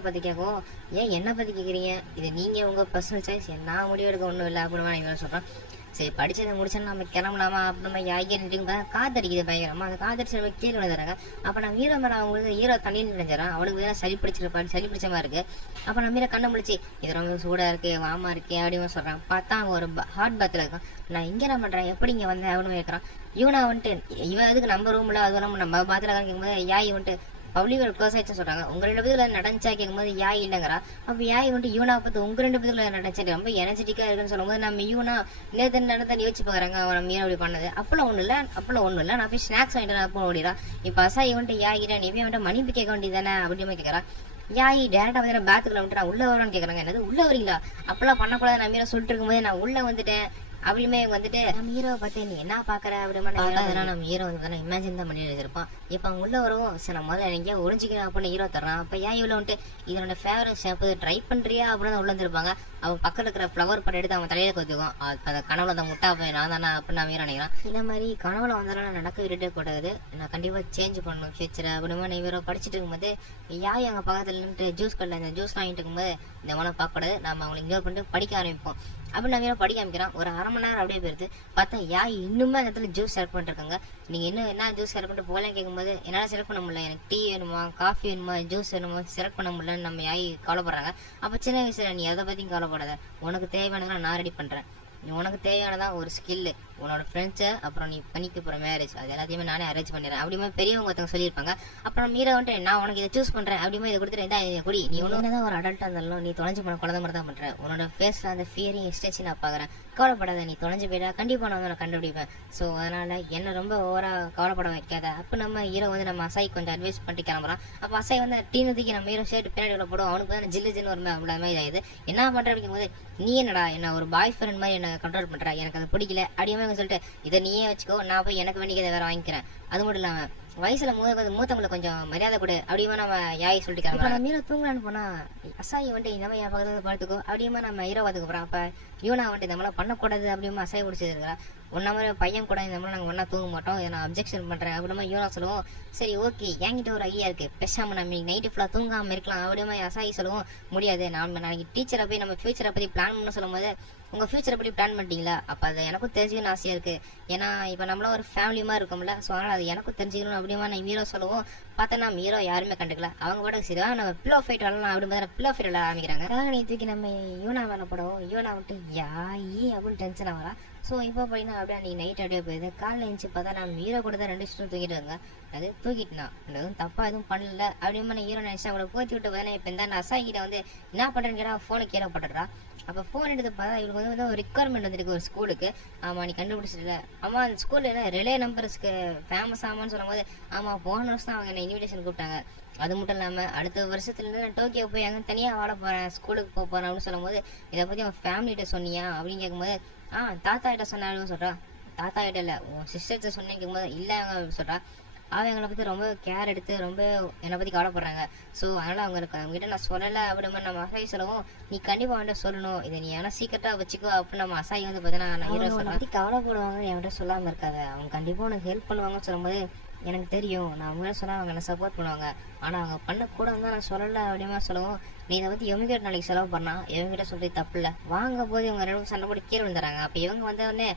பற்றி கேட்கும். ஏன் என்னை பற்றி கேட்குறீங்க, இது நீங்கள் உங்கள் பர்சனல் சாய்ஸ், நான் முடிவெடுக்க ஒன்றும் இல்லை அப்படின்னு நான் சொல்கிறேன். சரி படிச்சதை முடிச்சோன்னா நம்ம கிளம்பலாமா அப்படின்னு யாய்க்கு காத்தடிக்குது பயங்கரமா, அந்த காத்தடிச்சு நம்ம கீழே விழுந்துறாங்க. அப்போ நம்ம ஹீரோ மேலே அவங்களுக்கு ஹீரோ தண்ணியில் நினைஞ்சிடறான், அவனுக்கு தான் சளி பிடிச்ச மாதிரி இருக்கு. அப்போ நம்ம ஹீரோ கண்ணை முடிச்சு இது ரொம்ப சூடாக இருக்கு வாமா இருக்கு அப்படின்னு சொல்கிறான். பார்த்தா அவன் ஒரு ஹாட் பாத்தில் இருக்கான். நான் இங்கே என்ன பண்ணுறேன் எப்படி இங்கே வந்தேன் அப்படின்னு கேட்குறான். இவனா வந்துட்டு இவன் எதுக்கு நம்ம ரூமில் அதுவும் நம்ம பாத்தில் கேட்கும்போது யாய் வந்துட்டு பப்ளிக் க்ளோஸ் ஆயிடுச்சு சொல்றாங்க. உங்க 2 பேத்துல நடந்துச்சா கேட்கும்போது யாய் இல்லைங்கிறா. அப்ப யாய் வந்துட்டு யூனா பார்த்து உங்க 2 பேத்துல நடந்துச்சு ரொம்ப எனர்ஜெட்டிக்கா இருக்குன்னு சொல்லும்போது நம்ம யூனா நேற்று நடந்த யோசிச்சு பாக்குறாங்க அவன் மீன் அப்படி பண்ணது. அப்பெல்லாம் ஒண்ணும் இல்லை நான் போய் ஸ்நாக்ஸ் வாங்கிட்டு நான் போக ஓடிடா. இப்ப அசாய் வந்துட்டு யாயிரா நீ போய் வந்துட்டு மன்னிப்பு கேட்க வேண்டியதானே அப்படின்னு கேட்கறா. யாய் டேரக்டா வந்து பேத்துக்குள்ள வந்துட்டு நான் உள்ள வரேன்னு கேட்கறாங்க. என்னது உள்ள வரீங்களா, அப்பெல்லாம் பண்ணக்கூடாது நான் மீற சொல்லிட்டு இருக்கும்போது நான் உள்ள வந்துட்டேன் அப்படியுமே வந்துட்டு நம்ம ஹீரோவை பார்த்து நீ என்ன பாக்குற அப்படின்னா நம்ம ஹீரோ வந்து இமேஜின் தான் பண்ணி வச்சிருப்பான். இப்ப அவன் உள்ள வரவும் சரி நான் முதல்ல எங்கேயா ஒளிஞ்சிக்கணும் அப்படின்னு ஹீரோ தர்றான். அப்ப ஏன் இவ்வளோ வந்துட்டு இதனோட ஃபேவரட் ஷேப் ட்ரை பண்றியா அப்படின்னு உள்ள வந்துருப்பாங்க. அவன் பக்கத்துல இருக்கிற ஃப்ளவர் படம் எடுத்து அவன் தலையில கொத்துக்கும். அந்த கனவுல அந்த முட்டா போய் நான் தானே அப்படின்னு நான் ஹீரோ நினைக்கிறான். இந்த மாதிரி கனவுல வந்தாலும் நடக்க விட்டுட்டே கூடாது, நான் கண்டிப்பா சேஞ்ச் பண்ணணும் ஃபியூச்சரை அப்படின்னு நான் ஹீரோ படிச்சுட்டு இருக்கும்போது யாய் அங்க பக்கத்துல நின்று ஜூஸ் கடல இந்த ஜூஸ் வாங்கிட்டு இருக்கும்போது இந்த மாதிரி பார்க்கக்கூடாது, நம்ம அவங்களை இன்ஜோர் பண்ணிட்டு படிக்க ஆரம்பிப்போம் அப்படின்னு நான் படிக்க ஆரம்பிக்கிறான். ஒரு அரை மணி நேரம் அப்படியே போயிருது. பார்த்தா யாய் இன்னுமே அந்த இடத்துல ஜூஸ் செலக்ட் பண்ணிருக்காங்க. நீங்க இன்னும் என்ன ஜூஸ் செலக்ட் பண்ணிட்டு போகலாம் கேட்கும்போது என்னால் செலக்ட் பண்ண முடியல, எனக்கு டீ வேணுமா காஃபி வேணுமா ஜூஸ் வேணுமா செலக்ட் பண்ண முடியலன்னு நம்ம யாய் கவலைப்படுறாங்க. அப்போ சின்ன வயசுல நீ எதை பற்றியும் கவலைப்படாத, உனக்கு தேவையானதெல்லாம் நான் ரெடி பண்ணுறேன், உனக்கு தேவையானதான் ஒரு ஸ்கில்லு, உன்னோட ஃப்ரெண்ட்ஸை அப்புறம் நீ பண்ணிக்க போகிற மேரேஜ் அது எல்லாத்தையுமே நானே அரேஞ்ச் பண்ணிடுறேன் அப்படிமா பெரியவங்க ஒருத்தவங்க சொல்லியிருப்பாங்க. அப்புறம் மீற வந்துட்டு நான் உனக்கு இதை சூஸ் பண்ணுறேன் அப்படிமா இதை கொடுத்துட்டு இதை குடி, நீ ஒன்று தான் ஒரு அடல்ட்டாக இருந்தாலும் நீ தொலைஞ்சு போன குழந்தை மாதிரி தான் பண்ணுறேன், உன்னோட ஃபேஸில் அந்த ஃபியரிங் எஸ்டேச்சு நான் பார்க்குறேன், கவலைப்படாத நீ தொலைஞ்சு போயிட்டா கண்டிப்பாக நான் வந்து கண்டுபிடிப்பேன். ஸோ அதனால் என்ன ரொம்ப ஓவராக கவலைப்பட வைக்காத. அப்போ நம்ம ஹீரோ வந்து நம்ம அசாய் கொஞ்சம் அட்வைஸ் பண்ணிட்டு கிளம்புறான். அப்போ அசாய் வந்து டீனு தூக்கி நம்ம ஹீரோ ஷர்ட் பின்னாடி போடும், அவனுக்கு வந்து ஜில்லு ஒரு மாதிரி இதாகுது. என்ன பண்ணுற அப்படிங்கும்போது நீ என்னடா என்ன ஒரு பாய் ஃப்ரெண்ட் மாதிரி என்ன கண்ட்ரோல் பண்ணுற, எனக்கு அது பிடிக்கல அப்படியே சொல்லிட்டு இதை நீயே வச்சுக்கோ, நான் போய் எனக்கு வேண்டியதை வேற வாங்கிக்கிறேன். அது மட்டும் இல்லாமல் வயசுல மூத்தவங்களை கொஞ்சம் மரியாதை கொடு அப்படியுமா நம்ம யாய் சொல்லிட்டு நம்ம ஹீரோ தூங்கலான்னு போனா அசாய் வந்துட்டு இந்த மாதிரி என் பக்கத்துல படுத்துக்கோ அப்படியுமா நம்ம ஹீரோ பார்த்துக்கு போறோம். அப்ப யூனா வந்துட்டு இந்த மாதிரிலாம் பண்ணக்கூடாது அப்படியுமா அசாய் பிடிச்சது இருக்கிறா. ஒன்னா மாதிரி பையன் கூட இந்த மாதிரி நாங்கள் ஒன்றா தூங்க மாட்டோம், இதை நான் அப்ஜெக்ஷன் பண்ணுறேன் அப்படிமா யூனா சொல்லுவோம். சரி ஓகே என்கிட்ட ஒரு ஐடியா இருக்குது, பேசாம நம்ம நைட்டு ஃபுல்லாக தூங்காமல் இருக்கலாம் அப்படிமா அசாய் சொல்லுவோம். முடியாது, நம்ம நாளைக்கு டீச்சரை போய் நம்ம ஃபியூச்சரை பற்றி பிளான் பண்ண சொல்லும் போது உங்கள் ஃபியூச்சரை பற்றி பிளான் பண்ணிட்டீங்களா, அப்போ அது எனக்கும் தெரிஞ்சுக்கணும்னு ஆசையாக இருக்குது, ஏன்னா இப்போ நம்மளாம் ஒரு ஃபேமிலி மாதிரி இருக்கோம்ல, ஸோ அதனால் அது எனக்கும் தெரிஞ்சுக்கணும் அப்படிமா நான் ஹீரோ சொல்லுவோம். பார்த்தா நம்ம ஹீரோ யாருமே கண்டுக்கல, அவங்க கூட சரிவா நம்ம பில்லோ ஃபைட் வரலாம் அப்படின்னு பில்லோ ஃபைட் விளாட ஆரம்பிக்கிறாங்க. நீ தூக்கி நம்ம யூனா மேலே போடவும் யூனா வந்துட்டு யாயி அப்படின்னு டென்ஷன் ஆகலாம். ஸோ இப்போ பார்த்தீங்கன்னா அப்படியே அன்றைக்கி நைட் அப்படியே போயிடுது. காலையில் எழுந்துச்சு பார்த்தா நம்ம ஹீரோ கூட தான் 2 சிஸ்டரும் தூக்கிட்டாங்க. அது தூக்கிட்டுனா எதுவும் தப்பாக எதுவும் பண்ணல அப்படிமா நான் ஹீரோ நினச்சா அவங்கள போற்றி விட்டு பார்த்தா இப்போ இந்த அசாய் கிட்ட வந்து என்ன பண்ணுறேன்னு கேட்டால் ஃபோனை கீழே போட்டுடுறா. அப்போ ஃபோன் எடுத்து பார்த்தா இவங்களுக்கு வந்து ஒரு ரிக்குவயர்மெண்ட் வந்துருக்கு ஒரு ஸ்கூலுக்கு. ஆமாம் நீ கண்டுபிடிச்சிடல. ஆமாம் அந்த ஸ்கூலில் என்ன ரிலே நம்பர்ஸ்க்கு ஃபேமஸ் ஆமான்னு சொல்லும் போது ஆமாம் போன வருஷம் தான் அவங்க என்ன இன்விடேஷன் கூப்பிட்டாங்க. அது மட்டும் இல்லாமல் அடுத்த வருஷத்துலேருந்து நான் டோக்கியோ போய் அங்கே தனியாக வாழ போகிறேன், ஸ்கூலுக்கு போக போகிறேன் அப்படின்னு சொல்லும் போது இதை பற்றி அவன் ஃபேமிலிகிட்ட சொன்னியா அப்படின்னு கேட்கும்போது தாத்தா கிட்ட சொன்னாலும் சொல்கிறா. தாத்தா கிட்ட இல்லை உன் சிஸ்டர்கிட்ட சொன்னேன்னு கேட்கும்போது இல்லை அவங்க சொல்கிறா. அவங்க எங்களை பற்றி ரொம்ப கேர் எடுத்து ரொம்ப என்னை பற்றி கவலைப்படுறாங்க. ஸோ அதனால் அவங்ககிட்ட நான் சொல்லலை அப்படி நம்ம அசாய் சொல்லவும் நீ கண்டிப்பாக வந்துட்டு சொல்லணும், இதை நீ ஏன்னா சீக்கிரட்டாக வச்சுக்கோ அப்படின்னு நம்ம அசாய் வந்து பார்த்தீங்கன்னா நான் ஹீரோ சொல்ல பற்றி கவலைப்படுவாங்கன்னு என்கிட்ட சொல்லாமல் இருக்காது. அவங்க கண்டிப்பாக உனக்கு ஹெல்ப் பண்ணுவாங்கன்னு சொல்லும்போது எனக்கு தெரியும் நான் அவங்க சொன்னால் அவங்க என்ன சப்போர்ட் பண்ணுவாங்க, ஆனால் அவங்க பண்ணக்கூட தான் நான் சொல்லலை அப்படிமா சொல்லவும் நீ இதை பற்றி எவங்கிட்ட நாளைக்கு செலவு பண்ணால் எவங்கிட்ட சொல்லி தப்பு இல்லை. வாங்க போது இவங்க 2 சண்டை போட்டு கீழே வந்துடுறாங்க. அப்போ இவங்க வந்தோடனே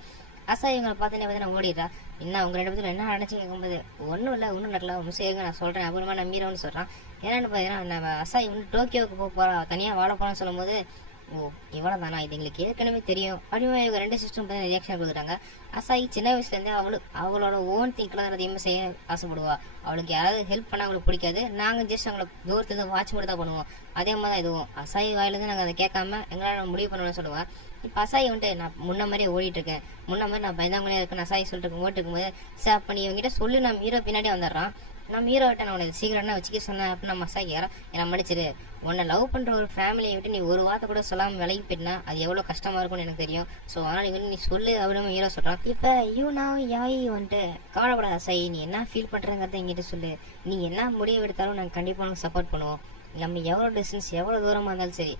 அசாய் இவங்களை பார்த்தோன்னே வந்து நான் ஓடிடுறா. என்ன அவங்க 2 பேரும் என்ன நினச்சி கேட்கும்போது ஒன்றும் இல்லை ஒன்றும் நடக்கல ஒன்றும் செய்யுங்க நான் சொல்கிறேன் அப்புறமா நான் மீறோன்னு சொல்கிறான். என்னென்னு பார்த்தீங்கன்னா நம்ம அசாய் வந்து டோக்கியோவுக்கு போகிறா தனியாக வாழ போகிறான்னு சொல்லும் போது ஓ இவ்வளோ தானா இது எங்களுக்கு ஏற்கனவே தெரியும் அப்படிமா இவங்க 2 சிஸ்டரும் பார்த்தீங்கன்னா ரியாக்ஷன் கொடுக்குறாங்க. அசாய் சின்ன வயசுலேருந்தே அவளோட ஓன் திங்கில் தான் அதிகமாக செய்ய ஆசைப்படுவா. அவளுக்கு யாராவது ஹெல்ப் பண்ணால் அவங்களுக்கு பிடிக்காது. நாங்கள் ஜஸ்ட் அவங்கள தூரத்துலேருந்து வாட்ச் மட்டும் தான் பண்ணுவோம். அதே மாதிரி தான் இதுவும் அசாய் வாயிலேருந்து நாங்கள் அதை கேட்காம எங்களால் முடிவு பண்ணணும்னு சொல்லுவாள். இப்போ அசாய் வந்துட்டு நான் முன்ன மாதிரியே ஓடிட்டுருக்கேன், முன்ன மாதிரி நான் பயந்தாமலையாக இருக்கேன் அசாய் சொல்லிட்டு ஓட்டுக்கும் போது சார் அப்போ நீ இவங்ககிட்ட சொல்லி நம்ம ஹீரோ பின்னாடி வந்துடுறான். நம்ம ஹீரோட்ட நான் உனக்கு சீக்கிரம்னா வச்சுக்க சொன்னேன் அப்படின்னு நம்ம அசாய் கேட்குறேன். என்னை மன்னிச்சிரு, உன்னை லவ் பண்ணுற ஒரு ஃபேமிலியை விட்டு நீ ஒரு வார்த்தை கூட சொல்லாமல் விலகி போயிட்டுனா அது எவ்வளோ கஷ்டமாக இருக்கும்னு எனக்கு தெரியும். ஸோ அதனால் நீ வந்து நீ சொல்லு அப்படின்னு ஹீரோ சொல்கிறான். இப்போ யாய் வந்துட்டு கவலைப்படாத அசாய், நீ என்ன ஃபீல் பண்ணுறங்கிறத எங்கிட்ட சொல்லு, நீ என்ன முடிவு எடுத்தாலும் நாங்கள் கண்டிப்பாக உனக்கு சப்போர்ட் பண்ணுவோம். நம்ம எவ்வளோ டிஸ்டன்ஸ் எவ்வளோ தூரமாக இருந்தாலும் சரி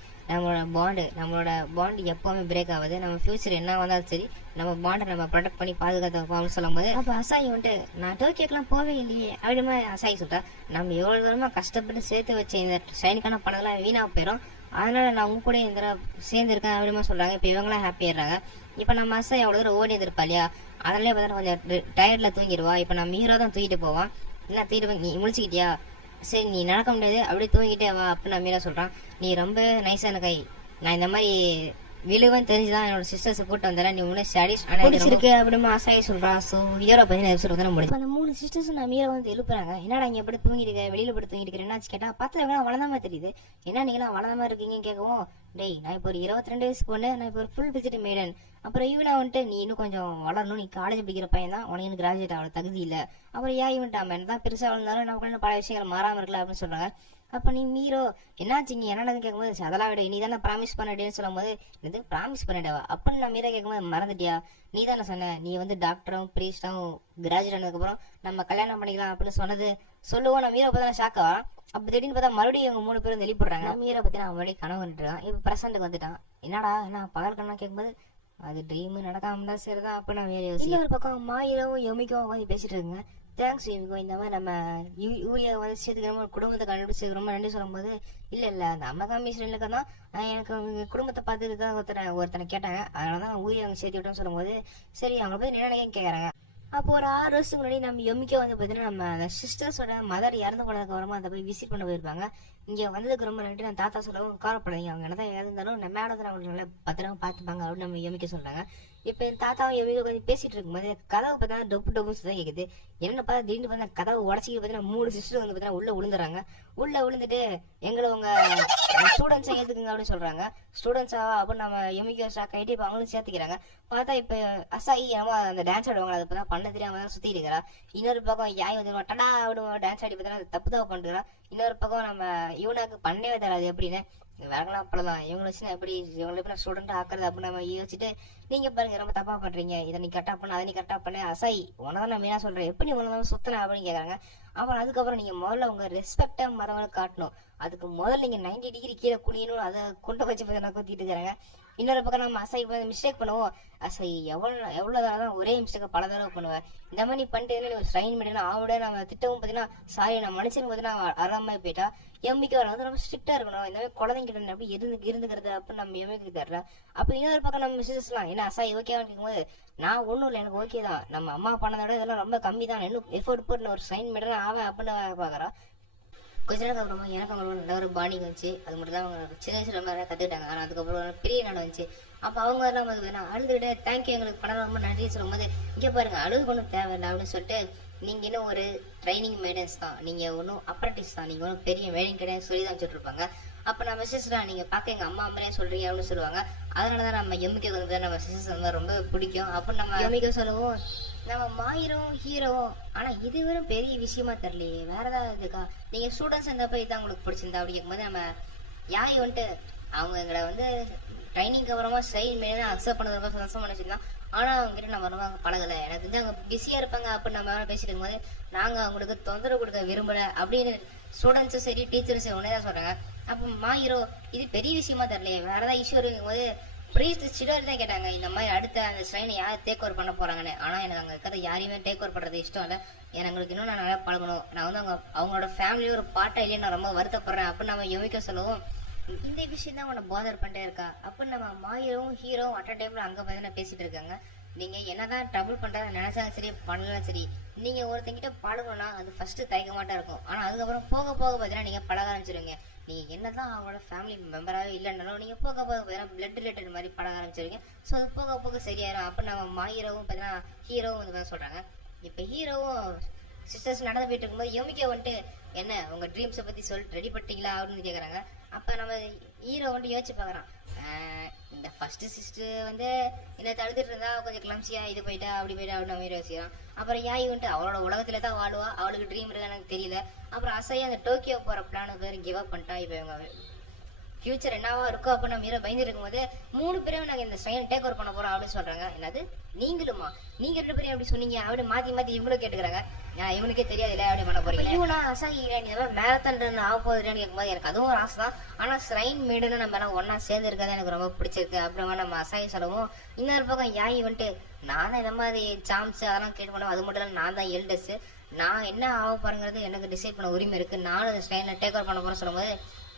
நம்மளோட பாண்டு எப்போவுமே பிரேக் ஆகுது. நம்ம ஃபியூச்சர் என்ன வந்தாலும் சரி நம்ம பாண்டை நம்ம ப்ரொடெக்ட் பண்ணி பாதுகாத்து சொல்லும் போது அப்போ அசாய் வந்துட்டு நான் டோக்கியோக்கெலாம் போவே இல்லையே அப்படிமா அசாய் சொல்லிட்டா. நம்ம எவ்வளோ தூரமாக கஷ்டப்பட்டு சேர்த்து வச்ச இந்த ட்ரெயினுக்கான பணம்லாம் வீணாக போயிடும், அதனால நான் உங்க கூட இந்த சேர்ந்துருக்கேன் அப்படிமா சொல்கிறாங்க. இப்போ இவங்களாம் ஹாப்பியாடுறாங்க. இப்போ நம்ம அசாய் எவ்வளோ தூரம் ஓடி இருந்திருப்பா இல்லையா, அதனாலே பார்த்தா கொஞ்சம் டயர்டில் தூங்கிடுவா. இப்போ நம்ம ஹீரோ தான் தூக்கிட்டு போவான். என்ன தூக்கிட்டு நீ முழிச்சிக்கிட்டியா, சரி நீ நடக்க முடியாது அப்படியே தூங்கிட்டே வா அப்படின்னு நான் மீரா சொல்கிறான். நீ ரொம்ப நைஸான கை, நான் இந்த மாதிரி விழுவன் தெரிஞ்சுதான் என்னோட சிஸ்டர்ஸை கூட்டு வந்தேன், நீ உன்ன ஸ்டடிஸ் பிடிச்சிருக்கு அப்படின்னு ஆசாயை சொல்கிறான். ஸோ ஹீரோ பார்த்தீங்கன்னா எபிசோட் வந்து முடிச்சு அந்த 3 சிஸ்டர்ஸும் நான் மீரா வந்து எழுப்புறாங்க. என்னடா இங்கே எப்படி தூங்கிருக்க, வெளியில் படி தூங்கிருக்கிறேன் என்னாச்சு கேட்டால் பார்த்தா வளர்ந்தாம தெரியுது. என்ன நீங்களாம் வளர்ந்தாம இருக்கீங்கன்னு கேட்கவும் டேய் நான் இப்போ ஒரு 22 வயசு பொண்ணு, நான் இப்போ ஒரு ஃபுல் பிசிட் மேடன். அப்புறம் ஈவனா வந்துட்டு நீ இன்னும் கொஞ்சம் வளரணும், நீ காலேஜ் படிக்கிற பையன் தான், உனக்கு இன்னும் கிராஜுவேட் ஆகல தகுதி இல்லை. அப்புறம் ஈவன்ட்டாம என்ன தான் பெருசாக வளர்ந்தாலும் நமக்கு பல விஷயங்கள் மாறாமல் இருக்கல அப்படின்னு சொல்கிறாங்க. அப்போ நீ மீரோ என்னாச்சு நீ என்னன்னு கேட்கும்போது அதெல்லாம் விட நீ தானே ப்ராமிஸ் பண்ணிட்டேன்னு சொல்லும் போது இது ப்ராமிஸ் பண்ணிட்டவா அப்படின்னு நான் மீரா கேட்கும்போது மறந்துட்டியா, நீ தானே சொன்ன நீ வந்து டாக்டரும் ப்ரீஸ்டும் கிராஜுவேட் ஆனதுக்கப்புறம் நம்ம கல்யாணம் பண்ணிக்கலாம் அப்படின்னு சொன்னது சொல்லுவோம். நான் மீரா பார்த்தா ஷாக்கா. அப்போ திடீர்னு பார்த்தா மறுபடியும் இவங்க 3 பேரும் வெளிப்படுறாங்க. மீரா பற்றி நான் மறுபடியும் கனவு வந்துட்டுருக்கான். இப்போ ப்ரெசென்ட்டுக்கு வந்துட்டான். என்னடா என்ன பகல் கண்ணா கேட்கும்போது அது ட்ரீமு நடக்காம சரிதான் அப்படின்னு நான் வேறு ஒரு பக்கம் மாயிரவும் எமிக்கும் உட்காந்து பேசிட்டு இருக்குங்க. தேங்க்ஸ் யூமிகோ, இந்த மாதிரி நம்ம யூரியா வந்து சேர்த்துக்கிறோம் குடும்பத்தை கண்டுபிடிச்சி ரொம்ப நன்றி சொல்லும்போது இல்லை அந்த அம்மா கமிஷனுக்கு தான் எனக்கு குடும்பத்தை பார்த்துக்கிறதுக்காக ஒருத்தனை கேட்டாங்க, அதனால தான் ஊரியா அவங்க சேர்த்து விட்டோம்னு சொல்லும்போது சரி அவங்கள பற்றி நினைக்கன்னு கேட்குறாங்க. அப்போ ஒரு 6 வருஷத்துக்கு முன்னாடி நம்ம எமிக்கோ வந்து பார்த்தீங்கன்னா நம்ம அந்த சிஸ்டர்ஸோட மதர் இறந்து போனதுக்கு அப்புறமா அதை போய் விசிட் பண்ண போயிருப்பாங்க. இங்கே வந்ததுக்கு ரொம்ப நன்றி, நான் தாத்தா சொல்லவும் கவலைப்படாதீங்க, அவங்க என்ன தான் இருந்தாலும் நம்ம மேடம் தான் அவங்களுக்கு நல்லா பத்திரமா பார்த்துப்பாங்க அப்படின்னு நம்ம எமிக்க சொல்கிறாங்க. இப்போ என் தாத்தாவும் எமிக்கோ கொஞ்சம் பேசிட்டு இருக்கும்போது கதவு பார்த்தா டொப்பு தான் கேட்குது. என்னென்ன பார்த்தா திடீர்னு பார்த்தா கதவு உடச்சிக்கு பார்த்தீங்கன்னா 3 சிஸ்டர் வந்து பார்த்தீங்கன்னா உள்ளே விழுந்துறாங்க. உள்ளே விழுந்துட்டு எங்களை உங்கள் ஸ்டூடெண்ட்ஸை ஏற்றுக்குங்க அப்படின்னு சொல்கிறாங்க. ஸ்டூடெண்ட்ஸா அப்படின்னு நம்ம எமிக்கோ ஷாக் ஆகிட்டு இப்போ அவங்களும் சேர்த்துக்கிறாங்க. பார்த்தா இப்போ அசாயி ஏமா அந்த டான்ஸ் ஆடுவாங்க அதை பார்த்தா பண்ண தெரியாம தான் சுற்றி இருக்கிறா. இன்னொரு பக்கம் யாய் வந்து டடா அப்படின்னு டான்ஸ் ஆடி பார்த்தீங்கன்னா தப்பு தான் பண்ணுறா. இன்னொரு பக்கம் நம்ம இவனுக்கு பண்ணவே தராது எப்படின்னு வேறலாம் அப்பளதான் இவங்களை வச்சு நான் எப்படி இவங்களை எப்படி நான் ஸ்டூடெண்ட் ஆக்குறது அப்படின்னு நம்ம யோசிச்சுட்டு நீங்கள் பாருங்க ரொம்ப தப்பா பண்ணுறீங்க, இதை நீ கரெக்டாக பண்ண அதை நீ கரெக்டாக பண்ண அசாய் உன தான் நான் மெயினாக சொல்கிறேன், எப்படி உன தான் சுத்தன அப்படின்னு கேட்குறாங்க. அப்புறம் அதுக்கப்புறம் நீங்கள் முதல்ல உங்கள் ரெஸ்பெக்டை மற்றவங்களுக்கு காட்டணும், அதுக்கு முதல்ல நீங்கள் 90 டிகிரி கீழே குனியணும், அதை கொண்டு வச்சு பார்த்து நான் குத்திட்டு இருக்கிறாங்க. இன்னொரு பக்கம் நம்ம அசாய் மிஸ்டேக் பண்ணுவோம், அசாய் எவ்வளோ தான் ஒரே மிஸ்டேக்கை பல தடவை பண்ணுவேன், இந்த மாதிரி நீ பண்ணிட்டு ஒரு ஸ்ட்ரைன் பண்ணினா அவட நம்ம திட்டவும் பார்த்தீங்கன்னா சாரி நான் மனுஷன் பார்த்தீங்கன்னா அறமாதிரி போயிட்டா. எம்பிக்கை வந்து ரொம்ப ஸ்ட்ரிக்டா இருக்கணும், இந்த மாதிரி குழந்தைங்கிட்ட எப்படி இருந்துக்கிறது அப்படின்னு நம்ம எம்பிக்கு தரல. அப்போ இன்னொரு பக்கம் நம்ம மிஸ்ஸஸ்லாம் என்ன அசாய் ஓகேவான்னு கேட்கும்போது நான் ஒன்றும் இல்லை எனக்கு ஓகே தான், நம்ம அம்மா பண்ணதை விட இதெல்லாம் ரொம்ப கம்மி தான், இன்னும் எஃபோர்ட் போட்டு ஒரு ஸ்ட்ரைன் பண்ணிட்டு ஆவேன் அப்படின்னு பார்க்குறோம். கொஞ்ச நேரம் அப்புறமா எனக்கு அவங்களோட நல்ல ஒரு பாண்டிங் வந்துச்சு. அது மட்டும் தான் அவங்க சின்ன வயசுல ரொம்ப நிறைய கற்றுக்கிட்டாங்க. ஆனால் அதுக்கப்புறம் பெரிய நாடு வந்துச்சு. அப்போ அவங்க எல்லாம் வந்து அழுதுகிட்டே தேங்க்யூ எங்களுக்கு பணம் ரொம்ப நன்றி சொல்லும்போது, இங்கே பாருங்க அழுது ஒன்றும் தேவையில்லை அப்படின்னு சொல்லிட்டு, நீங்கள் இன்னும் ஒரு ட்ரைனிங் மெயின்டெனன்ஸ் தான், நீங்கள் ஒன்றும் அப்ரண்டிஸ் தான், நீங்கள் ஒன்றும் பெரிய வேலையும் கிடையாது சொல்லி தான் வச்சுட்டு இருப்பாங்க. அப்போ நம்ம சிஸ்டர் நீங்கள் பார்க்க எங்கள் அம்மா அம்மையே சொல்கிறீங்க அப்படின்னு சொல்லுவாங்க. அதனால தான் நம்ம எம்மிக்கு வந்து நம்ம சிஸ்டர் வந்து ரொம்ப பிடிக்கும். அப்போ நம்ம எம்மிக்கு சொல்லவும் நம்ம மாயிரும் ஹீரோவும், ஆனால் இது வெறும் பெரிய விஷயமா தெரியலையே, வேற ஏதாவது இருக்கா, நீங்கள் ஸ்டூடெண்ட்ஸ் இருந்தப்போ இதான் உங்களுக்கு பிடிச்சிருந்தா அப்படி கேட்கும்போது நம்ம யாய் வந்துட்டு அவங்க எங்களை வந்து ட்ரைனிங்க்கு அப்புறமா ஸ்டைல் மேலே அக்செப்ட் பண்ணது ரொம்ப சந்தோஷமா நினச்சிருந்தோம். ஆனால் அவங்ககிட்ட நம்ம ரொம்ப பழகலை, எனக்கு வந்து அவங்க பிஸியாக இருப்பாங்க அப்படின்னு நம்ம பேசிட்டு இருக்கும்போது நாங்கள் அவங்களுக்கு தொந்தரவு கொடுக்க விரும்பலை அப்படின்னு ஸ்டூடெண்ட்ஸும் சரி டீச்சர்ஸும் ஒன்றே தான் சொல்கிறாங்க. அப்போ மாயிரோ இது பெரிய விஷயமா தெரியலையே, வேற ஏதாவது இஷ்யூ இருக்கும்போது ப்ரீஸ்ட் சிடோர் தான் கேட்டாங்க இந்த மாதிரி அடுத்த அந்த ஸ்ட்ரைனை யார் டேக் ஓவர் பண்ண போகிறாங்கன்னு. ஆனால் எனக்கு அங்கே இருக்கிற யாரையுமே டேக் ஓவர் பண்ணுறது இஷ்டம் இல்லை, எனக்கு இன்னும் நான் நல்லா பழகணும், நான் வந்து அவங்களோட ஃபேமிலியோட ஒரு பாட்டா இல்லையே நான் ரொம்ப வருத்தப்படுறேன் அப்படின்னு நம்ம யோசிக்க சொல்லவும், இந்த விஷயம் தான் உன்னை பாதர் பண்ணிட்டே இருக்கா அப்படின்னு நம்ம மாயிரும் ஹீரோவும் அட் டைம்ல அங்கே பார்த்தீங்கன்னா பேசிட்டு இருக்காங்க. நீங்கள் என்னதான் ட்ரபிள் பண்ணுறத நினைச்சாலும் சரி பண்ணலாம் சரி, நீங்கள் ஒருத்தங்கிட்ட பழகணும்னா அது ஃபர்ஸ்ட் தயக்க மாட்டா இருக்கும். ஆனால் அதுக்கப்புறம் போக போக பார்த்தீங்கன்னா நீங்கள் பழக ஆரம்பிச்சிருவீங்க. நீங்கள் என்னதான் அவங்களோட ஃபேமிலி மெம்பராகவே இல்லைன்னாலும் நீங்கள் போக போக பார்த்தீங்கன்னா பிளட் ரிலேட்டட் மாதிரி பழக ஆரம்பிச்சிருவீங்க. ஸோ அது போக போக சரியாயிரும். அப்போ நம்ம மாயிரவும் பார்த்தீங்கன்னா ஹீரோவும் வந்து சொல்கிறாங்க. இப்போ ஹீரோவும் சிஸ்டர்ஸ் நடந்து போயிட்டு இருக்கும்போது யோமிக்கா வந்துட்டு என்ன உங்கள் ட்ரீம்ஸை பற்றி சொல்லிட்டு ரெடி பண்ணிட்டீங்களா அப்படின்னு கேட்குறாங்க. அப்போ நம்ம ஹீரோ வந்துட்டு யோசிச்சு பார்க்குறான், இந்த ஃபர்ஸ்ட் சிஸ்டர் வந்து என்ன தடுத்துட்டு இருந்தா கொஞ்சம் கிளம்சியா இது போயிட்டா அப்படி போயிட்டா அப்படின்னு நம்ம யோசிக்கிறான். அப்புறம் யாய் வந்துட்டு அவளோட உலகத்துல தான் வாழுவா, அவளுக்கு ட்ரீம் இருக்கு எனக்கு தெரியல. அப்புறம் அசையா அந்த டோக்கியோ போற பிளான் பேர் கிவ் அப் பண்ணிட்டா. இப்போ இவங்க ஃபியூச்சர் என்னவா இருக்கோ அப்போ நம்ம ஹீரோ பயந்து இருக்கும்போது 3 பேரும் நாங்கள் இந்த ஸ்ட்ரைன் டேக் ஓவர் பண்ண போறோம் அப்படின்னு சொல்றாங்க. என்னது நீங்களுமா, நீங்க 2 பேரும் அப்படி சொன்னீங்க அப்படி மாத்தி மாத்தி இவங்களும் கேட்டுக்கிறாங்க. இவனுக்கே தெரியாது இல்லை அப்படி பண்ண போறீங்க. இவனா அசாகி மேரத்தான் ரன் ஆக போகுதுன்னு கேட்கும்போது எனக்கு அதுவும் ஒரு ஆசை தான். ஆனா ஸ்ரைன் மேடுன்னு நம்ம எல்லாம் ஒன்னா சேர்ந்து இருக்கிறது எனக்கு ரொம்ப பிடிச்சிருக்கு அப்புறமா நம்ம அசாகி சொல்லவும், இன்னொரு பக்கம் யாய் வந்துட்டு நான் தான் இந்த மாதிரி சாம்ஸ் அதெல்லாம் கேட்டு பண்ணுவோம், அது மட்டும் இல்லை நான் தான் எல்டஸ், நான் என்ன ஆக போறேங்கிறது எனக்கு டிசைட் பண்ண உரிமை இருக்கு, நானும் இந்த ஸ்ட்ரைன்ல டேக் ஓவர் பண்ண போறேன் சொல்லும்போது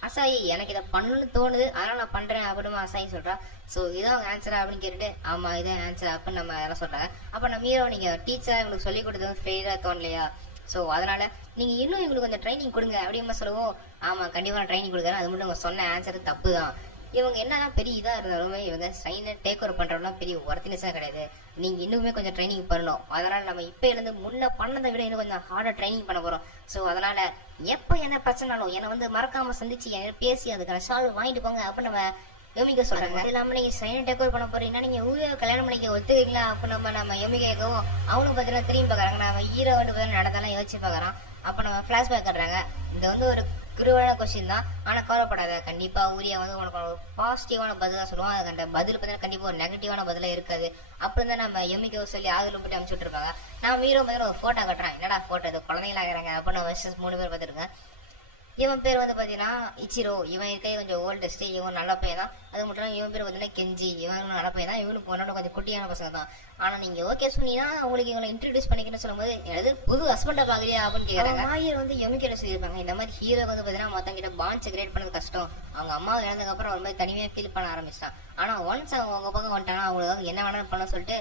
அசாயி எனக்கு இதை பண்ணணும்னு தோணுது அதனால நான் பண்றேன் அப்படின்னு அசாயி சொல்றா. ஸோ இதான் ஆன்சரா அப்படின்னு கேட்டுட்டு ஆமா இதான் ஆன்சர் அப்படின்னு நம்ம அதெல்லாம் சொல்றாங்க. அப்ப நம்ம ஹீரோ நீங்க டீச்சரா இவங்களுக்கு சொல்லி கொடுத்தது ஃபெயிலா தோணலையா, ஸோ அதனால நீங்க இன்னும் இவங்களுக்கு கொஞ்சம் ட்ரைனிங் கொடுங்க அப்படின்னு சொல்லுவோம். ஆமா கண்டிப்பா நான் ட்ரைனிங் கொடுக்குறேன், அது மட்டும் அவங்க சொன்ன ஆன்சர் தப்பு தான். இவங்க என்னதான் பெரிய இதா இருந்தாலுமே இவங்க ஸ்ட்ரைனை டேக் ஓவர் பண்றவங்கலாம் பெரிய ஒர்த்தினஸா கிடையாது, நீங்க இன்னுமே கொஞ்சம் ட்ரைனிங் பண்ணணும். அதனால நம்ம இப்ப இருந்து முன்ன பண்ணதை விட இன்னும் கொஞ்சம் ஹார்டா ட்ரைனிங் பண்ண போறோம். ஸோ அதனால எப்ப என்ன பிரச்சனாலும் என்னை வந்து மறக்காம சந்திச்சு பேசி அதுக்கான சால்வ் வாங்கிட்டு போங்க அப்படின்னு நம்ம யோமிகா சொல்றாங்க. அது இல்லாம நீங்க ஸ்ட்ரைனை டேக் ஓவர் பண்ண போறீங்கன்னா நீங்க ஊரே கல்யாணம் பண்ணிக்க ஒத்துக்கீங்களா அப்படின்னு நம்ம யோமிகா கேட்கவும் அவனுக்கு பார்த்தீங்கன்னா திரும்பி பாக்குறாங்க. நம்ம ஹீரோ வந்து பார்த்தீங்கன்னா நடந்தாலும் யோசிச்சு பாக்குறான். அப்ப நம்ம பிளாஷ்பேக் கட்டுறாங்க. இது வந்து ஒரு குருவான கொஸ்டின் தான், ஆனா கவலைப்படாத கண்டிப்பா ஊரியா வந்து உனக்கு ஒரு பாசிட்டிவான பதிலாக சொல்லுவான். அதுக்கு அந்த பதில் பார்த்தீங்கன்னா கண்டிப்பா ஒரு நெகட்டிவான பதிலா இருக்காது அப்படின்னு தான் நம்ம எம்மிக்கோ சொல்லி ஆதரவு போட்டு அனுப்பிச்சுட்டு இருப்பாங்க. நான் ஹீரோ பார்த்தீங்கன்னா ஒரு போட்டோ கட்டுறான். என்னடா போட்டோ இது குழந்தைங்களாகிறாங்க அப்படின்னு வருஷம் 3 பேர் பார்த்துருக்கேன். இவன் பேர் வந்து பாத்தீங்கன்னா இச்சிரோ, இவன் இருக்கே கொஞ்சம் ஓல்டஸ்ட், இவன் நல்ல பையன் தான். அது மட்டும் இல்லாமல் இவன் பேர் பார்த்தீங்கன்னா கெஞ்சி, இவன் நல்ல பையன் தான். இவனுக்கு பொண்ணோட கொஞ்சம் குட்டியான பசங்க தான். ஆனா நீங்க ஓகே சொன்னீங்கன்னா உங்களுக்கு இவங்களை இன்ட்ரடியூஸ் பண்ணிக்கணும்னு சொல்லும்போது எனது புது ஹஸ்பண்டை பாக்குறியா அப்படின்னு கேட்கறாங்க. மாயர் வந்து எமிக்கேல சொல்லியிருப்பாங்க இந்த மாதிரி ஹீரோக்கு வந்து பாத்தீங்கன்னா மொத்தம் கிட்ட பாண்ட்ஸ் கிரியேட் பண்ணது கஷ்டம், அவங்க அம்மா இழந்ததுக்கு அப்புறம் ஒரு மாதிரி தனிமையா ஃபீல் பண்ண ஆரம்பிச்சிட்டான். ஆனா ஒன்ஸ் அவங்க பக்கம் வந்துட்டானா அவங்களுக்கு என்ன வேணாலும் பண்ண சொல்லிட்டு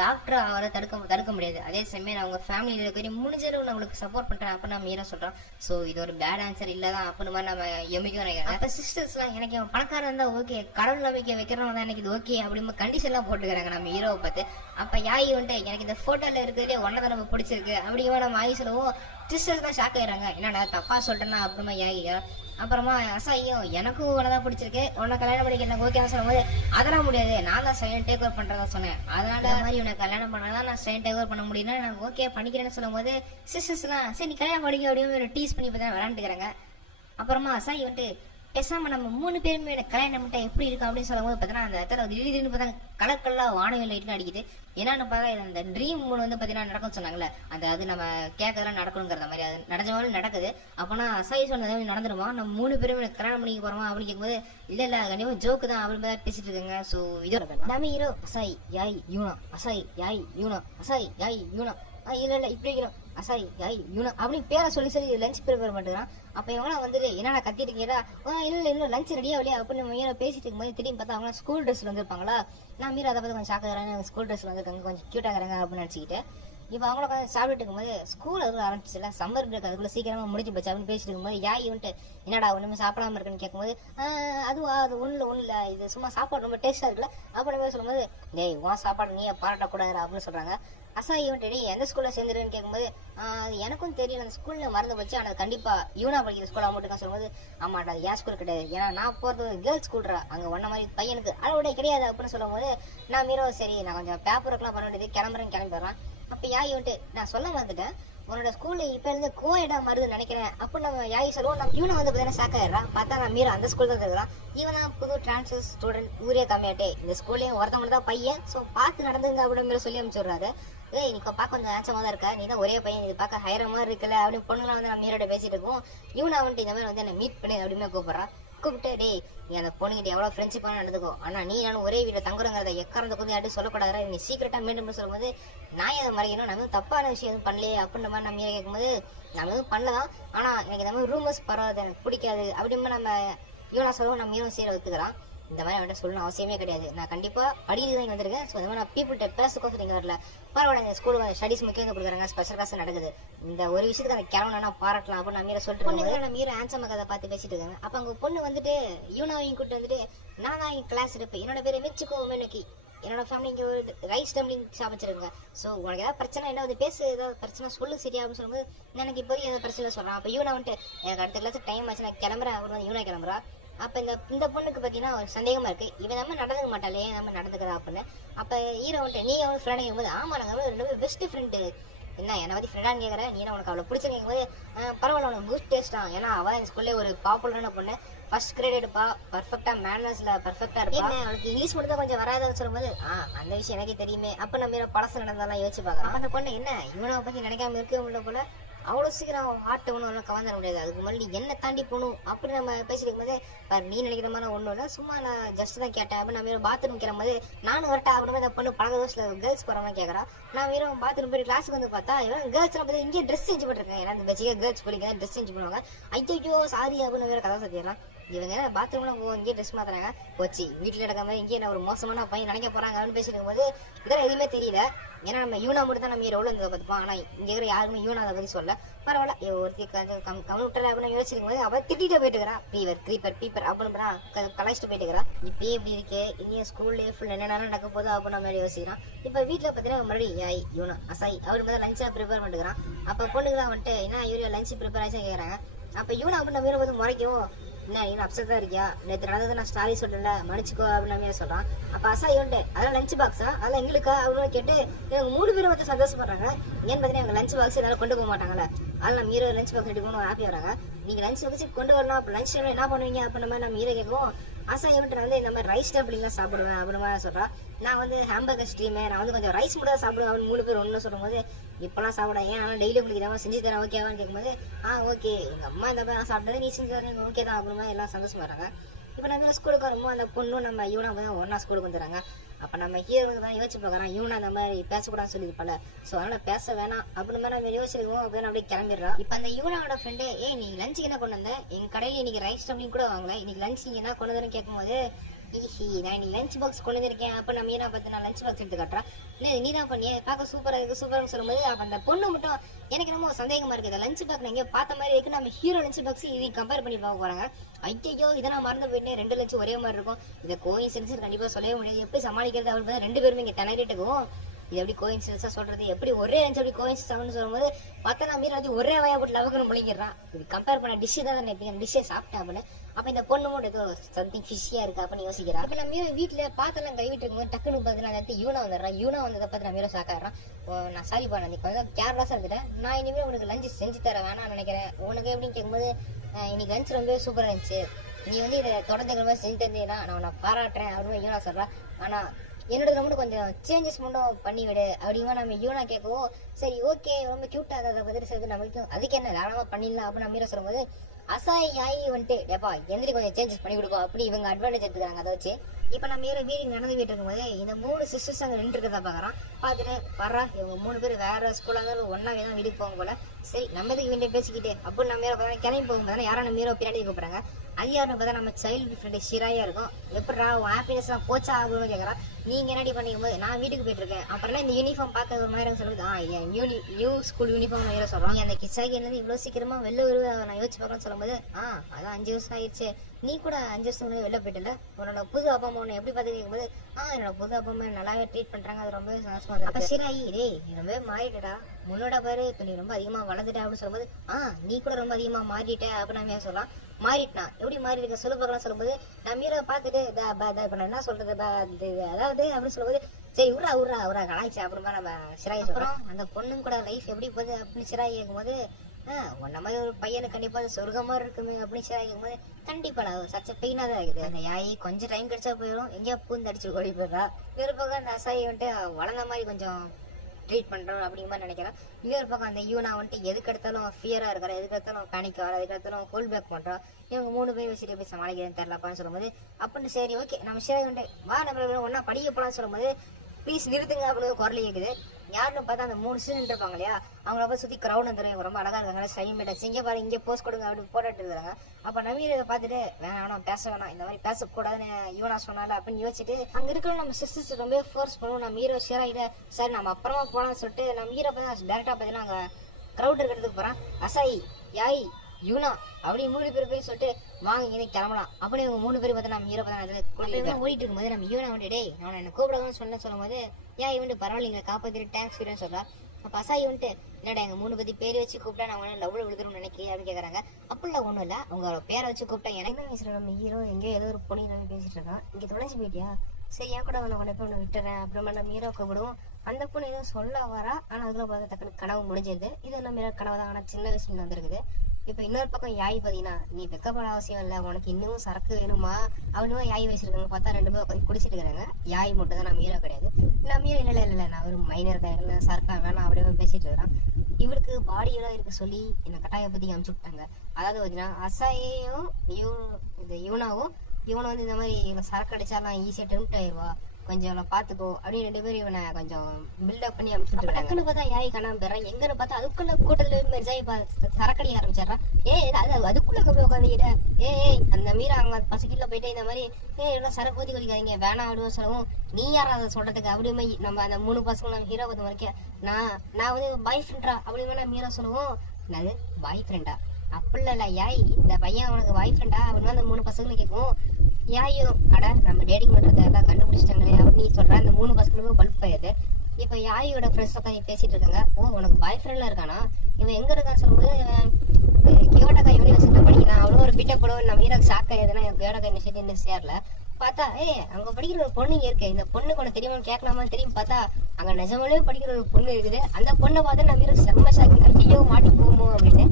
டாக்டர் அவரை தடுக்க முடியாது. அதே சமயம் அவங்க ஃபேமிலியில இருக்கிற முடிஞ்சளவு நம்மளுக்கு சப்போர்ட் பண்றேன் அப்படின்னு நம்ம ஹீரோ சொல்றோம். ஸோ இது ஒரு பேட் ஆன்சர் இல்லதான் அப்படின்னு மாதிரி நம்ம எமிக்கும் நினைக்கிறேன். அப்ப சிஸ்டர்ஸ் எல்லாம் எனக்கு அவன் பணக்காரன் இருந்தா ஓகே, கடவுள் நம்பிக்கை வைக்கிறவங்க தான் எனக்கு இது ஓகே அப்படின்னு கண்டிஷன் எல்லாம் போட்டுக்கிறாங்க நம்ம ஹீரோவை பார்த்து. அப்ப யாய் வந்துட்டு எனக்கு இந்த போட்டோல இருக்கிறதே ஒன்னதான் நம்ம பிடிச்சிருக்கு அப்படிங்கிற நம்ம ஆகி சொல்லுவோம். சிஸ்டர்ஸ் தான் ஷாக் ஆயிடுறாங்க, என்னடா தப்பா சொல்லிட்டேன்னா அப்புறமா யாகியா. அப்புறமா அசாயும் எனக்கும் உனதான் பிடிச்சிருக்கு, உன்னை கல்யாணம் பண்ணிக்க எனக்கு ஓகே சொல்லும் போது அதெல்லாம் முடியாது, நான் தான் ஸ்ட்ரைன் டேக் ஓவர் பண்றதா சொன்னேன், அதனால மாதிரி உனக்கு கல்யாணம் பண்ணாதான் நான் ஸ்ட்ரைன் டேக் ஓவர் பண்ண முடியும்னா நான் ஓகே பண்ணிக்கிறேன்னு சொல்லும் போது சிஸ்டர்ஸ் எல்லாம் சரி நீ கல்யாணம் பண்ணிக்க அப்படின்னு டீஸ் பண்ணி பார்த்தா விளையாண்டுக்கிறாங்க. அப்புறமா அசாய் வந்துட்டு பேசாம நம்ம 3 பேருமே கல்யாணம் பண்ணிட்டா எப்படி இருக்கும் அப்படின்னு சொல்லும் போது பார்த்தீங்கன்னா அந்த இடத்துல திடீர்னு பார்த்தா கலக்கெல்லாம் வானவில் லைட்னு அடிக்குது. என்னன்னு பார்த்தா அந்த ட்ரீம் மூணு வந்து பார்த்தீங்கன்னா நடக்கும் சொன்னாங்கல்ல, அது நம்ம கேட்கறதெல்லாம் நடக்கணுங்கிற மாதிரி அது நடந்த மாதிரி நடக்குது. அப்போனா அசாய் சொன்னது நடந்துருமா, நம்ம 3 பேரும் கல்யாணம் பண்ணிக்க போறோமா அப்படின்னு கேட்கும்போது இல்ல கண்டிப்பா ஜோக்கு தான் அப்படின்னு பேசிட்டு இருக்காங்க. ஸோ இதோ நம்ம ஹீரோ அசாய் யாய் யூனா, அசாய் யாய் யூனா, அசாய் யாய் யூனா, இல்ல இப்படி வைக்கிறோம் அசாய் யாய் யூனா அப்படின்னு பேரை சொல்லி சொல்லி லஞ்ச் ப்ரிப்பேர் பண்ணுறான். அப்ப இவங்களாம் வந்துட்டு என்னடா கத்திட்டு இருக்கீங்களா, இல்ல இன்னும் லஞ்ச் ரெடியா இல்லையா அப்படின்னு மீரா பேசிட்டு இருக்கும்போது திடீர்னு பார்த்தா அவங்க ஸ்கூல் ட்ரெஸ்ல வந்துருப்பாங்களா. நான் மீரா அதை பார்த்து கொஞ்சம் ஷாக் ஆகிறாங்க, ஸ்கூல் ட்ரெஸ்ல வந்துருக்காங்க கொஞ்சம் கியூட் ஆகிறாங்க அப்படின்னு நினச்சிக்கிட்டு இப்போ அவங்கள உட்காந்து சாப்பிட்டு இருக்கும்போது ஸ்கூல் அதுக்குள்ள ஆரம்பிச்சுல சம்மர் பிரேக் அதுக்குள்ள சீக்கிரமா முடிஞ்சு போச்சு அப்படின்னு பேசிட்டு இருக்கும்போது யாய் வந்துட்டு என்னடா ஒண்ணுமே சாப்பிடாம இருக்குன்னு கேட்கும்போது அதுவா அது ஒண்ணுல இது சும்மா சாப்பாடு ரொம்ப டேஸ்டா இருக்குல்ல அப்படின்னு சொல்லும்போது டேய் உன் சாப்பாடு நீயே பாராட்டக்கூடாது அப்படின்னு சொல்றாங்க. அசாய் வந்துட்டு எந்த ஸ்கூல்ல சேர்ந்துருன்னு கேட்கும்போது அது எனக்கும் தெரியல, அந்த ஸ்கூல்ல மறந்து போச்சு, ஆனால் கண்டிப்பா யூனா படிக்கிற ஸ்கூல் அமௌண்ட்டுக்காக சொல்லும்போது ஆமாட்டா அது என் ஸ்கூல் கிடையாது, ஏன்னா நான் போறது கேர்ள்ஸ் ஸ்கூல்ரா, அங்க ஒன்ன மாதிரி பையனுக்கு அளவுடைய கிடையாது அப்படின்னு சொல்லும் போது நான் மீரோ சரி நான் கொஞ்சம் பேப்பர் ஒர்க்லாம் பண்ண வேண்டியது கிளம்பி வர்றான். அப்ப யாய் வந்துட்டு நான் சொல்ல வந்துட்டேன் உன்னோட ஸ்கூல்ல இப்ப இருந்து கோயடா வருதுன்னு நினைக்கிறேன் அப்படின்னு நம்ம யாய் சொல்லுவோம். நம்ம இவனை வந்து பார்த்தீங்கன்னா ஷாக்காயிடுறான். பார்த்தா நான் மீரா அந்த ஸ்கூல் தான் இருக்கிறான். இவன் தான் புது டிரான்ஸ்ஃபர் ஸ்டூடெண்ட், ஊரே கம்மியாட்டே, இந்த ஸ்கூல்லேயும் ஒருத்தவங்க தான் பையன், ஸோ பார்த்து நடந்துங்க அப்படின்னு சொல்லி அனுப்பிச்சுடுறாரு. ஏய் நீ பார்க்க கொஞ்சம் ஆச்சமாக தான் இருக்கா, நீ தான் ஒரே பையன், இது பார்க்க ஹையர மாதிரி இருக்குல்ல அப்படின்னு பொண்ணுங்களாம் வந்து நம்ம மீரோட பேசிட்டு இருக்கோம். இவனை வந்துட்டு இந்த மாதிரி வந்து என்ன மீட் பண்ணி அப்படின்னு கூப்பிடுறான். கூப்பிட்டு டேய் நீ அந்த பொண்ணுகிட்ட எவ்வளவு ஃப்ரெண்ட்ஷிப்பான நடந்துக்கோ, ஆனா நீ நானும் ஒரே வீட்டில் தங்குறங்கிறத எக்காரந்த கொஞ்சம் யாரும் சொல்லக்கூடாது, நீ சீக்கிரட்டா மீண்டும் சொல்லும்போது நான் அதை மறைக்கணும், நம்ம தப்பான விஷயம் எதுவும் பண்ணலையே அப்படின்ற மாதிரி நம்ம கேட்கும்போது நம்ம எதுவும் பண்ணலாம், ஆனா எனக்கு இந்த மாதிரி ரூமர்ஸ் பரவாது எனக்கு பிடிக்காது அப்படிமா நம்ம இவனா சொல்லுவோம். நம்ம இவன் சீரை ஒத்துக்கிறான். இந்த மாதிரி அவன்கிட்ட சொல்லணும் அவசியமே கிடையாது, நான் கண்டிப்பா படிக்கிறது தான் இங்கே வந்திருக்கேன், ஸோ இந்த மாதிரி நான் பீப்புள்கிட்ட பேசக்கோசம் நீங்கள் வரல, பரவாயில்ல இந்த ஸ்கூலுக்கு ஸ்டடிஸ் முக்கியம் கொடுக்குறாங்க, ஸ்பெஷல் கிளாஸ் நடக்குது, இந்த ஒரு விஷயத்துக்கு அந்த கிளம்புனா பாராட்டலாம் அப்படின்னு நான் மீற சொல்லிட்டு நான் மீற ஆன்சர் கதை பார்த்து பேசிட்டு இருக்காங்க. அப்போ அங்கே பொண்ணு வந்துட்டு யூனாவையும் கூப்பிட்டு வந்துட்டு நான் தான் என் கிளாஸ் இருப்பேன், என்னோட பேர் மிச்சுக்கோ மெனுக்கி, என்னோட ஃபேமிலி இங்கே ஒரு ரைஸ் டம்ளிங் ஷாப் வச்சிருக்காங்க, ஸோ உனக்கு ஏதாவது பிரச்சனை என்ன வந்து பேசு, ஏதாவது பிரச்சனை சொல்லு சரியா அப்படின்னு சொல்லும்போது எனக்கு இப்போதைக்கு எந்த பிரச்சனை சொல்கிறான். அப்போ யூனா வந்துட்டு எனக்கு அடுத்த கிளாஸ் டைம் ஆச்சு நான் கிளம்புறேன் அப்படின்னு வந்து யூனா கிளம்புறா. அப்ப இந்த பொண்ணுக்கு பாத்தீங்கன்னா ஒரு சந்தேகமா இருக்கு, இவன் நம்ம நடந்துக்க மாட்டாளே நம்ம நடந்துக்கிறா அப்படின்னு. அப்ப ஹீரோ வந்துட்டு நீ அவன் ஃப்ரெண்ட் கேட்கும்போது ஆமா நாங்க ரெண்டு பெஸ்ட் ஃப்ரெண்டு, என்ன என்னை பத்தி ஃப்ரெண்டான்னு கேட்கறேன், நீ உனக்கு அவளை பிடிச்ச கேட்கும்போது பரவாயில்ல உனக்கு பூஸ்ட் டேஸ்டா, ஏன்னா அவள் என் ஸ்கூல்லே ஒரு பாப்புலரான பொண்ணு, ஃபர்ஸ்ட் கிரேட் எடுப்பா, பர்ஃபெக்டா மேனர்ஸ்ல பர்ஃபெக்டா இருப்பா, அவளுக்கு இங்கிலீஷ் மட்டும் தான் கொஞ்சம் வராதுன்னு சொல்லும்போது அந்த விஷயம் எனக்கே தெரியுமே. அப்ப நம்ம பழசு நடந்தாலும் யோசிச்சு பார்க்கலாம். அந்த பொண்ணு என்ன இவனை பத்தி நினைக்காம இருக்க போல அவ்வளோ சீக்கிரம் ஆட்டை ஒன்றும் கவர்ந்துட முடியாது, அதுக்கு முன்னாடி என்ன தாண்டி போகணும் அப்படின்னு நம்ம பேசிட்டு இருக்கும்போது நீ நினைக்கிற மாதிரி ஒன்றும் இல்லை, சும்மா நான் ஜஸ்ட் தான் கேட்டேன் அப்படின்னு நான் பாத்ரூம் வைக்கிற போது நானும் வரட்டா அப்படின்னு அந்த பொண்ணு பழக தோசில் கேர்ள்ஸ் போகிற மாதிரி கேட்குறான். நான் வெறும் பாத்ரூம் போய் கிளாஸுக்கு வந்து பார்த்தா இவன் கேர்ள்ஸ் பார்த்து இங்கே ட்ரெஸ் சேஞ்ச் பண்ணிருக்கேன், ஏன்னா இந்த பேசிக்காக கேர்ள்ஸ் பிடிக்க ட்ரெஸ் சேஞ்ச் பண்ணுவாங்க, ஐயோ சாரி அப்படின்னு வேற கதை சத்திடலாம். இவங்க பாத்ரூம்ல இங்கே ட்ரெஸ் மாத்துறாங்க, போச்சு வீட்டில் நடக்கிற மாதிரி இங்கே நான் ஒரு மோசமான பையன் நினைக்க போறாங்க அப்படின்னு பேசிட்டு போது இதெல்லாம் எதுவுமே தெரியல, ஏன்னா நம்ம யூனா மட்டும் தான் நம்ம ரோல் இருந்ததை பார்த்துப்போம், ஆனா இங்க இருக்கிற யாருமே யூனா அதை பத்தி சொல்ல பரவாயில்ல ஒருத்தி கம்மி விட்டல அப்படின்னு யோசிச்சிருக்கும் போது அவ திட்டிட்டு போயிட்டு இருக்கிறா, பீவர் க்ரீப்பர் பீப்பர் அப்படின்னு கலாச்சிட்டு போயிட்டு இருக்கிறா. இப்பயே இப்படி இருக்கு இனியும் ஸ்கூல்ல ஃபுல் என்னென்ன நடக்க போதோ அப்படின்னு மாதிரி யோசிக்கிறான். இப்ப வீட்டுல பாத்தீங்கன்னா மறுபடியும் யாய் யூனா அசாய் அவர் முதல்ல லஞ்சா ப்ரிப்பேர் பண்ணிக்கிறான். அப்ப பொண்ணுங்களாம் வந்துட்டு என்ன யூரியா லஞ்ச் ப்ரிப்பேர் ஆச்சு கேட்கறாங்க. அப்ப யூனா அப்படின்னு வீர போது முறைக்கும் என்ன நீ அப்செட் தான் இருக்கியா, நேற்று நடந்தது நான் ஸ்டாரி சொல்லல மன்னிச்சுக்கோ அப்படின்னு சொல்றான். அப்ப அசாய் வந்துட்டு அதெல்லாம் லஞ்ச் பாக்ஸா அதெல்லாம் எங்களுக்கா அப்படின்னு கேட்டு இவங்க 3 பேரும் வந்து சந்தோஷப்படுறாங்க. ஏன்னு பார்த்தீங்கன்னா எங்க லஞ்ச் பாக்ஸ் எதாவது கொண்டு போக மாட்டாங்கல்ல, அதெல்லாம் மீரோ லஞ்ச் பாக்ஸ் எடுக்கணும் ஹாப்பி வராங்க. நீங்க லஞ்ச் பாக்ஸ் கொண்டு வரணும், அப்ப லஞ்ச் டைம்ல என்ன பண்ணுவீங்க அப்படின்னு நம்ம மீரோ கேட்கும். அசாய் வந்துட்டு வந்து இந்த மாதிரி ரைஸ் டேபிளிங்லாம் சாப்பிடுவேன் அப்படின்னு சொல்றான். நான் வந்து ஹாம்பர்கர் ஸ்ட்ரீமே நான் வந்து கொஞ்சம் ரைஸ் மட்டும் தான் சாப்பிடுவேன் அப்படின்னு 3 பேர் ஒன்று சொல்லும் போது இப்பெல்லாம் சாப்பிட ஏன் ஆனால் டெய்லி உங்களுக்கு செஞ்சு தரேன் ஓகேவான்னு கேட்கும்போது ஓகே எங்க அம்மா இந்த மாதிரி சாப்பிட்டது நீ செஞ்சு தரேன் ஓகே தான் அப்புறமா எல்லாம் சந்தோஷமா வராங்க. இப்போ நம்ம ஸ்கூலுக்கு வரும்போது அந்த பொண்ணும் நம்ம யூனா தான் ஒன்னா ஸ்கூலுக்கு வந்துடுறாங்க. அப்போ நம்ம ஹீரோ தான் யோசிச்சு பார்க்குறான், யூனா அந்த மாதிரி பேசக்கூடாதுன்னு சொல்லியிருப்பால, ஸோ அதனால பேச வேணாம் அப்படின்னு மாதிரி நம்ம யோசிச்சிருக்கோம் அப்படின்னு அப்படியே கிளம்பிடுறான். இப்போ அந்த யூனாவோட ஃப்ரெண்டு நீ லஞ்சுக்கு என்ன கொண்டு வந்தேன், எங்க கடையில் இன்னைக்கு ரைஸ் டம்ளிங் கூட வாங்கல, இன்னைக்கு லஞ்ச் நீங்க என்ன கொண்டு வந்துன்னு கேட்கும்போது நான் இன்னைக்கு லஞ்ச் பாக்ஸ் கொண்டு வந்திருக்கேன். அப்போ நம்ம ஏன்னா பார்த்து நான் லஞ்ச் பாக்ஸ் எடுத்து காட்டுறேன், நீ தான் பண்ணியே பார்க்க சூப்பராக இருக்கு சூப்பர்னு சொல்லும்போது அப்போ அந்த பொண்ணு மட்டும் எனக்கு என்னமோ சந்தேகமா இருக்குது, லஞ்ச் பாக்ஸ் எங்கேயோ பார்த்த மாதிரி இருக்கு, நம்ம ஹீரோ லஞ்ச் பாக்ஸ் இதையும் கம்பேர் பண்ணி பார்க்க போறாங்க. ஐயோ இதை நான் மறந்து போயிட்டேன், 2 லட்சம் ஒரே மாதிரி இருக்கும், இதை கோயின்சிடன்ஸ் கண்டிப்பா சொல்லவே முடியாது, எப்படி சமாளிக்கிறது அப்படின்னு 2 பேருமே இங்கே திணறிட்டுக்கும். இது எப்படி கோயின்சிடன்ஸா சொல்றது, எப்படி ஒரே லஞ்ச் எப்படி கோயின்சிடன்ஸ் சொல்லும்போது பார்த்தா நான் மீறி ஒரே வயா போட்டு லவக்குன்னு முழிக்கிறான். இது கம்பேர் பண்ண டிஷ் தான் நினைப்பீங்க, டிஷ்ஷை சாப்பிட்டேன் அப்படின்னு. அப்ப இந்த பொண்ணு மட்டும் ஏதோ சம்திங் ஃபிஷியா இருக்கு அப்படின்னு யோசிக்கிறான். அப்ப நம்ம வீட்டுல பாத்தெல்லாம் கைவிட்டு இருக்கும்போது டக்குன்னு பார்த்தீங்கன்னா அந்த யூனா வந்துடுறான். யூனா வந்ததை பார்த்து நான் மீறோ ஷாக்காடுறான். நான் சாரி பண்ண நீ கொஞ்சம் கேர்லெஸ்ஸா இருந்துட்டேன், நான் இனிமேல் உனக்கு லஞ்ச் செஞ்சு தர வேணாம்னு நினைக்கிறேன், உனக்கு எப்படின்னு கேட்கும்போது இன்னைக்கு லஞ்ச் ரொம்பவே சூப்பரா இருந்துச்சு, நீ வந்து இதை தொடர்ந்து மாதிரி செஞ்சு தந்தீங்கன்னா நான் உன்னை பாராட்டுறேன் அப்படின்னு யூனா சொல்றான். ஆனா என்னோட மட்டும் கொஞ்சம் சேஞ்சஸ் மட்டும் பண்ணி விடு அப்படிமா நம்ம யூனா கேட்கவும் சரி ஓகே ரொம்ப கியூட்டா அதை பத்தி சேர்த்து நம்மளுக்கு அதுக்கு என்ன தாராளமா பண்ணிடலாம் அப்படின்னு நம்ம மீற சொல்லும்போது அசாய் யாயி வந்துட்டு ஏப்பா எந்திரி கொஞ்சம் சேஞ்சஸ் பண்ணி கொடுப்போம் அப்படி இவங்க அட்வான்டேஜ் எடுத்துக்கிறாங்க. அதை வச்சு இப்ப நம்ம வீட்டுக்கு நடந்து போயிட்டு இருக்கும்போது இந்த 3 சிஸ்டர்ஸ் அங்க நின்று இருக்கதான் பாக்குறான். பாத்துட்டு வர்றா இவங்க 3 பேர் வேற ஸ்கூல்ல இருந்தாலும் ஒன்னாவே தான் வீட்டுக்கு போங்க போல, சரி நம்மதுக்கு வேண்டிய பேசிக்கிட்டு அப்போ நம்ம ஹீரோ பார்த்தா கிளம்பி போகும்போது யாரும் நம்ம ஹீரோ பின்னாடி கூப்பிடுறாங்க. அது யாருன்னு பார்த்தா நம்ம சைல்டு ஃப்ரெண்டு ஷிராயா இருக்கும். எப்படா உன் ஹாப்பினஸ்லாம் போச்சா அப்படின்னு கேட்குறான். நீங்கள் என்னடி பண்ணிக்கும் போது நான் வீட்டுக்கு போயிட்டு இருக்கேன். அப்புறம் இந்த யூனிஃபார்ம் பார்க்க ஒரு மாதிரி சொல்லுது. நியூ ஸ்கூல் யூனிஃபார்ம் நான் ஹீரோ சொல்கிறோம். நீ அந்த கிச்சாகிலேருந்து இவ்வளோ சீக்கிரமா வெளில வருவ நான் யோசிச்சு பார்க்கணும்னு சொல்லும்போது அதான் 5 வருஷம் ஆயிடுச்சு. நீ கூட 5 வருஷம் முன்னாடி வெளில போயிட்டல. உன்னோட புது அப்பா அம்மா உன்னை எப்படி பார்த்து கேட்கும்போது என்னோட புது அப்பா அம்மா நல்லாவே ட்ரீட் பண்ணுறாங்க. அது ரொம்பவே சந்தோஷமா இருக்கு. அப்போ ஷிராயி டேய் நீ ரொம்பவே மாறிட்டடா, முன்னோட பாரு இப்போ நீ ரொம்ப அதிகமாக வளர்ந்துட்ட அப்படின்னு சொல்லும்போது நீ கூட ரொம்ப அதிகமாக மாறிட்ட அப்படின்னு நம்ம சொல்லலாம். மாறிட்டா எப்படி மாறி இருக்க சொல்லு பார்க்கலாம் சொல்லும்போது நம்ம ஹீரோ பார்த்துட்டு இப்போ நான் என்ன சொல்றது அதாவது அப்படின்னு சொல்லும்போது சரி உரா கலாய்ச்சா அப்புறமா நம்ம ஷிராயை சொல்றோம். அந்த பொண்ணுங்க கூட லைஃப் எப்படி போகுது அப்படின்னு ஷிராய் கேட்கும்போது உன்ன மாதிரி ஒரு பையனுக்கு கண்டிப்பா அது சொர்க்கமா இருக்குமே அப்படின்னு ஷிராய் கேட்கும்போது கண்டிப்பா சச்ச பெயினா தான் இருக்குது. அந்த யாயி கொஞ்சம் டைம் கிடைச்சா போயிடும், எங்கேயா பூந்து அடிச்சு ஓடி போயிடுறா. இன்னொரு பக்கம் அந்த அசாயை வந்துட்டு வளர்ந்த மாதிரி கொஞ்சம் ட்ரீட் பண்ணுறோம் அப்படிங்கிற மாதிரி நினைக்கிறேன். இன்னொரு பக்கம் அந்த யூனா வந்துட்டு எதுக்கு எடுத்தாலும் ஃபியராக இருக்கிற, எதுக்கு எடுத்தாலும் பேனிக் ஆகிற, எதுக்கு எடுத்தாலும் ஹோல் பேக் பண்ணுறோம். இவங்க 3 பேர் வச்சுட்டு போய் சமாளிக்கிறதுன்னு தெரியலப்பான்னு சொல்லும்போது அப்படின்னு சரி ஓகே நம்ம ஷிராய் வந்துட்டு வா நம்ம ஒன்றா படிக்க போகலான்னு சொல்லும்போது ப்ளீஸ் நிறுத்துங்க அப்படின்னு குரல் கேட்குது. யாருன்னு பார்த்தா அந்த 3 ஸ்டூடெண்ட் இருப்பாங்க இல்லையா, அவங்கள போய் சுற்றி க்ரௌட் வந்துடும். ரொம்ப அழகாக இருக்காங்க, ஸ்டைம் மேட்டர்ஸ் இங்கே பாரு இங்கே போஸ்ட் கொடுங்க அப்படின்னு போட்டுட்டு இருக்காங்க. அப்போ நவீன இதை பார்த்துட்டு வேணாம் பேச வேணாம், இந்த மாதிரி பேசக்கூடாதுன்னு யூனா சொன்னால அப்படின்னு யோசிச்சுட்டு அங்கே இருக்கிற நம்ம சிஸ்டர்ஸ் ரொம்ப ஃபோர்ஸ் பண்ணுவோம். நம்ம ஹீரோ ஷிராயிட சார் நம்ம அப்புறமா போகலான்னு சொல்லிட்டு நம்ம ஹீரோ பார்த்தா டேரெக்டாக பார்த்தீங்கன்னா அங்கே க்ரௌட் இருக்கிறதுக்கு போகிறான். அசாயி யாய் யூனா அப்படி 3 பேர் போய் சொல்லிட்டு வாங்க இங்கே கிளம்பலாம் அப்படி இவங்க 3 பேர் பார்த்தா நம்ம ஹீரோ பார்த்தா ஓடிட்டு இருக்கும்போது நம்ம யூனா வந்துட்டு நான் என்ன கூப்பிடாதுன்னு சொல்லும் போது இவன்ட்டு பரவாயில்லைங்க காப்பாத்திட்டு தேங்க்ஸ் வீடுன்னு சொல்றா. அப்ப அசாயி வந்துட்டு என்னடா எங்க 3 பேர் பேர் வச்சு கூப்பிட்டா நான் லவ்ல விழுக்கிறோம்னு நினைக்கிறேன் அப்படின்னு கேட்கறாங்க. அப்படிலாம் ஒண்ணும் இல்ல, அவங்க பேரை வச்சு கூப்பிட்டா எனக்கு பேசுறேன். நம்ம ஹீரோ எங்கேயோ ஏதோ ஒரு பொண்ணு பேசிட்டு இருக்கான், இங்க தொலைஞ்சு போயிட்டியா, சரி ஏன் கூட உன்னை போய் ஒன்று விட்டுறேன் அப்புறமா நம்ம ஹீரோ கூப்பிடுவோம். அந்த பொண்ணு ஏதோ சொல்ல வரா, ஆனா அதுக்குள்ள பார்த்து டக்குனு கனவு முடிஞ்சிருது. இது நம்ம ஹீரோ கனவு தான், ஆனா சின்ன வயசுல வந்துருக்குது. இப்ப இன்னொரு பக்கம் யாய் பாத்தீங்கன்னா நீ வெக்கப்பட அவசியம் இல்லை, உனக்கு இன்னும் சரக்கு வேணுமா அவனும் யாய் வச்சிருக்காங்க. பார்த்தா 2 பேர் உட்காந்து குடிச்சிட்டு இருக்காங்க. யாய் மட்டும் தான் நம்ம ஹீரோ கிடையாது. நம்ம ஹீரோ இல்ல நான் ஒரு மைனர் தான் சரக்கா வேணாம் அப்படியே பேசிட்டு இருக்கிறான். இவருக்கு பாடியெல்லாம் இருக்க சொல்லி என்ன கட்டாயப்பத்தி அனுப்பிச்சு விட்டாங்க. அதாவது பார்த்தீங்கன்னா அசாயையும் யூனாவும் இவனை வந்து இந்த மாதிரி சரக்கு அடிச்சாலாம் ஈஸியா டெம்ட் ஆயிடுவா, கொஞ்சம் பாத்துக்கோ அப்படின்னு 2 பேரும் இவனை கொஞ்சம் பில்டப் பண்ணி அனுப்பிச்சுட்டு டக்குன்னு பார்த்தா யாய் காணாம போயிடறான். எங்கன்னு பார்த்தா அதுக்குள்ள கூட்டத்துல சரக்கடி ஆரம்பிச்சிடறான். அதுக்குள்ள உட்காந்துக்கிட்ட அந்த மீரா அவங்க பசக்கில போயிட்டு இந்த மாதிரி எல்லாம் சரக்கு ஊத்தி குடிக்காதீங்க வேணாம் அப்படின்னு சொல்லவும் நீ யாரா அதை சொல்றதுக்கு அப்படியுமே நம்ம அந்த 3 பசங்க நம்ம ஹீரோ பார்த்த வரைக்கும் நான் வந்து பாய் ஃப்ரெண்டா அப்படின்னு நம்ம ஹீரோ சொல்லுவோம். என்னது பாய் ஃப்ரெண்டா அப்படில இல்ல யாய் இந்த பையன் அவனுக்கு பாய் ஃப்ரெண்டா அப்படின்னு அந்த 3 பசங்களும் கேட்கும். யாயும் அட நம்ம டேட்டிங் பண்றதை எல்லாம் கண்டுபிடிச்சிட்டாங்களே அப்படின்னு சொல்றேன். அந்த 3 பசங்களுக்கும் பல்ப் ஆயிடுது. இப்ப யாயோட ஃப்ரெண்ட்ஸ் உட்காந்து பேசிட்டு இருக்காங்க. உனக்கு பாய் ஃப்ரெண்ட்லாம் இருக்கானா, இவன் எங்க இருக்கான்னு சொல்லும்போது கியோடகா யூனிவர்சிட்டியில படிக்கிறான். அவ்வளோ ஒரு பிட்ட போடுவோம். நம்ம ஹீரோ ஷாக் ஆயிடுதுன்னா கியோடகா யூனிவர்சிட்டி இன்னும் சேரல. பார்த்தா அங்க படிக்கிற ஒரு பொண்ணு இருக்கு, இந்த பொண்ணுக்கு உனக்கு தெரியுமா கேட்கலாமான்னு தெரியும். பார்த்தா அங்க நிஜமாலே படிக்கிற ஒரு பொண்ணு இருக்குது. அந்த பொண்ணை பார்த்து நம்ம ஹீரோ செம்ம ஷாக்கு, ஐயோ மாட்டி போமோ அப்படின்னு.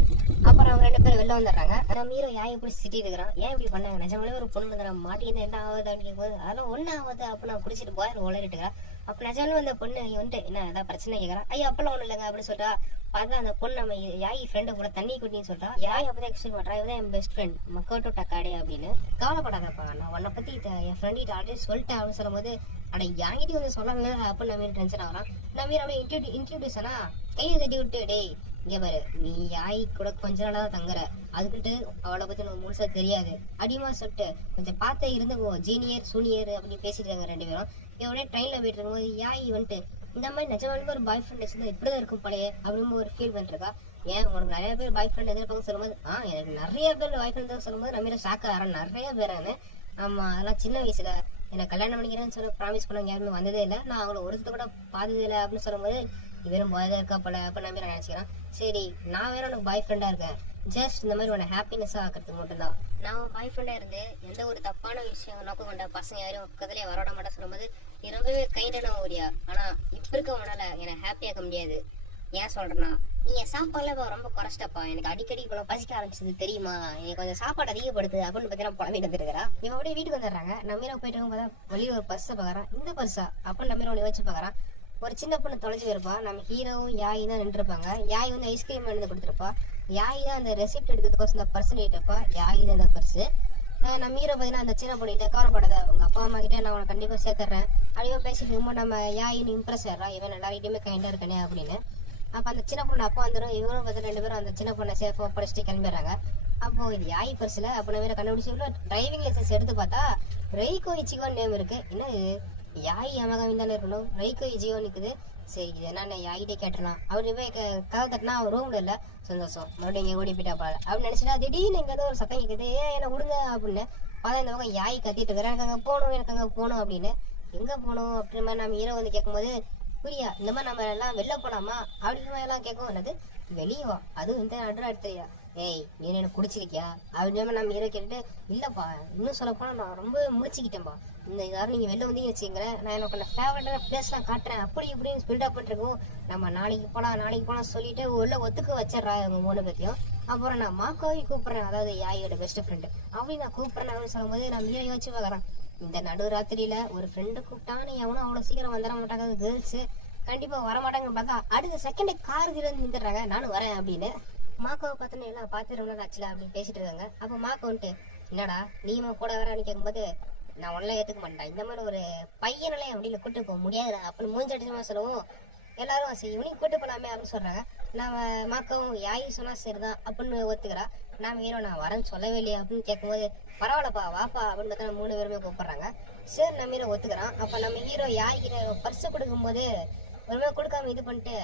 அப்புறம் அவங்க 2 பேரும் வெளில வந்துடுறாங்க. நம்ம ஹீரோ யாய் எப்படி சிட்டி இருக்கிறான், ஏன் இப்படி பண்ணாங்க, நிஜமாலே ஒரு பொண்ணு நான் மாட்டிக்கிட்டு என்ன ஆகுது அப்படின்னு போது அதெல்லாம் ஒன்னும் ஆகுது அப்ப நான் குடிச்சிட்டு போய் உளறிட்டு இருக்கிறேன். அப்ப நிஜமாலும் அந்த பொண்ணு வந்துட்டு என்ன ஏதாவது பிரச்சனை கேட்கறான். ஐயோ அப்பெல்லாம் ஒண்ணு இல்லைங்க அப்படின்னு சொல்லிட்டா. பார்த்தா அந்த பொண்ணு நம்ம யாய் ஃப்ரெண்டு கூட தண்ணி குட்டின்னு சொல்றா. யாய் அப்பதான் எக்ஸ்பிளைன் பண்றா, இவதான் என் பெஸ்ட் ஃப்ரெண்ட் மக்கோட்டோ டக்காடே அப்படின்னு. கவலைப்படாதப்பா நான் உன்னை பத்தி என் ஃப்ரெண்ட் ஆல்ரெடி சொல்லிட்டேன் அப்படின்னு சொல்லும் போது அட யாங்கிட்ட வந்து சொல்லல அப்படின்னு நம்ம டென்ஷன் ஆகிறான். நம்ம அப்படியே இன்ட்ரடியூஸ் ஆனா கையை தட்டி விட்டு டேய் இங்க பாரு நீ யாய் கூட கொஞ்ச நாளா தான் தங்குற, அதுக்கிட்டு அவளை பத்தி நமக்கு முழுசா தெரியாது அடிமா சொல்லிட்டு கொஞ்சம் பார்த்து இருந்துக்கோ ஜீனியர் சூனியர் அப்படின்னு பேசிட்டு இருக்காங்க 2 பேரும். இவனே ட்ரெயின்ல போயிட்டு இருக்கும்போது யாய் வந்துட்டு இந்த மாதிரி நிஜமான ஒரு பாய் ஃப்ரெண்ட் இருந்தா இப்படிதான் இருக்கும் பழைய அப்படின்னு ஒரு ஃபீல் பண்ணிருக்கா. ஏன் உனக்கு நிறைய பேர் பாய் ஃப்ரெண்ட் எதிர்ப்பாங்க சொல்லும்போது எனக்கு நிறைய பேர் பாய் ஃப்ரெண்ட் சொல்லும்போது நம்ம ஷாக்க ஆறேன் நிறைய பேரானு. ஆமா அதெல்லாம் சின்ன வயசுல எனக்கு கல்யாணம் பண்ணிக்கிறேன்னு சொல்லி ப்ராமிஸ் பண்ணவங்க யாருமே வந்ததே இல்லை, நான் அவங்கள ஒருத்தர் கூட பார்த்ததே இல்லை அப்படின்னு சொல்லும்போது இவரும் பாய்தான் இருக்கா போல அப்ப நம்பி நான் நினைச்சுக்கிறேன். சரி நான் வேற உனக்கு பாய் ஃப்ரெண்டா இருக்கேன், ஜஸ்ட் இந்த மாதிரி உன ஹாப்பினஸா ஆக்கிறதுக்கு மட்டும்தான். நான் பாய் ஃப்ரெண்டா இருந்து எந்த ஒரு தப்பான விஷயம் நோக்கம் கொண்ட பசங்க யாரும் பக்கத்துலயே வரோட மாட்டா சொல்லும்போது நீ ரொம்பவே கைண்டான ஓரியா, ஆனா இப்ப இருக்கவனால என்னை ஹாப்பியாக்க முடியாது. ஏன் சொல்றேன்னா நீ என் சாப்பாடுல ரொம்ப குறைச்சிட்டப்பா, எனக்கு அடிக்கடி இவ்வளவு பசிக்க ஆரம்பிச்சது தெரியுமா, எனக்கு கொஞ்சம் சாப்பாடு அதிகப்படுத்து அப்படின்னு பார்த்தீங்கன்னா புலம்பிட்டு வந்துருக்கிறா. இவன் அப்படியே வீட்டுக்கு வந்துடுறாங்க. நம்மீரா போயிட்டு பார்த்தா வெளியே ஒரு பர்ஸை பாக்குறான். இந்த பர்ஸா அப்படின்னு நம்மீரா ஒன்று வச்சு பாக்குறான். ஒரு சின்ன பொண்ணு தொலைஞ்சு போயிருப்பா. நம்ம ஹீரோவும் யாய் தான் நின்றுருப்பாங்க. யாய் வந்து ஐஸ்கிரீம் எழுந்து கொடுத்துருப்பா. யாய் தான் அந்த ரெசிப்ட் எடுக்கிறதுக்கோசம் அந்த பர்ஸ் நீட்டப்பா. யாய் தான் அந்த பர்ஸ். நம்ம ஹீரோ பார்த்தீங்கன்னா அந்த சின்ன பொண்ணு கவலைப்படாத உங்க அப்பா அம்மா கிட்டே நான் உனக்கு கண்டிப்பா சேர்த்துறேன் அப்படியே பேசிட்டு இருக்கும்போது நம்ம யாயின்னு இம்ப்ரெஸ் ஆடுறா. இவன் எல்லார்கிட்டயுமே கைண்டா இருக்கானே அப்படின்னு. அப்ப அந்த சின்ன பொண்ணு அப்பா வந்துடும், இவங்களும் பார்த்து 2 பேரும் அந்த சின்ன பொண்ணை சேஃபா படிச்சுட்டு கிளம்பிடுறாங்க. அப்போ இது யாய் பர்ஸ்ல அப்ப நம்ம கண்டுபிடிச்சு டிரைவிங் லைசன்ஸ் எடுத்து பார்த்தா ரெய்கோ இச்சிகோ நேம் இருக்கு. என்ன யாய் யமகாமின் தானே இருக்கணும், ரெய்கோ இச்சிகோ நிக்குது. சரி இது என்ன யாயிட்டே கேட்டுலாம். அவரு போய் கதை தட்டினா அவர் ரூம்ல இல்ல. சந்தோஷம், மறுபடியும் இங்க ஓடி போயிட்டா பாரு அப்படின்னு நினைச்சுட்டா திடீர்னு இங்க ஒரு சத்தம் கேக்குது, என்ன விடுங்க அப்படின்னு பார்த்தா இந்த பக்கம் யாய் கத்திட்டு இருக்கிறேன், எனக்கு அங்க போகணும் எனக்கு அங்க போகணும் அப்படின்னு. எங்க போகணும் அப்படின்ற மாதிரி நம்ம ஹீரோ வந்து கேட்கும்போது புரியா இந்த மாதிரி நம்ம எல்லாம் வெளில போலாமா அப்படிங்கிற மாதிரி எல்லாம் கேட்கும். என்னது வெளியே வா, அதுவும் இந்த நடுரா எடுத்துறியா, ஏய் நீ என்ன குடிச்சிருக்கியா அப்படின்னு நம்ம ஹீரோ கேட்டுட்டு இல்லப்பா இன்னும் சொல்ல போனா நான் ரொம்ப முடிச்சுக்கிட்டேன்பா, இந்த யாரும் நீங்க வெளில வந்தீங்கன்னு வச்சுங்களேன், நான் எனக்கு ஃபேவரட்டான பிளேஸ் எல்லாம் காட்டுறேன் அப்படி இப்படின்னு பில்டப் பண்ணிருக்கோம். நம்ம நாளைக்கு போலாம் சொல்லிட்டு உள்ள ஒத்துக்க வச்சிடறா இவங்க 3 பேர்த்தையும். அப்புறம் நான் மாக்காவை கூப்பிடுறேன், அதாவது யாயோட பெஸ்ட் ஃப்ரெண்டு அப்படி நான் கூப்பிடுறேன் அப்படின்னு சொல்லும்போது நம்ம ஹீரோ யோசிச்சு பார்க்கறேன். இந்த நடு ராத்திரியில ஒரு ஃப்ரெண்டு கூப்பிட்டான்னு எவனும் அவ்வளவு சீக்கிரம் வந்துட மாட்டாங்க கேர்ள்ஸ், கண்டிப்பா வரமாட்டாங்கன்னு பார்த்தா அடுத்த செகண்ட் கார் வந்து நின்றுறாங்க, நானும் வரேன் அப்படின்னு. மாக்காவை பார்த்தோன்னு எல்லாம் பார்த்து ரொம்ப ஆச்சுல அப்படின்னு பேசிட்டு இருக்காங்க. அப்ப மாக்கா வந்துட்டு என்னடா நீமா கூட வரான்னு கேட்கும்போது நான் ஒன்னும் ஏத்துக்க மாட்டேன், இந்த மாதிரி ஒரு பையனாலே அப்படின்னு கூட்டு போக முடியாது அப்படின்னு மூஞ்சி அடிச்சுமா சொல்லவும் எல்லாரும் சரி இவனையும் கூட்டு போலாமே அப்படின்னு சொல்றாங்க. நாம மாக்கவும் யாய் சொன்னா சரிதான் அப்படின்னு ஒத்துக்கிறா. நாம ஹீரோ நான் வரேன்னு சொல்லவே இல்லையா அப்படின்னு கேட்கும்போது பரவாயில்லப்பா வாப்பா அப்படின்னு பார்த்தா 3 பேருமே கூப்பிடுறாங்க. சரி நம்ம ஹீரோ ஒத்துக்கிறான். அப்ப நம்ம ஹீரோ யாய்கிட்ட பர்ஸ் கொடுக்கும் போது ஒருமே கொடுக்காம இது பண்ணிட்டு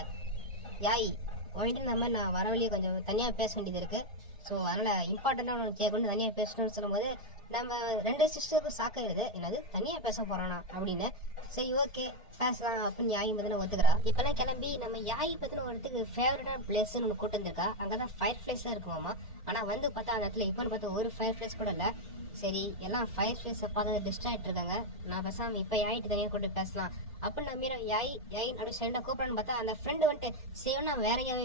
யாய் உன்கிட்ட நம்ம நான் வர வழியே கொஞ்சம் தனியா பேச வேண்டியது இருக்கு, ஸோ அதனால இம்பார்ட்டண்டா உனக்கு கேட்கணும் தனியா பேசணும்னு சொல்லும்போது நம்ம 2 சிஸ்டருக்கும் சாக்காயிருது, என்னது தனியா பேச போறானா அப்படின்னு. சரி ஓகே பேசலாம் அப்படின்னு யாய் பத்தின ஒத்துக்கிறா. இப்பெல்லாம் கிளம்பி நம்ம யாய் பத்தின ஒரு இடத்துக்கு ஃபேவரட்டான பிளேஸ்ன்னு ஒன்று கூட்டு வந்திருக்கா. அங்கதான் ஃபயர் பிளேஸா இருக்குமாமா. ஆனா வந்து பார்த்தா அந்த இடத்துல இப்பன்னு பார்த்தா ஒரு ஃபயர் பிளேஸ் கூட இல்ல. சரி எல்லாம் ஃபயர் பிளேஸை பார்த்து டிஸ்ட்ராக்ட் இருக்காங்க, நான் பேசாம இப்ப யாயிட்டு தனியா கூட்டு பேசலாம் அப்படின்னு நம்ம யாய் அப்படி ஃப்ரெண்டை கூப்பிடன்னு பார்த்தா அந்த ஃப்ரெண்டு வந்துட்டு சிவனா வேறையாவே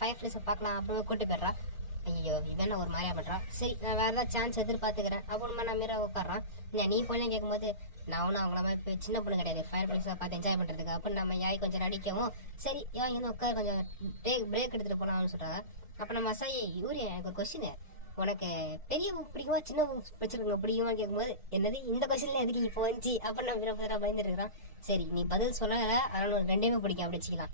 ஃபயர் பிளேஸை பார்க்கலாம் அப்படின்னு கூட்டு போயிடுறா. ஐயோ இவன் ஒரு மாதிரியா பண்றா, சரி நான் வேற ஏதாவது சான்ஸ் எதிர்பார்த்துக்கிறேன் அப்படின்னு நான் மீற உட்காடுறான். நீ போய் கேட்கும்போது நான் ஒன்னும் அவங்கள மாதிரி சின்ன பொண்ணு கிடையாது ஃபயர் பிளேஸை பார்த்து என்ஜாய் பண்றதுக்கு அப்படின்னு நம்ம யாய் கொஞ்சம் நடிக்கவும் சரி இங்க உட்கார் கொஞ்சம் பிரேக் எடுத்துட்டு போனான்னு சொல்றாங்க. அப்ப நம்ம அசாயி இவரு எனக்கு ஒரு கொஸ்டின், உனக்கு பெரிய பிடிக்குமா சின்ன பிரச்சனை பிடிக்குமா கேட்கும்போது என்னது இந்த கொஸ்டின்ல எதுக்கு இப்போ வந்துச்சு அப்படின்னு நம்ம பயந்துட்டு இருக்கிறான். சரி நீ பதில் சொல்லல அதனால 2மே பிடிக்கும் அப்படி வச்சுக்கலாம்,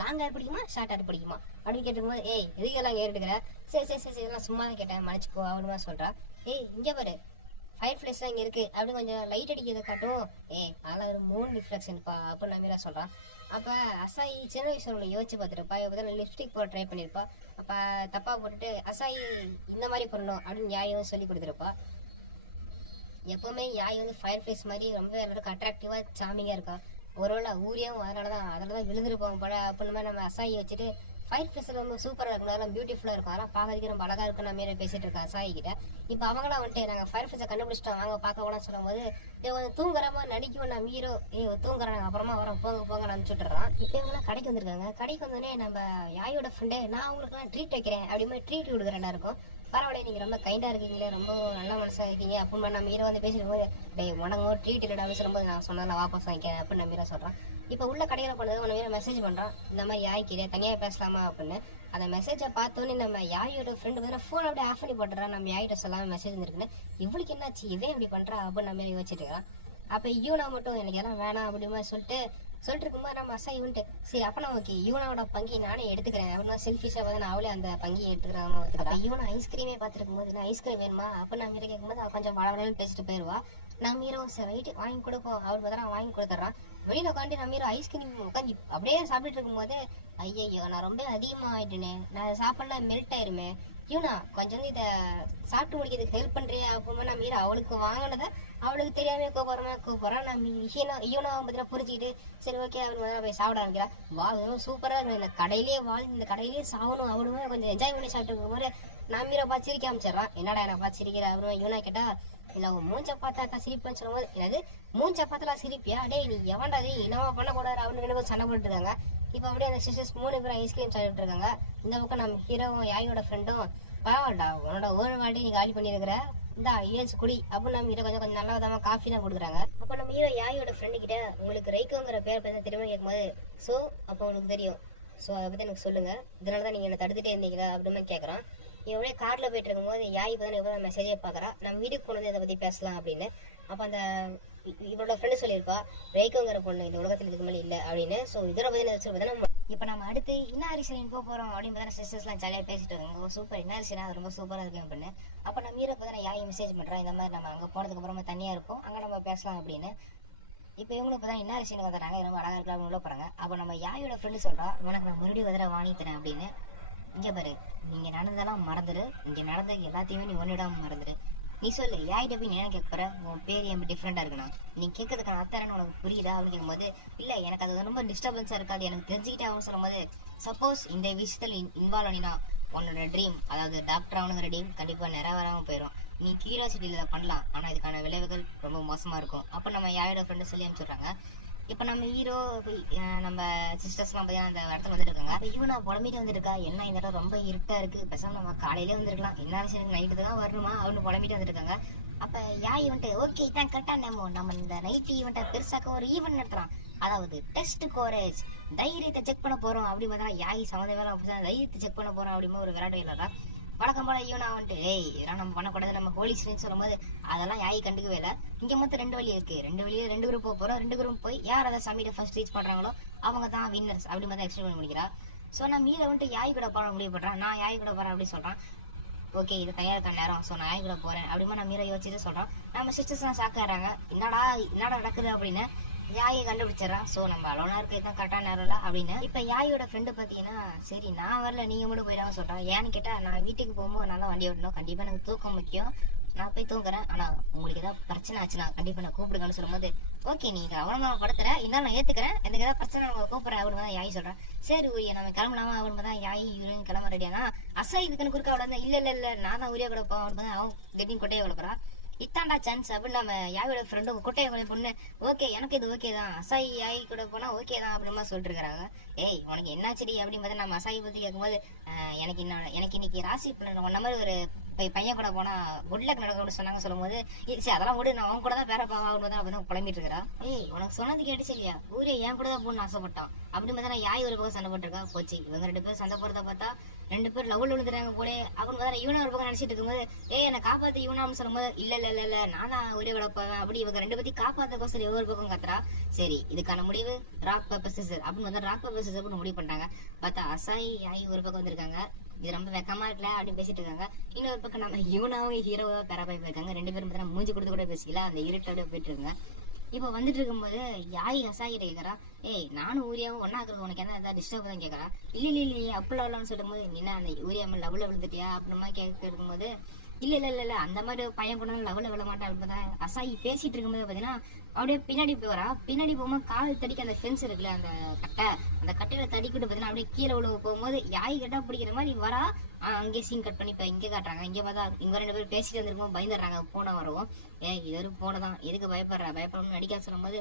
லாங் ஹேர் பிடிக்குமா ஷார்ட் ஹேர் பிடிக்குமா அப்படின்னு கேட்டுக்கும்போது ஏய் எதுக்கெல்லாம் ஹேர் எடுக்கிற, சரி சரி சரி இதெல்லாம் சும்மா தான் கேட்டேன் மன்னிச்சுக்கோ அப்படின்னு சொல்றா. ஏய் இங்க பாரு ஃபயர் பிளேஸ் இங்க இருக்கு அப்படின்னு கொஞ்சம் லைட் அடிக்கிறத காட்டும், அதெல்லாம் ஒரு 3 ரிஃப்ளெக்ஷன்ப்பா அப்படின்னு நம்மீரா சொல்றான். அப்ப அசாயி சின்ன வயசுல யோசிச்சு பார்த்துருப்பா, இவ லிப்ஸ்டிக் போட ட்ரை பண்ணிருப்பா. அப்ப தப்பா போட்டுட்டு அசாயி இந்த மாதிரி பண்ணணும் அப்படின்னு யாயும் சொல்லி கொடுத்துருப்பா. எப்பவுமே யாய் வந்து ஃபயர் பிளேஸ் மாதிரி ரொம்ப எல்லாருக்கும் அட்ராக்டிவா சாமிங்கா இருக்கா. ஒருவேளை ஊரியாவும் அதனாலதான் விழுந்துருப்போம் போல அப்படின்னு நம்ம அசாயி வச்சுட்டு ஃபயர் பிளேஸ் ரொம்ப சூப்பரா இருக்கும், அதெல்லாம் பியூட்டிஃபுல்லா இருக்கும், அதெல்லாம் பாக்கிறதுக்கு ரொம்ப அழகா இருக்கும் நம்ம பேசிட்டு இருக்கேன் அசாயி கிட்ட. இப்ப அவங்களாம் வந்துட்டு நாங்க ஃபயர் பிளேஸை கண்டுபிடிச்சிட்டோம் வாங்க பார்க்க கூட சொல்லும் போது தூங்குறமா நடிக்கும் நம்ம ஹீரோ தூங்குறாங்க அப்புறமா வரோம் போங்க அனுப்பிச்சுட்டுறான். இப்ப இவங்க கடைக்கு வந்திருக்காங்க. கடைக்கு வந்தோடனே நம்ம யாயோட ஃப்ரெண்டு நான் உங்களுக்கு எல்லாம் ட்ரீட் வைக்கிறேன் அப்படி ட்ரீட் கொடுக்குறேன் இருக்கும். பரவாயில்ல நீங்க ரொம்ப கைண்டா இருக்கீங்களே ரொம்ப நல்ல மனசா இருக்கீங்க அப்படின்னு நம்ம ஹீரோ வந்து பேசிட்டு போது உனக்கு ட்ரீட் இல்லடா சொல்லும்போது நான் சொன்னதில்ல வாபஸ் வாங்கிக்கிறேன் அப்படின்னு நம்ம ஹீரோ சொல்றான். இப்ப உள்ள கடையில போனது நம்ம ஹீரோ மெசேஜ் பண்றான் இந்த மாதிரி யாய்க்கிற தனியா பேசலாமா அப்படின்னு. அந்த மெசேஜை பார்த்தோன்னே நம்ம யாயோட ஃப்ரெண்டு பார்த்தா போன் அப்படியே ஆஃப் பண்ணி போட்டுறான். நம்ம யாயிட்ட சொல்லாம மெசேஜ் வந்துருக்குன்னு இவளுக்கு என்னாச்சு இவன் இப்படி பண்றா அப்படின்னு நம்ம யோசிச்சுட்டு இருக்கான். அப்ப யூனா மட்டும் எனக்கு எல்லாம் வேணாம் அப்படிமா சொல்லிட்டு இருக்கும்போது நம்ம அசாய் வந்துட்டு சரி அப்ப நான் ஓகே யூனாவோட பங்கி நானே எடுத்துக்கிறேன் அப்படின்னா செல்ஃபிஷா வந்து நான் அவளே அந்த பங்கியை எடுத்துக்கிறேன். யூனா ஐஸ்கிரீமே பார்த்துருக்கும் போது நான் ஐஸ்கிரீம் வேணுமா அப்ப நான் மீற கேட்கும்போது அவள் கொஞ்சம் வளவலன்னு பேசிட்டு போயிருவா. நம்ம ஹீரோ சரி ரைட்டு வாங்கி கொடுப்போம் அவள் பார்த்தா வாங்கி கொடுத்துட்றான். வெளியில உட்காந்து நம்ம ஹீரோ ஐஸ்கிரீம் உட்காந்து அப்படியே சாப்பிட்டுட்டு இருக்கும் போது ஐயோ நான் ரொம்ப அதிகமா ஆயிட்டேனே நான் சாப்பிடல மெல்ட் ஆயிருமே யூனா கொஞ்சம் வந்து இதை சாப்பிட்டு முடிக்கிறதுக்கு ஹெல்ப் பண்றியா அப்படின்னு நம்ம ஹீரோ அவளுக்கு வாங்கினதை அவளுக்கு தெரியாம கூப்பிடுறான். நம்ம யூனா பத்தினா புரிஞ்சுக்கிட்டு சரி ஓகே அவரு போய் சாப்பிட ஆரம்பிக்கிறா. சூப்பரா இருக்கு இந்த கடையிலேயே சாகணும் அவனுமே கொஞ்சம் என்ஜாய் பண்ணி சாப்பிட்டு இருக்கும் போது நம்ம ஹீரோ பார்த்து சிரிக்க ஆரம்பிச்சிடறான். என்னடா என்ன பார்த்து சிரிக்கிற அப்படின்னு யூனா கேட்டா இல்ல அவன் மூஞ்ச பார்த்தா சிரிப்புன்னு சொல்லும் போது என்னது மூஞ்ச பார்த்தலாம் சிரிப்பியா டே நீ எவன்டா என்னவா பண்ணக்கூடாது அவனுக்கு சண்டை போட்டு இருக்காங்க. இப்ப அப்படியே அந்த சிஸ்டர்ஸ் 3 பேரும் ஐஸ்கிரீம் சாப்பிட்டு இருக்காங்க. இந்த பக்கம் நம்ம ஹீரோவும் யாயோட ஃப்ரெண்டும் பரவாயில்லடா உன்னோட ஒரு வாட்டி நீ காலி பண்ணிருக்கிற இந்த ஏஜ் குடி அப்படின்னு நம்ம ஹீரோ கொஞ்சம் நல்லா விதமா காஃபி தான் கொடுக்குறாங்க. அப்ப நம்ம ஹீரோ யாயோட ஃப்ரெண்டு கிட்ட உங்களுக்கு ரைக்கோங்கிற பேர் பத்தி தெரியுமா கேட்கும்போது சோ அப்ப உங்களுக்கு தெரியும் சோ அதை பத்தி எனக்கு சொல்லுங்க இதனாலதான் நீங்க என்ன தடுத்துட்டே இருந்தீங்களா அப்படின்னு கேட்கறான். இவனே கார்ல போயிட்டு இருக்கும் போது யாய் பத்தி மெசேஜே பாக்குறா நம்ம வீட்டுக்கு போனது அதை பத்தி பேசலாம் அப்படின்னு. அப்ப அந்த இவரோட ஃப்ரெண்டு சொல்லியிருப்பா ரேக்கோங்கிற பொண்ணு இந்த உலகத்தில் இதுக்கு மேலே இல்லை அப்படின்னு. ஸோ இதோட பதில் பார்த்தீங்கன்னா இப்போ நம்ம அடுத்து இன்னாரி சீன் போக போகிறோம் அப்படின்னு பார்த்தா சிஸ்டர்ஸ்லாம் ஜாலியாக பேசிட்டு இருக்காங்க. சூப்பர் இன்னாரி சீனா ரொம்ப சூப்பராக இருக்கு அப்படின்னு. அப்போ நம்ம ஹீரோ பார்த்தா யாய் மெசேஜ் பண்ணுறோம், இந்த மாதிரி நம்ம அங்கே போனதுக்கு அப்புறமா தனியாக இருப்போம், அங்கே நம்ம பேசலாம் அப்படின்னு. இப்போ இவங்களுக்கு இப்போ தான் இன்னாரி சீன் வந்துடுறாங்க, ரொம்ப அழகாக இருக்கலாம் உள்ள போகிறாங்க. அப்போ நம்ம யாயோட ஃப்ரெண்டு சொல்கிறோம், உனக்கு நான் மறுபடியும் வதர வாங்கி தரேன் அப்படின்னு. இங்கே பாரு, நீங்கள் நடந்ததெல்லாம் மறந்துடு, இங்கே நடந்த எல்லாத்தையுமே நீ ஒன்றிடாமல் மறந்துடு. நீ சொல்லு யாயிட்ட போய் என்ன கேட்க போற, உன் பேர் என் டிஃப்ரெண்டா இருக்கணும், நீ கேட்கறதுக்கான அர்த்தம் உனக்கு புரியுதா அப்படின்னு கேட்கும்போது இல்லை எனக்கு அது ரொம்ப டிஸ்டர்பன்ஸா இருக்காது, எனக்கு தெரிஞ்சுக்கிட்டே ஆகும் சொல்லும்போது சப்போஸ் இந்த விஷயத்தில் இன்வால்வ் ஆனினா உன்னோட ட்ரீம், அதாவது டாக்டர் ஆகணுங்கிற ட்ரீம் கண்டிப்பாக நிறைவேறாமல் போயிடும். நீ கியூரியாசிட்டியில் இதை பண்ணலாம், ஆனால் இதுக்கான விளைவுகள் ரொம்ப மோசமாக இருக்கும். அப்போ நம்ம யாரோட ஃப்ரெண்டு சொல்லி அனுப்பிச்சுட்றாங்க. இப்போ நம்ம ஹீரோ நம்ம சிஸ்டர்ஸ்லாம் பார்த்தீங்கன்னா அந்த இடத்துல வந்துருக்காங்க. அப்போ இவனா புலம்பிட்டு வந்துருக்கா, என்ன இந்த இடம் ரொம்ப இருட்டாக இருக்குது, பேசாம நம்ம காலையிலே வந்துருக்கலாம், என்ன விஷயம் நைட்டு தான் வரணுமா அப்படின்னு புலம்பிட்டு வந்துருக்காங்க. அப்போ யாய் வந்துட்டு ஓகே தான் கரெக்டாக நம்ம இந்த நைட் ஈவெண்ட்டை பெருசாக்க ஒரு ஈவெண்ட் நடத்துகிறோம், அதாவது டெஸ்ட் கோரேஜ், தைரியத்தை செக் பண்ண போகிறோம் அப்படி பார்த்தா யாய் சம்மந்தமே அப்படி தைரியத்தை செக் பண்ண போகிறோம் அப்படிமா ஒரு விளையாட்டு இல்லைடா. வழக்கம் போல ஈவனா வந்துட்டு ஏய் இதெல்லாம் நம்ம பண்ணக்கூடாது, நம்ம போலீஸ்ன்னு சொல்லும் போது அதெல்லாம் யாய் கண்டுக்கவே இல்லை. இங்கே மொத்தம் 2 வழி இருக்கு, 2 வழியில் 2 குரூப் போக போகிறோம், 2 குரூப் போய் யார் அதை சமிட்டை ஃபர்ஸ்ட் ரீச் பண்ணுறாங்களோ அவங்க தான் வின்னர்ஸ் அப்படி மாதிரி எக்ஸ்பிளைன் பண்ணி முடிக்கிறா. ஸோ நான் மீரை வந்துட்டு யாய் கூட போட முடிவு பண்ணுறேன், நான் யாய் கூட போகிறேன் அப்படின்னு சொல்கிறேன். ஓகே இது தனியாக இருக்க நேரம், ஸோ நான் யாய் கூட போகிறேன் அப்படிமா நான் மீரை யோசிச்சுட்டு சொல்கிறோம். நம்ம சிஸ்டர்ஸ்லாம் ஷாக்காகிறாங்க, என்னடா நடக்குது அப்படின்னு. யாயை கண்டுபிடிச்சிடறான். ஸோ நம்ம அலோனா இருக்கிறது தான் கரெக்டான நேரம் இல்லை அப்படின்னு. இப்போ யாயோட ஃப்ரெண்டு பார்த்தீங்கன்னா சரி நான் வரல நீங்கள் மட்டும் போயிடாம சொல்கிறேன். ஏன்னு கேட்டால் நான் வீட்டுக்கு போகும்போது நான் தான் வண்டி ஓட்டணும், கண்டிப்பாக எனக்கு தூக்கம் முக்கியம், நான் போய் தூங்குறேன், ஆனால் உங்களுக்கு ஏதாவது பிரச்சனை ஆச்சுன்னா கண்டிப்பாக நான் கூப்பிடுங்கன்னு சொல்லும்போது ஓகே நீங்கள் அவனை படுத்துற இருந்தாலும் நான் ஏற்றுக்கிறேன், எனக்கு ஏதாவது பிரச்சனை நான் கூப்பிட்றேன் அப்படின்னு தான் யாய் சொல்கிறேன். சரி உரிய நம்ம கிளம்பலாமா அப்படின்னு தான் யாய் யூரின் கிளம்ப ரெடியானா. அசை இதுக்குன்னு குறுக்க அவ்வளோ தான் இல்லை நான் தான் உரிய கூட போவேன் அப்படின்னு அவன் கெட்டிங் கொட்டையை வளர்க்குறான். இத்தாண்டா சான்ஸ் அப்படின்னு நம்ம யாயோட ஃப்ரெண்டும் கொட்டையை பொண்ணு ஓகே எனக்கு இது ஓகே தான், அசாய் யாய் கூட போனா ஓகே தான் அப்படிமா சொல்லிட்டு இருக்கிறாங்க. ஏய் உனக்கு என்னாச்சடி அப்படின்னு பார்த்தா நம்ம அசாயை பத்தி கேட்கும்போது எனக்கு இன்னைக்கு ராசி ஒன்ன மாதிரி ஒரு பையன் கூட போனா குட் லக் நடக்க சொன்னாங்க சொல்லும்போது சரி அதெல்லாம் விடு, நான் அவன் கூட தான் வேற பாவா புலம்பிட்டு இருக்கிறா. ஏய் உனக்கு சொன்னது கேட்டுச்சு இல்லையா, ஊரே என் கூட தான் போகணும்னு ஆசைப்பட்டான் அப்படின்னு பார்த்தா யாய் ஒரு பக்கம் சண்டை போட்டுருக்கா. போச்சு இவங்க 2 பேரும் சண்டை போறத பார்த்தா 2 பேர் லவ்ல விழுந்துறாங்க போலே அப்படின்னு பார்த்தா இவனை ஒரு பக்கம் நினைச்சிட்டு இருக்கும்போது என்னை காப்பாத்து இவனான்னு சொல்லும்போது இல்ல நான் தான் ஒரே கூட போவேன் அப்படி இவங்க 2 பத்தி காப்பாத்தக்கோசம் ஒவ்வொரு பக்கம் கத்துறா. சரி இதுக்கான முடிவு ராக் பேப்பர் சிசர் அப்படின்னு வந்து ராக் பேப்பர் சிசர் அப்படின்னு முடிவு பண்ணிட்டாங்க. பார்த்தா அசாய் யாய் ஒரு பக்கம் வந்திருக்காங்க, இது ரொம்ப வெக்கமா இருக்கல அப்படின்னு பேசிட்டு இருக்காங்க. இன்னொரு பக்கம் நம்ம இவனாவும் ஹீரோவா பேராபாய் போயிருக்காங்க. 2 பேரும் பார்த்தா மூஞ்சி கொடுத்து கூட பேசிக்கல, அந்த இருட்டோட போயிட்டு இருக்காங்க. இப்போ வந்துட்டு இருக்கும்போது யாய் அசாயிட்ட கேட்கறா, ஏய் நானும் ஊரியாவும் ஒன்னா இருக்கிறது உனக்கு என்ன ஏதாவது டிஸ்டர்ப் தான் கேட்கறா. இல்லையே அப்படிலாம் சொல்லும் போது என்ன அந்த ஊரியாமல் லவ்ல விழுந்துட்டியா அப்படிமா கேட்கும் போது இல்ல அந்த மாதிரி பையன் கூட லவ்ல விழ மாட்டேன் அப்படின்னு அசாயி பேசிட்டு இருக்கும்போது பாத்தீங்கன்னா அப்படியே பின்னாடி போறா. பின்னாடி போகும்போது கால் தடிக்க அந்த ஃபென்ஸ் இருக்குல்ல அந்த கட்டையில தடிக்கிட்டு பாத்தீங்கன்னா அப்படியே கீழே விழுக போகும்போது யாய் கட்டா பிடிக்கிற மாதிரி வரா. அங்கே சீன் கட் பண்ணி இப்ப இங்கே காட்டுறாங்க. இங்க பார்த்தா இங்க 2 பேரும் பேசிட்டு வந்துருக்கும், பயந்துடுறாங்க. போன வரவும் இது ஒரு போனதான் எதுக்கு பயப்படணும்னு நடிக்க சொல்லும் போது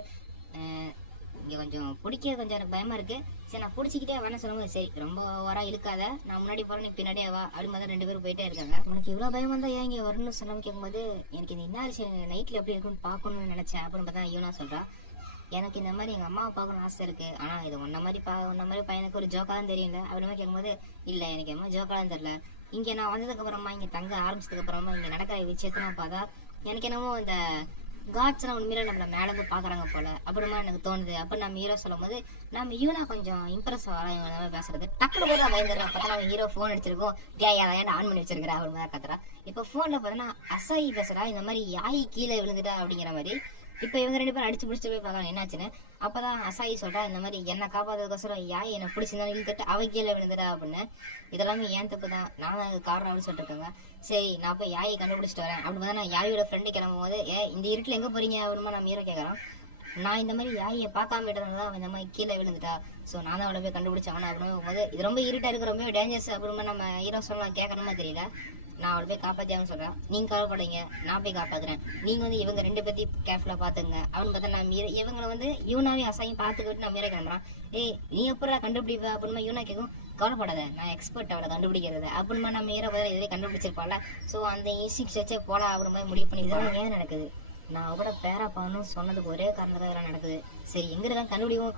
இங்க கொஞ்சம் பிடிக்க கொஞ்சம் எனக்கு பயமா இருக்கு, சரி நான் பிடிச்சிக்கிட்டே வேணா சொல்லும்போது சரி ரொம்ப ஓவரா இழுக்காத, நான் முன்னாடி போறேன் நீ பின்னாடியே வா அப்படின்னு தான் 2 பேரும் போயிட்டே இருக்காங்க. உனக்கு இவ்வளவு பயம் வந்தா ஏன் இங்க வரணும்னு சொல்லாம கேட்கும்போது எனக்கு இந்த என்ன நைட்ல எப்படி இருக்குன்னு பாக்கணும்னு நினைச்சேன் அப்படின்னு பார்த்தா இவனா சொல்றா. எனக்கு இந்த மாதிரி எங்க அம்மாவை பார்க்கணும் ஆசை இருக்கு, ஆனா இது உன்ன மாதிரி பையனுக்கு ஒரு ஜோக்கா தான் தெரியல அப்படின்னு கேட்கும்போது இல்ல எனக்கு என்ன ஜோக்கா தான் தெரியல, இங்க நான் வந்ததுக்கு அப்புறமா இங்க தங்க ஆரம்பிச்சதுக்கு அப்புறமா இங்க நடக்கிற விஷயத்த பார்த்தா எனக்கு என்னமோ இந்த காட்ஸ் எல்லாம் உண்மையில நம்மள மேல இருந்து பாக்குறாங்க போல அப்படிமா எனக்கு தோணுது அப்படின்னு நம்ம ஹீரோ சொல்லும் போது நம்ம ஹீரோனா கொஞ்சம் இம்ப்ரெஸ் ஆக பேசுறது டக்குனு போய் பயந்துடுறோம். பார்த்தா நம்ம ஹீரோ போன் அடிச்சிருக்கோம், ஏன் ஆன் பண்ணி வச்சிருக்கிறா அப்படின்னு தான் கத்துறா. இப்ப போன்ல பாத்தீங்கன்னா அசாயி பேசுறா, இந்த மாதிரி யாய் கீழே விழுந்துட்டா அப்படிங்கிற மாதிரி. இப்ப இவங்க 2 பேரும் அடிச்சு பிடிச்சிட்டு போய் பார்க்கலாம் என்னாச்சுன்னு. அப்பதான் அசாயி சொல்றா, இந்த மாதிரி என்ன காப்பாதுக்கோசரம் யாய் என்ன பிடிச்சிருந்தாலும் இழுத்துட்டு அவ கீழே விழுந்துட்டா அப்படின்னு. இதெல்லாமே ஏன் தப்பு தான், நான் தான் காரணம் அப்படின்னு சொல்லிட்டு இருக்காங்க. சரி நான் போய் யாயை கண்டுபிடிச்சிட்டு வரேன் அப்படின்னு நான் யாயோட ஃப்ரெண்டு கிளம்பும் போது இந்த இருட்டுல எங்க போறீங்க அப்படின்னு நம்ம ஹீரோ கேட்கறான். நான் இந்த மாதிரி யாயை பார்க்காம விட்டதுனால இந்த மாதிரி கீழே விழுந்துட்டா, ஸோ நான் தான் அவளை போய் கண்டுபிடிச்சான் அப்படின்னு போது இது ரொம்ப இருட்டா இருக்கு, ரொம்ப டேஞ்சர்ஸ் அப்படின்னு நம்ம ஹீரோ சொல்லலாம். கேட்கணுமா தெரியல, நான் அவளை போய் காப்பாத்தியான்னு சொல்றேன். நீங்க கவலைப்படுங்க, நான் போய் காப்பாத்துறேன், நீங்க வந்து இவங்க 2 பத்தி கேர்ஃபுல்லா பாத்துங்க அப்படின்னு பார்த்தா நான் இவங்களை வந்து இவனாவே அசாயும் பாத்துக்கிட்டு நான் மீற கிளம்புறான். ஏய் நீ எப்படா கண்டுபிடிப்ப அப்படின்னு இவனா கேட்கும். கவலைப்படாத நான் எக்ஸ்பர்ட் அவளை கண்டுபிடிக்கிறது அப்படின்னு நம்ம ஹீரோ பதில் இதுவே கண்டுபிடிச்சிருப்பாள். ஸோ அந்த இன்ஸ்டிங்ஸ் வச்சே போலாம் அப்படின்னு முடிவு பண்ணி இதெல்லாம் ஏன் நடக்குது, நான் அவட பேரா பண்ணணும்னு சொன்னதுக்கு ஒரே காரணத்துக்காக இதெல்லாம் நடக்குது. சரி எங்க இருக்கான்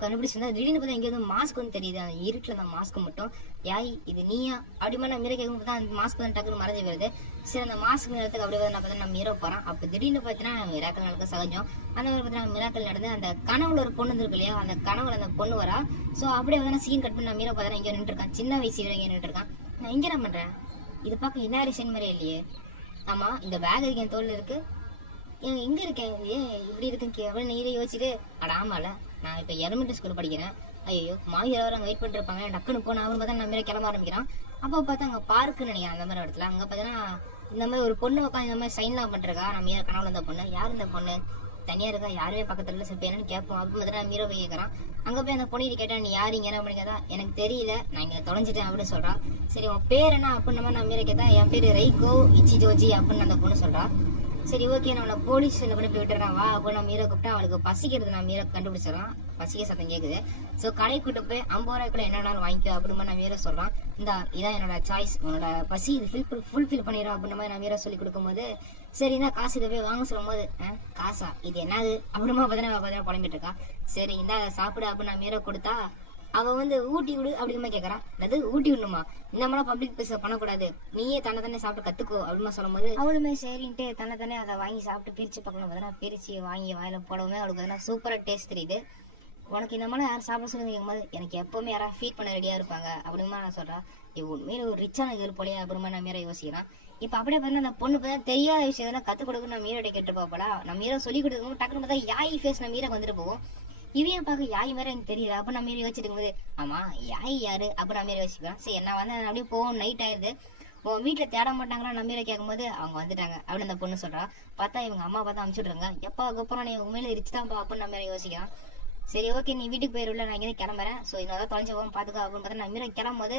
கண்டுபிடிச்சிருந்தா திடீர்னு பார்த்தா எங்கேயும் மாஸ்க் வந்து தெரியுது. அந்த இருட்டில் அந்த மாஸ்க் மட்டும் யாய் இது நீயா அப்படிமா நான் மீரை கேட்கும் தான் அந்த மாஸ்க் வந்து டக்குன்னு மறைஞ்சு வருது. சரி அந்த மாஸ்க் நேரத்துக்கு அப்படியே நான் பார்த்தா நம்ம மீரோ போகிறான். அப்போ திடீர்னு பார்த்தீங்கன்னா மிராக்கள் நடக்க சகஜம். அந்த மாதிரி பார்த்தீங்கன்னா மிராக்கள் நடந்து அந்த கனவுல ஒரு பொண்ணு இருக்கு இல்லையா, அந்த கனவுல அந்த பொண்ணு வரா. ஸோ அப்படியே வந்து சீன் கட் பண்ணி நான் மீரோ பார்த்தா இங்கே நின்றுருக்கான். சின்ன வயசு இங்கே நின்றுருக்கான். நான் இங்கே என்ன பண்ணுறேன், இது பார்க்க என்ன ரிசைன் மாதிரியே இல்லையே. ஆமா இந்த பேக் இருக்கு என் தோல் இருக்கு, எங்க இருக்கேன் ஏன் இப்படி இருக்குன்னு அப்படின்னு நீரே யோசிச்சுட்டு அட ஆமால நான் இப்போ எலிமெண்ட்ரி ஸ்கூல் படிக்கிறேன். ஐயோ மாமியார் அங்கே வெயிட் பண்ணிட்டு இருப்பாங்க, டக்குன்னு போன அவனு பார்த்தா நம்ம கிளம்ப ஆரம்பிக்கிறான். அப்போ பார்த்தா அங்கே பார்க்குன்னு நினைக்கிறேன். அந்த மாதிரி இடத்துல அங்கே பார்த்தீங்கன்னா இந்த மாதிரி ஒரு பொண்ணு உட்காந்து இந்த மாதிரி சைன்லாம் பண்ணிருக்கா. நம்ம யார் கனவுல இருந்த பொண்ணு, யார் இந்த பொண்ணு தனியா இருக்கா, யாருமே பக்கத்துல இல்லை, சரி என்னன்னு கேட்போம். அப்போ பார்த்தா மீரோ போய் கேட்கறான். அங்கே போய் அந்த பொண்ணு கேட்டா நீ யார் இங்க என்ன பண்ணி கேட்டா எனக்கு தெரியல நான் இங்கே தொலைஞ்சிட்டேன் அப்படின்னு சொல்றான். சரி உன் பேர் என்ன அப்படின்னு நம்ம மீரோ கேட்டா என் பேரு ரைகோ இச்சி ஜோஜி அப்படின்னு அந்த பொண்ணு சொல்றா. சரி ஓகே நான் போலீஸ் கொண்டு போய் விட்டுறான் வா அப்படின்னு நான் மீரோ கூப்பிட்டா அவளுக்கு பசிக்கிறது நான் மீரோ கண்டுபிடிச்சிடறான். பசிக்க சத்தம் கேட்குது. ஸோ கடை கூட்டு போய் 50 ரூபாய்க்குள்ள என்னென்னாலும் வாங்கிக்கோ அப்படின்னு நான் மீரோ சொல்றான். இதான் என்னோட சாய்ஸ், உன்னோட பசி இது ஃபுல்ஃபில் பண்ணிடும் அப்படின்னு மாதிரி நான் மீரோ சொல்லி கொடுக்கும்போது சரி தான் காசு இதை போய் வாங்க சொல்லும் போது காசா இது என்னது அப்படிமா பார்த்தீங்கன்னா புலம்பிட்டு இருக்கா. சரி இந்த சாப்பிடு அப்படின்னு நான் மீரோ கொடுத்தா அவ வந்து ஊட்டி விடு அப்படிமா கேட்கறான். அது ஊட்டி விடணுமா, இந்த மாதிரி பப்ளிக் பிளேஸ் பண்ணக்கூடாது, நீயே தன்னை சாப்பிட்டு கத்துக்கோ அப்படிமா சொல்லும் போது அவளுமே சரின்ட்டு தன்னை அதை வாங்கி சாப்பிட்டு பிரிச்சு பார்க்கணும். பார்த்தீங்கன்னா பிரிச்சு வாங்கி வாயில போடவுமே அவளுக்கு பார்த்தீங்கன்னா சூப்பரா டேஸ்ட் தெரியுது. உனக்கு இந்த மாதிரி யாரும் சாப்பிட சொல்லி கேட்கும்போது எனக்கு எப்பவுமே யாராவது ஃபீட் பண்ண ரெடியா இருப்பாங்க அப்படிமா நான் சொல்றேன். உண்மையில ஒரு ரிச்சான கேர்ள் போலியா அப்படிமா நான் மீரோ யோசிக்கிறான். இப்ப அப்படியே பார்த்தீங்கன்னா அந்த பொண்ணு பார்த்தா தெரியாத விஷயம் கத்துக் கொடுக்க நான் மீரோட கேட்டுருப்பாப்படா. நம்ம மீரோ சொல்லி கொடுக்கும் டக்குனு பார்த்தா யாய் ஃபேஸ் நம்ம மீரோ வந்துட்டு போகும். இவையும் பார்க்க யாய் மாதிரி எனக்கு தெரியல அப்ப நான் மீறி யோசிச்சுட்டு போது ஆமா யாய் யாரு அப்ப நான் மீறி யோசிப்பேன். சரி என்ன வந்து அப்படியே போவோம், நைட் ஆயிருது. உன் வீட்டுல தேட மாட்டாங்களா நம்ம மீற கேட்கும் போது அவங்க வந்துட்டாங்க அப்படின்னு அந்த பொண்ணு சொல்றா. பார்த்தா இவங்க அம்மா பார்த்தா அனுப்பிச்சுட்றாங்க. எப்போ அதுக்கப்புறம் நீ உண்மையில ரிச் தான் அப்படின்னு நம்ம யோசிக்கிறான். சரி ஓகே நீ வீட்டுக்கு போயிருவில்ல, நான் இங்கே கிளம்புறேன். ஸோ இதனால தொலைஞ்ச போகும் பாத்துக்கோ அப்படின்னு பார்த்தா நான் மீற கிளம்பும் போது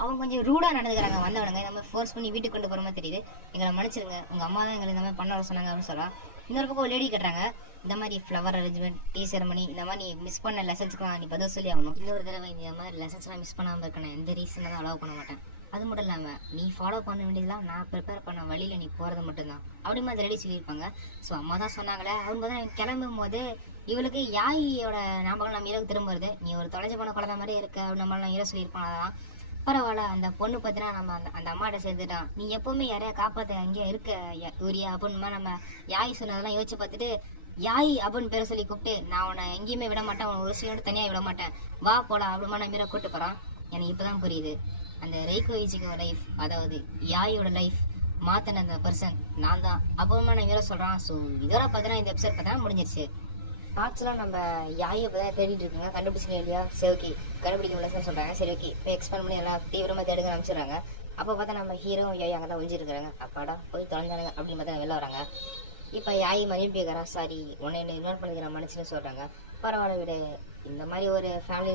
அவங்க கொஞ்சம் ரூடா நடந்துக்கிறாங்க. வந்தவனுங்க இந்த மாதிரி ஃபோர்ஸ் பண்ணி வீட்டுக்கு கொண்டு போற மாதிரி தெரியுது. எங்களை மன்னிச்சிருங்க, உங்க அம்மா தான் எங்களை இந்த மாதிரி பண்ண வர சொன்னாங்க அப்படின்னு சொல்றா. இன்னொரு பக்கம் லேடி கட்டுறாங்க. இந்த மாதிரி ஃப்ளவர் அரேஞ்ச்மெண்ட், டீ செரமனி, இந்த மாதிரி நீ மிஸ் பண்ண லெசன்ஸ்க்குலாம் நீ பதில் சொல்லி ஆகணும். இன்னொரு தடவை இந்த மாதிரி லெசன்ஸ்லாம் மிஸ் பண்ணாமல் இருக்கணும், எந்த ரீசனை தான் அலோவ் பண்ண மாட்டேன். அது மட்டும் இல்லாமல் நீ ஃபாலோ பண்ண வேண்டியதுலாம் நான் ப்ரிப்பேர் பண்ண வழியில் நீ போகிறது மட்டும்தான் அப்படி மாதிரி ரெடி சொல்லியிருப்பாங்க. ஸோ அம்மா தான் சொன்னாங்களே அவங்க தான் கிளம்பும் போது இவளுக்கு யாயோட ஞாபகம் நம்ம இரவு திரும்ப வருது. நீ ஒரு தொலைஞ்ச போன குழந்தை மாதிரி இருக்க அப்படின்னு நம்மளாம் இரவு சொல்லியிருப்பான். பரவாயில்ல அந்த பொண்ணு பார்த்தீங்கன்னா நம்ம அந்த அம்மாட்ட சேர்ந்துட்டான். நீ எப்பவுமே யாரையா காப்பாற்ற அங்கேயே இருக்க உரியா அப்படின்னு நம்ம யாய் சொன்னதெல்லாம் யோசிச்சு பார்த்துட்டு யாய் அப்படின்னு பேரை சொல்லி கூப்பிட்டு நான் உன்னை எங்கேயுமே விட மாட்டேன், உன் ஒரு சீனோட தனியாக விட மாட்டேன், வா போலாம் அப்படிமா நான் மீற கூப்பிட்டு போகிறான். எனக்கு இப்போதான் புரியுது அந்த ரைகோ இச்சிக்கோ லைஃப், அதாவது யாயோட லைஃப் மாத்தின அந்த பர்சன் நான் தான் அப்புறமா நான் மீற சொல்கிறான். ஸோ இதோட பார்த்தீங்கன்னா இந்த எபிசோட் பார்த்தா முடிஞ்சிருச்சு. ஆக்சுவலாக நம்ம யாயை இப்போ தான் தேடிட்டு இருக்குங்க, கண்டுபிடிச்சிங்க இல்லையா? சரி ஓகே கண்டுபிடிக்க முடியலன்னு சொல்கிறாங்க. சரி ஓகே இப்போ எக்ஸ்பெண்ட் பண்ணி எல்லாம் தீவிரமாக தேடுங்க அனுப்பிச்சிடுறாங்க. அப்போ பார்த்தா நம்ம ஹீரோ யாய் அங்கே தான் ஒழிஞ்சிருக்கிறாங்க. அப்பாடா போய் தொலைஞ்சானுங்க அப்படின்னு பார்த்தா வெளில வராங்க. இப்போ யாய் மன்னிப்பு கேட்குறா. சாரி உன்னை என்ன இக்னோர் பண்ணிக்கிறேன் மனுஷன்னு சொல்கிறாங்க. பரவாயில்ல விட இந்த மாதிரி ஒரு ஃபேமிலி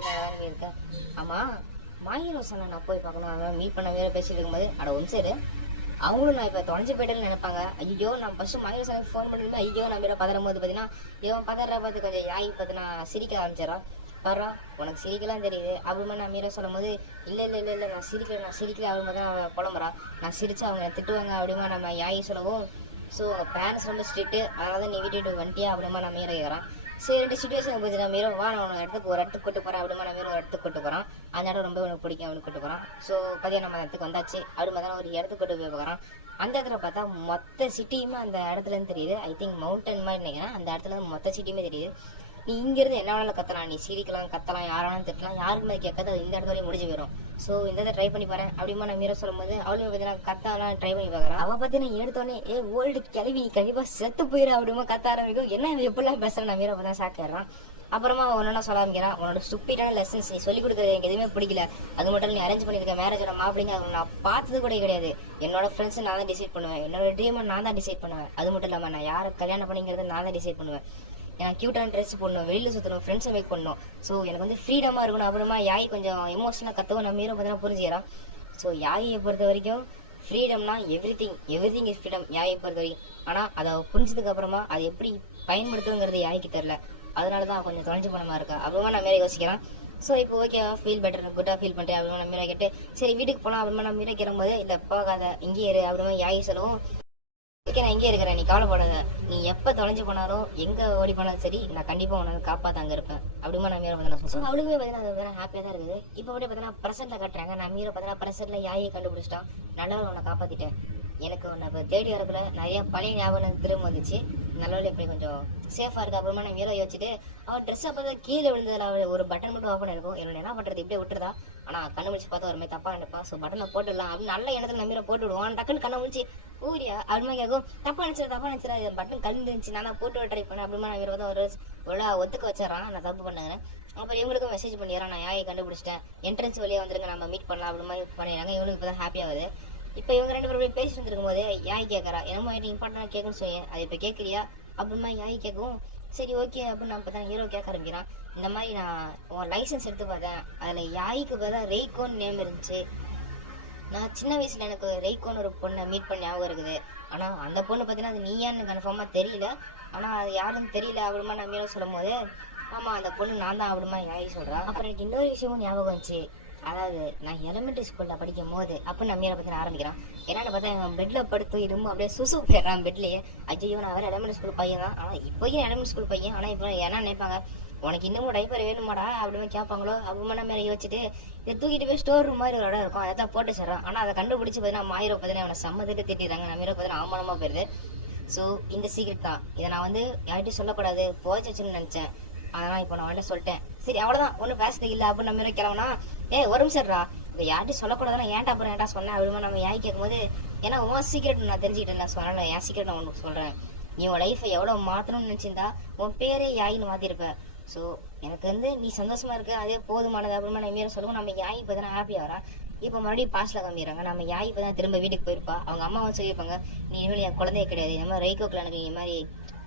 இருக்க. ஆமாம் மாஹீரோ சொன்ன நான் போய் பார்க்கணும், அவன் மீட் பண்ண வேறு பேசிட்டு இருக்கும்போது அட ஒன் சைடு அவங்களும் நான் இப்போ தொலைஞ்சு போயிட்டேன்னு நினைப்பாங்க. ஐயோ நான் ஃபஸ்ட்டு மாஹீரோ சாருக்கு ஃபோன் பண்ணிருந்தேன். ஐயோ நான் மீற பதறும் போது பார்த்தீங்கன்னா இவன் பதற பார்த்து கொஞ்சம் யாய் பார்த்தீங்கன்னா சிரிக்க ஆரம்பிச்சிடறான். பரவா உனக்கு சிரிக்கலாம் தெரியுது அப்படிமா நான் மீற சொல்லும் போது இல்லை நான் சிரிக்கல அப்படின்னு தான் அவன் புலம்புறான். நான் சிரிச்சு அவங்க திட்டுவாங்க அப்படிமா நம்ம யாயை சொல்லவும் ஸோ உங்கள் பேரண்ட்ஸ் ரொம்ப ஸ்ட்ரிக்ட்டு, அதனால தான் நீ வீட்டு வந்துட்டியா அப்படிமா நான் மீற கேட்குறான். சரி 2 சுச்சுவேஷன் போச்சு. நான் மீற வா நான் ஒரு இடத்துக்கு கூட்டு போகிறேன் அப்படிமா நான் மீற ஒரு இடத்துக்கு கூட்டு போகிறான். அந்த இடம் ரொம்ப உனக்கு பிடிக்கும் அவனுக்கு கூட்டு போகிறான். ஸோ பார்த்தீங்கன்னா நம்ம இடத்துக்கு வந்தாச்சு அப்படிமா தான் ஒரு இடத்துக்கு கூட்டு போய் போகிறான். அந்த இடத்துல பார்த்தா மொத்த சிட்டியுமே அந்த இடத்துலன்னு தெரியுது. ஐ திங்க் மவுண்டன் மாதிரி நினைக்கிறேன். அந்த இடத்துல மொத்த சிட்டியுமே தெரியுது. நீ இங்கிருந்து என்ன வேணாலும் கத்தலாம், நீ சிரிக்கலாம் கத்தலாம் யாராலும் திட்டலாம், யாருக்கு மாதிரி கேட்காது அது இந்த இடத்துல முடிஞ்சு போயிடும். ஸோ இந்த ட்ரை பண்ணி பாரு அப்படிமா நான் மீற சொல்லும் போது அவளுமே பார்த்தீங்கன்னா கத்தாலாம் ட்ரை பண்ணி பார்க்குறான். அவள் பார்த்தீங்கன்னா எடுத்தோடனே ஓல்டு கிளவி நீ கண்டிப்பாக செத்து போயிடு அப்படிமா கத்த ஆரம்பிக்கும். என்ன எப்படிலாம் பேசுகிறேன் நான் மீற பார்த்தா சாக்கிடுறான். அப்புறமா ஒன்னா சொல்ல ஆரம்பிக்கிறான். உன்னோட ஸ்டூப்பிடான லெசன்ஸ் நீ சொல்லிக் கொடுக்குறது எனக்கு எதுவுமே பிடிக்கல, அது மட்டும் நீ அரேஞ்ச் பண்ணியிருக்க மேரேஜோட மாப்பிள்ளைங்க நான் பார்த்தது கூட கிடையாது. என்னோட ஃப்ரெண்ட்ஸ் நான் தான் டிசைட் பண்ணுவேன், என்னோட ட்ரீமை நான் தான் டிசைட் பண்ணுவேன். அது மட்டும் இல்லாமல் நான் யாரை கல்யாணம் பண்ணிங்கிறது நான் தான் டிசைட் பண்ணுவேன். எனக்கு க்யூட்டான ட்ரெஸ் போடணும், வெளியில் சுற்றணும், ஃப்ரெண்ட்ஸை மேக் பண்ணணும். ஸோ எனக்கு வந்து ஃப்ரீடமாக இருக்கணும். அப்புறமா யாய் கொஞ்சம் எமோஷனலாக கற்றவும் நம்ம ஹீரோ பார்த்தீங்கன்னா புரிஞ்சுக்கிறான். ஸோ யாயை பொறுத்த வரைக்கும் ஃப்ரீடம்னா எவ்ரி திங் இஸ் ஃப்ரீடம் யாயை பொறுத்த வரைக்கும். ஆனால் அதை புரிஞ்சதுக்கு அப்புறமா அதை எப்படி பயன்படுத்துங்கிறது யாய்க்கு தெரில, அதனால தான் கொஞ்சம் தொலைஞ்சு போன மாதிரி இருக்கா அப்புறமா நான் மேலே யோசிக்கிறேன். ஸோ இப்போ ஓகேவா ஃபீல் பெட்டர் குட்டாக ஃபீல் பண்ணுறேன் அப்படிமா நம்ம மீரா கேட்டு சரி வீட்டுக்கு போகலாம் அப்படிமா நம்ம மீரா கிளம்பும்போது இல்லை போகாத இங்கே இரு அப்படிமா யாய் சொல்லவும் நான் இங்கே இருக்கிறேன், நீ கவலைப்படாத. நீ எப்போ தொலைஞ்சு போனாலும் எங்கே ஓடி போனாலும் சரி, நான் கண்டிப்பாக உனக்கு காப்பாற்ற அங்கே இருப்பேன் அப்படிமா நான் மீரோ பார்த்தா சொல்லுவேன். அவளுக்குமே பார்த்தீங்கன்னா ஹாப்பியாக தான் இருக்குது. இப்போ அப்படியே பார்த்தீங்கன்னா ப்ரெசென்ட்டில் கட்டுறாங்க. நான் மீரோ பார்த்தீங்கன்னா ப்ரெசென்ட்டில் யாயை கண்டுபிடிச்சிட்டான். நல்லா உன்னை காப்பாற்றிட்டேன். எனக்கு உன்னை இப்போ தேடி வரக்குள்ள நிறைய பழைய ஞாபகம் திரும்ப வந்துச்சு. நல்லவள் எப்படி கொஞ்சம் சேஃபாக இருக்கு. அப்புறமா நான் மீரோ யோசிச்சுட்டு அவள் ட்ரெஸ்ஸை பார்த்தா கீழே விழுந்ததில் அவள் ஒரு பட்டன் மட்டும் ஓப்பன் இருக்கும். என்னோட என்ன பண்ணுறது, இப்படியே விட்டுருதா. ஆனால் கண்ணு முடிச்சு பார்த்தா ஒரு மாதிரி தப்பாக நினைப்பான். ஸோ பட்டனை போட்டுடலாம் அப்படின்னு நல்ல இடத்துல நான் மீரோ போட்டு விடுவான். டக்குன்னு கண்ணை முடிச்சு ஊரியா அப்படிமா கேட்கும். தப்பா நினைச்சிடா பட்டன் கலந்து இருந்துச்சு, நான் ட்ரை பண்ணேன் அப்படிமா நான் மீரோ தான் ஒரு ஒத்துக்க வச்சிடறான் நான் தப்பு பண்ணுங்க. அப்புறம் இவங்களுக்கும் மெசேஜ் பண்ணிடுறான், நான் யாயை கண்டுபிடிச்சிட்டேன், என்ட்ரன்ஸ் வழியாக வந்துருங்க, நம்ம மீட் பண்ணலாம் அப்படி மாதிரி பண்ணிடுறாங்க. இவங்களுக்கு இப்போ தான் ஹாப்பியாகுது. இப்போ இவங்க 2 பேரும் பேசிட்டு இருந்திருக்கும் போது யாய் கேட்கறா, என்னமோ இம்பார்ட்டன்டாக கேட்கணும்னு சொல்லி அது இப்போ கேட்குறியா அப்படிமா யாய் கேட்கும். சரி ஓகே அப்படின்னு நான் பார்த்தா ஹீரோ கேட்க ஆரம்பிக்கிறான். இந்த மாதிரி நான் உன் லைசன்ஸ் எடுத்து பார்த்தேன், அதில் யாய்க்கு பதிலாக ரெய்கோன்னு நேம் இருந்துச்சு. நான் சின்ன வயசுல எனக்கு ரெய்கோன்னு ஒரு பொண்ணை மீட் பண்ண ஞாபகம் இருக்குது. ஆனால் அந்த பொண்ணு பார்த்தீங்கன்னா அது நீயான்னு கன்ஃபார்மாக தெரியல, ஆனால் அது யாருன்னு தெரியல அப்படிமா நான் மீரோ சொல்லும் போது ஆமாம் அந்த பொண்ணு நான் தான் அப்படிமா யாய் சொல்கிறான். அப்புறம் எனக்கு இன்னொரு விஷயமும் ஞாபகம் வந்துச்சு. அதாவது நான் எலிமெண்ட்ரி ஸ்கூலில் படிக்கும் போது அப்போ நான் மீரை பற்றி ஆரம்பிக்கிறான். என்னென்னு பார்த்தா என் பெட்டில் படுத்து இரும்பு அப்படியே சுசு போயிடுறான் பெட்லேயே. ஐயோ நான் வேறு எலிமெண்ட்ரி ஸ்கூல் பையன் தான், ஆனால் இப்போயும் எலிமெண்ட்ரி ஸ்கூல் பையன். ஆனால் இப்போ என்ன நினைப்பாங்க, உனக்கு இன்னமும் டைப்பர் வேணுமாடா அப்படின்னு கேட்பாங்களோ அப்படிமா நான் மேலே யோசிச்சுட்டு இதை தூக்கிட்டு போய் ஸ்டோர் ரூம் மாதிரி ஒரு இடம் இருக்கும், அதை தான் போட்டு சொல்கிறான். ஆனால் அதை கண்டுபிடிச்சி பார்த்தீங்கன்னா மாயிரோ பார்த்தீங்கன்னா அவனை சம்மதிட்டு திட்டிடுறாங்க. நான் மீரோ பார்த்தீங்கன்னா அவமானமாக போயிடுது. ஸோ இந்த சீக்ரெட் தான், இதை நான் வந்து யார்கிட்டையும் சொல்லக்கூடாது போச்சுன்னு நினச்சேன். அதனால் இப்போ நான் வந்துட்டு சொல்லிட்டேன். சரி அவ்வளோதான், ஒன்றும் பேசுறது இல்லை அப்படின்னு நம்ம கிளம்புனா ஒரு நிமிஷம்டா இப்போ யார்ட்டையும் சொல்லக்கூடாதுன்னா ஏன்டா அப்புறம் ஏன்டா சொன்னேன் அப்படிமா நம்ம யாய் கேட்கும்போது ஏன்னா உன் சீக்ரெட் நான் தெரிஞ்சுக்கிட்டேன் சொன்னேன். என் சீக்ரெட் நான் உனக்கு சொல்கிறேன். நீ உன் லைஃப்பை எவ்வளோ மாற்றணும்னு நினச்சிருந்தா உன் பேரே யாயின்னு மாற்றிருப்ப. ஸோ எனக்கு வந்து நீ சந்தோஷமா இருக்க அதே போதுமானது அப்படிமா நான் மீற சொல்லுவோம். நம்ம யாய் இப்போ தானே ஹாப்பியாக வரா. இப்போ மறுபடியும் பாஸ்ல காமிக்கிறாங்க. நம்ம யாய் இப்போ தான் திரும்ப வீட்டுக்கு போயிருப்பா. அவங்க அம்மா வந்து சொல்லியிருப்பாங்க, நீ இனிமேல் என் குழந்தைய கிடையாது, இந்த மாதிரி ரெய்கோக்கில் எனக்கு இந்த மாதிரி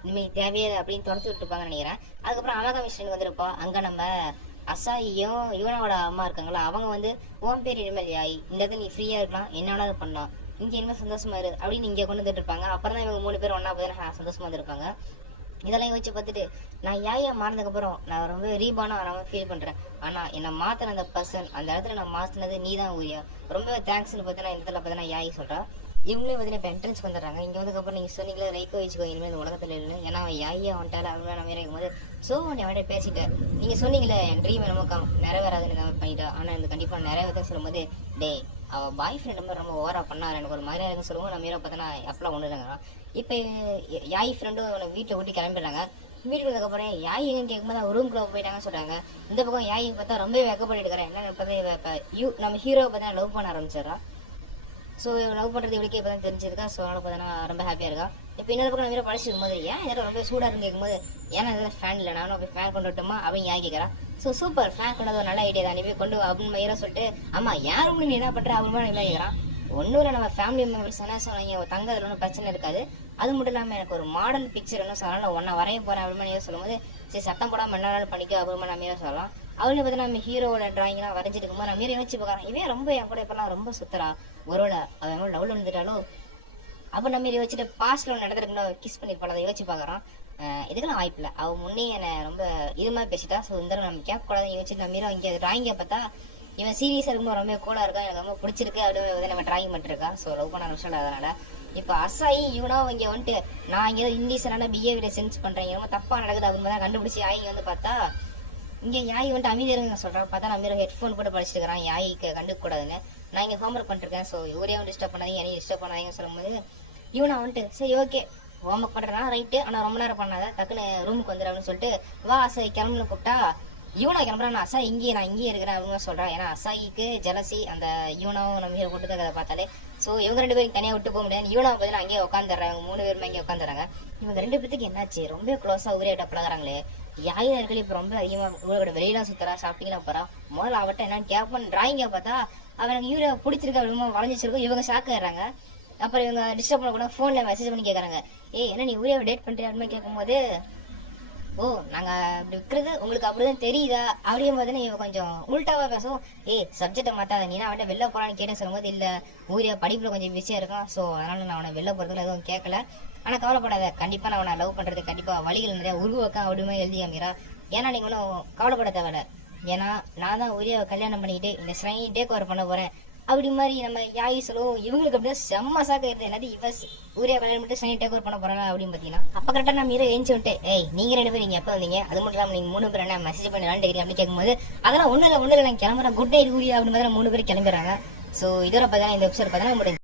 இனிமேல் தேவையே அப்படின்னு துரத்து விட்டுருப்பாங்கன்னு நினைக்கிறேன். அதுக்கப்புறம் அழகா மிஷன் வந்திருப்பா. அங்கே நம்ம அசாயியும் யுவனோட அம்மா இருக்காங்களா, அவங்க வந்து உன் பேர் இனிமேல் யாய், இந்த இடத்துல நீ ஃப்ரீயா இருக்கலாம், என்ன வேணாலும் பண்ணலாம், இங்க இனிமேல் சந்தோஷமா இரு அப்படின்னு இங்கே கொண்டு வந்துட்டு இருப்பாங்க. அப்புறம் தான் இவங்க 3 பேர் ஒன்னா போய் சந்தோஷமா இருந்திருப்பாங்க. இதெல்லாம் யோசிச்சு பார்த்துட்டு நான் யாயா மாறினதுக்கு அப்புறம் நான் ரொம்ப ரீபானா ரொம்ப ஃபீல் பண்றேன். ஆனா என்னை மாத்தின அந்த பர்சன் அந்த இடத்துல நான் மாத்தினது நீ தான் ஊரியா, ரொம்ப தேங்க்ஸ்ன்னு பார்த்தீங்கன்னா இந்த இடத்துல பார்த்தீங்கன்னா யாய் சொல்றா. இவங்களே வந்து இப்போ என்ட்ரன்ஸ் வந்துடுறாங்க. இங்கே வந்ததுக்கப்புறம் நீங்கள் சொன்னீங்களே ரைக்கோ வச்சுக்கோ இனிமேல் இந்த உலகத்தில் இல்லை, ஏன்னா அவன் யாயா வந்துட்டால அவங்க நம்ம இருக்கும் போது ஸோ நீ அவன்கிட்ட பேசிட்டேன். நீங்கள் சொன்னீங்களே என் ட்ரீம் என்னமோ நிறைவேறாதுன்னு நம்ம பண்ணிட்டா, ஆனால் இந்த கண்டிப்பாக நிறைவேற்ற சொல்லும்போது டே அவள் பாய் ஃப்ரெண்ட் மாதிரி ரொம்ப ஓவரா பண்ணார், எனக்கு ஒரு மாதிரியா இருக்குன்னு சொல்லுவோம். நம்ம மீரோ பார்த்தோன்னா அப்பெல்லாம் ஒன்று இல்லைங்க. இப்போ யாய் ஃப்ரெண்டும் அவனை வீட்டை விட்டு கிளம்பிடுறாங்க. வீட்டுக்கு வந்ததுக்கப்புறம் யாய் எங்கன்னு கேட்கும்போது அவன் ரூம்குள்ளே போயிட்டாங்கன்னு சொல்கிறாங்க. இந்த பக்கம் யாயை பார்த்தா ரொம்ப வெக்கப்பட்டு இருக்கிறேன். என்னன்னு பார்த்தா இப்போ நம்ம ஹீரோவை பார்த்தா லவ் பண்ண ஆரம்பிச்சிடறா. ஸோ லவ் பண்ணுறது இவளுக்கே இப்போ தான் தெரிஞ்சிருக்கா. ஸோ அவனை பார்த்தா ரொம்ப ஹாப்பியாக இருக்கா. இப்போ இன்னொரு பக்கம் நம்ம படிச்சிருக்கும் போது ஏன் இதெல்லாம் ரொம்ப சூடாக இருந்து கேட்கும்போது ஏன்னா இதெல்லாம் ஃபேன் இல்லை, நானும் போய் ஃபேன் கொண்டு விட்டோமா அப்படின்னு யாய் கேட்குறா. ஸோ சூப்பர் ஃபேன் கொண்டது ஒரு நல்ல ஐடியா தான், நீ போய் கொண்டு அப்படின்னு மயிரா சொல்லிட்டு அம்மா யார் நீ என்ன பண்ணுற அப்படின்னு என்ன கேட்குறான். ஒன்றும் இல்லை நம்ம ஃபேமிலி மெம்பர்ஸ் என்ன சொன்னாங்க தங்கதில் ஒன்றும் பிரச்சனை இருக்காது, அது மட்டும் இல்லாமல் எனக்கு ஒரு மாடல் பிக்சர் என்ன சொல்லலாம் ஒன்றா வரைய போகிறேன் அப்படின்னு சொல்லும்போது சரி சத்தம் போடாமல் என்ன நாள் பண்ணிக்க அப்படின்னு நம்ம சொல்லலாம். அவளுக்கு பார்த்தீங்கன்னா நம்ம ஹீரோட டிராயிங்லாம் வரைஞ்சிட்டு இருக்கும்போது நம்ம யோசிச்சு பார்க்குறேன், இவன் ரொம்ப என் கூட இப்பெல்லாம் ரொம்ப சுத்தரா ஒருவேளை அவன் லவ்ல வந்துட்டாலும் அப்போ நம்ம யோசிச்சுட்டு பாஸ்ட்ல ஒன்று நடந்துருக்கணும் கிஸ் பண்ணிருப்பாள் அதை யோசிச்சு பார்க்குறான். இதுக்கெல்லாம் வாய்ப்பு இல்லை, அவன் முன்னே என்னை ரொம்ப இது மாதிரி பேசிட்டா. ஸோ இந்த நம்ம கேட்கக்கூடாது யோசிச்சுட்டு நம்ம ஹீரோ இங்கே டிராயிங்கை பார்த்தா இவன் சீரியஸாக இருக்கும்போது ரொம்ப கூலா இருக்கா, எனக்கு ரொம்ப பிடிச்சிருக்கு அப்படின்னு நம்ம டிராயிங் பண்ணிருக்கா. ஸோ லவ் பண்ண விஷயம் அதனால இப்போ அசாயி இவனோ இங்கே வந்துட்டு நான் இங்கே இண்டீசனான பிஹேவியரை சென்ஸ் பண்ணுறேன், ரொம்ப தப்பாக நடக்குது அப்படின்னு தான் கண்டுபிடிச்சி யாய் வந்து பார்த்தா இங்கே யாய் வந்துட்டு அமைதியாக சொல்கிறான். பார்த்தா நம்ம ஹெட்ஃபோன் போட்டு படிச்சுட்டு இருக்கிறான், யாய்க்கு கண்டுக்கூடாதுன்னு. நான் இங்கே ஹோம்ஒர்க் பண்ணிருக்கேன், ஸோ இவரையும் டிஸ்டர்ப் பண்ணாதீங்க என்னையும் டிஸ்டர்ப் பண்ணாதீங்கன்னு சொல்லும்போது இவனை வந்துட்டு சரி ஓகே ஹோம்ஒர்க் பண்ணுறேன்னா ரைட்டு, ஆனால் ரொம்ப நேரம் பண்ணாத டக்குன்னு ரூமுக்கு வந்துடு அப்படின்னு சொல்லிட்டு வா அசாய் கிளம்புன்னு கூப்பிட்டா யூனா கிளம்புறான். நான் அசாய் நான் இங்கேயே இருக்கிறேன் அப்படின்னு சொல்கிறான். ஏன்னா அசாய்க்கு ஜலசி அந்த யூனாவும் நம்ம ஹீரோ கூட்டு அதை பார்த்தாலே. ஸோ இவங்க 2 பேரும் தனியாக விட்டு போக முடியாது. யூனா பார்த்தீங்கன்னா அங்கேயே உட்காந்துடுறாங்க, இவங்க 3 பேருமே அங்கேயே உட்காந்துறாங்க. இவங்க 2 பேருக்கு என்னாச்சு ரொம்ப க்ளோஸாக ஊரேட்ட பழகிறாங்களே. யாய் இருக்கல இப்போ ரொம்ப அதிகமாக ஊரோட வெளியெல்லாம் சுற்றுறா, ஷாப்பிங்லாம் போகிறா. முதல்ல அவட்ட என்னன்னு கேட்போம் டிராயிங்கை பார்த்தா அவனுக்கு யூரோ பிடிச்சிருக்கா அப்படிமா வளைஞ்சிச்சிருக்கோம். இவங்க ஷாக் ஆயிடுறாங்க. அப்புறம் இவங்க டிஸ்டர்ப் பண்ண கூட ஃபோனில் மெசேஜ் பண்ணி கேட்குறாங்க, என்ன நீ ஊரே டேட் பண்ணுறியா அப்படின்னு கேட்கும்போது ஓ நாங்கள் இப்படி விற்கிறது உங்களுக்கு அப்படிதான் தெரியுதா அப்படியும் போது இவன் கொஞ்சம் உள்டாவா பேசும். சப்ஜெக்டை மாற்றாத நீ அவன்கிட்ட வெளில போகலான்னு கேட்டேன்னு சொல்லும்போது இல்லை ஊரியா படிப்பில் கொஞ்சம் பிஸியாக இருக்கும், ஸோ அதனால நான் அவனை வெளில போகிறதுல எதுவும் கேட்கல, ஆனால் கவலைப்படாத கண்டிப்பாக நான் அவனை லவ் பண்ணுறது கண்டிப்பாக வழிகள் நிறையா உருவாக்க அப்படிமா எழுதி காமிக்கிறா. ஏன்னா நீங்கள் ஒன்றும் கவலைப்பட தேவையில்ல, ஏன்னா நான் தான் ஊரியாவை கல்யாணம் பண்ணிக்கிட்டு இந்த ஸ்ரைன் டேக் ஓவர் பண்ண போகிறேன், அப்படி மாதிரி நம்ம யாகி சொல்லுவோம். இவங்களுக்கு அப்படியே செம்ம சாக்க இருது. எல்லாத்தையும் இவ ஊரே கல்யாணம் பண்ணிட்டு சனி டேக் ஓவர் பண்ண போறாங்க அப்படின்னு பார்த்தீங்கன்னா, அப்போ கரெக்டாக நம்ம ஹீரோ ஏஞ்சி விட்டு, ஏய் நீங்க 2 பேரும் இங்கே எப்போ வந்தீங்க, அது மட்டும் இல்லாமல் நீங்கள் 3 பேர் என்ன மெசேஜ் பண்ணி விளாண்டுக்கிறீங்க அப்படின்னு கேட்கும்போது, அதெல்லாம் ஒன்றும் இல்லை நான் கிளம்புறேன் குட் நைட் கூடிய அப்படின்னு பார்த்தா 3 பேர் கிளம்புறாங்க. ஸோ இதோட பார்த்தா இந்த எபிசோட் பார்த்தா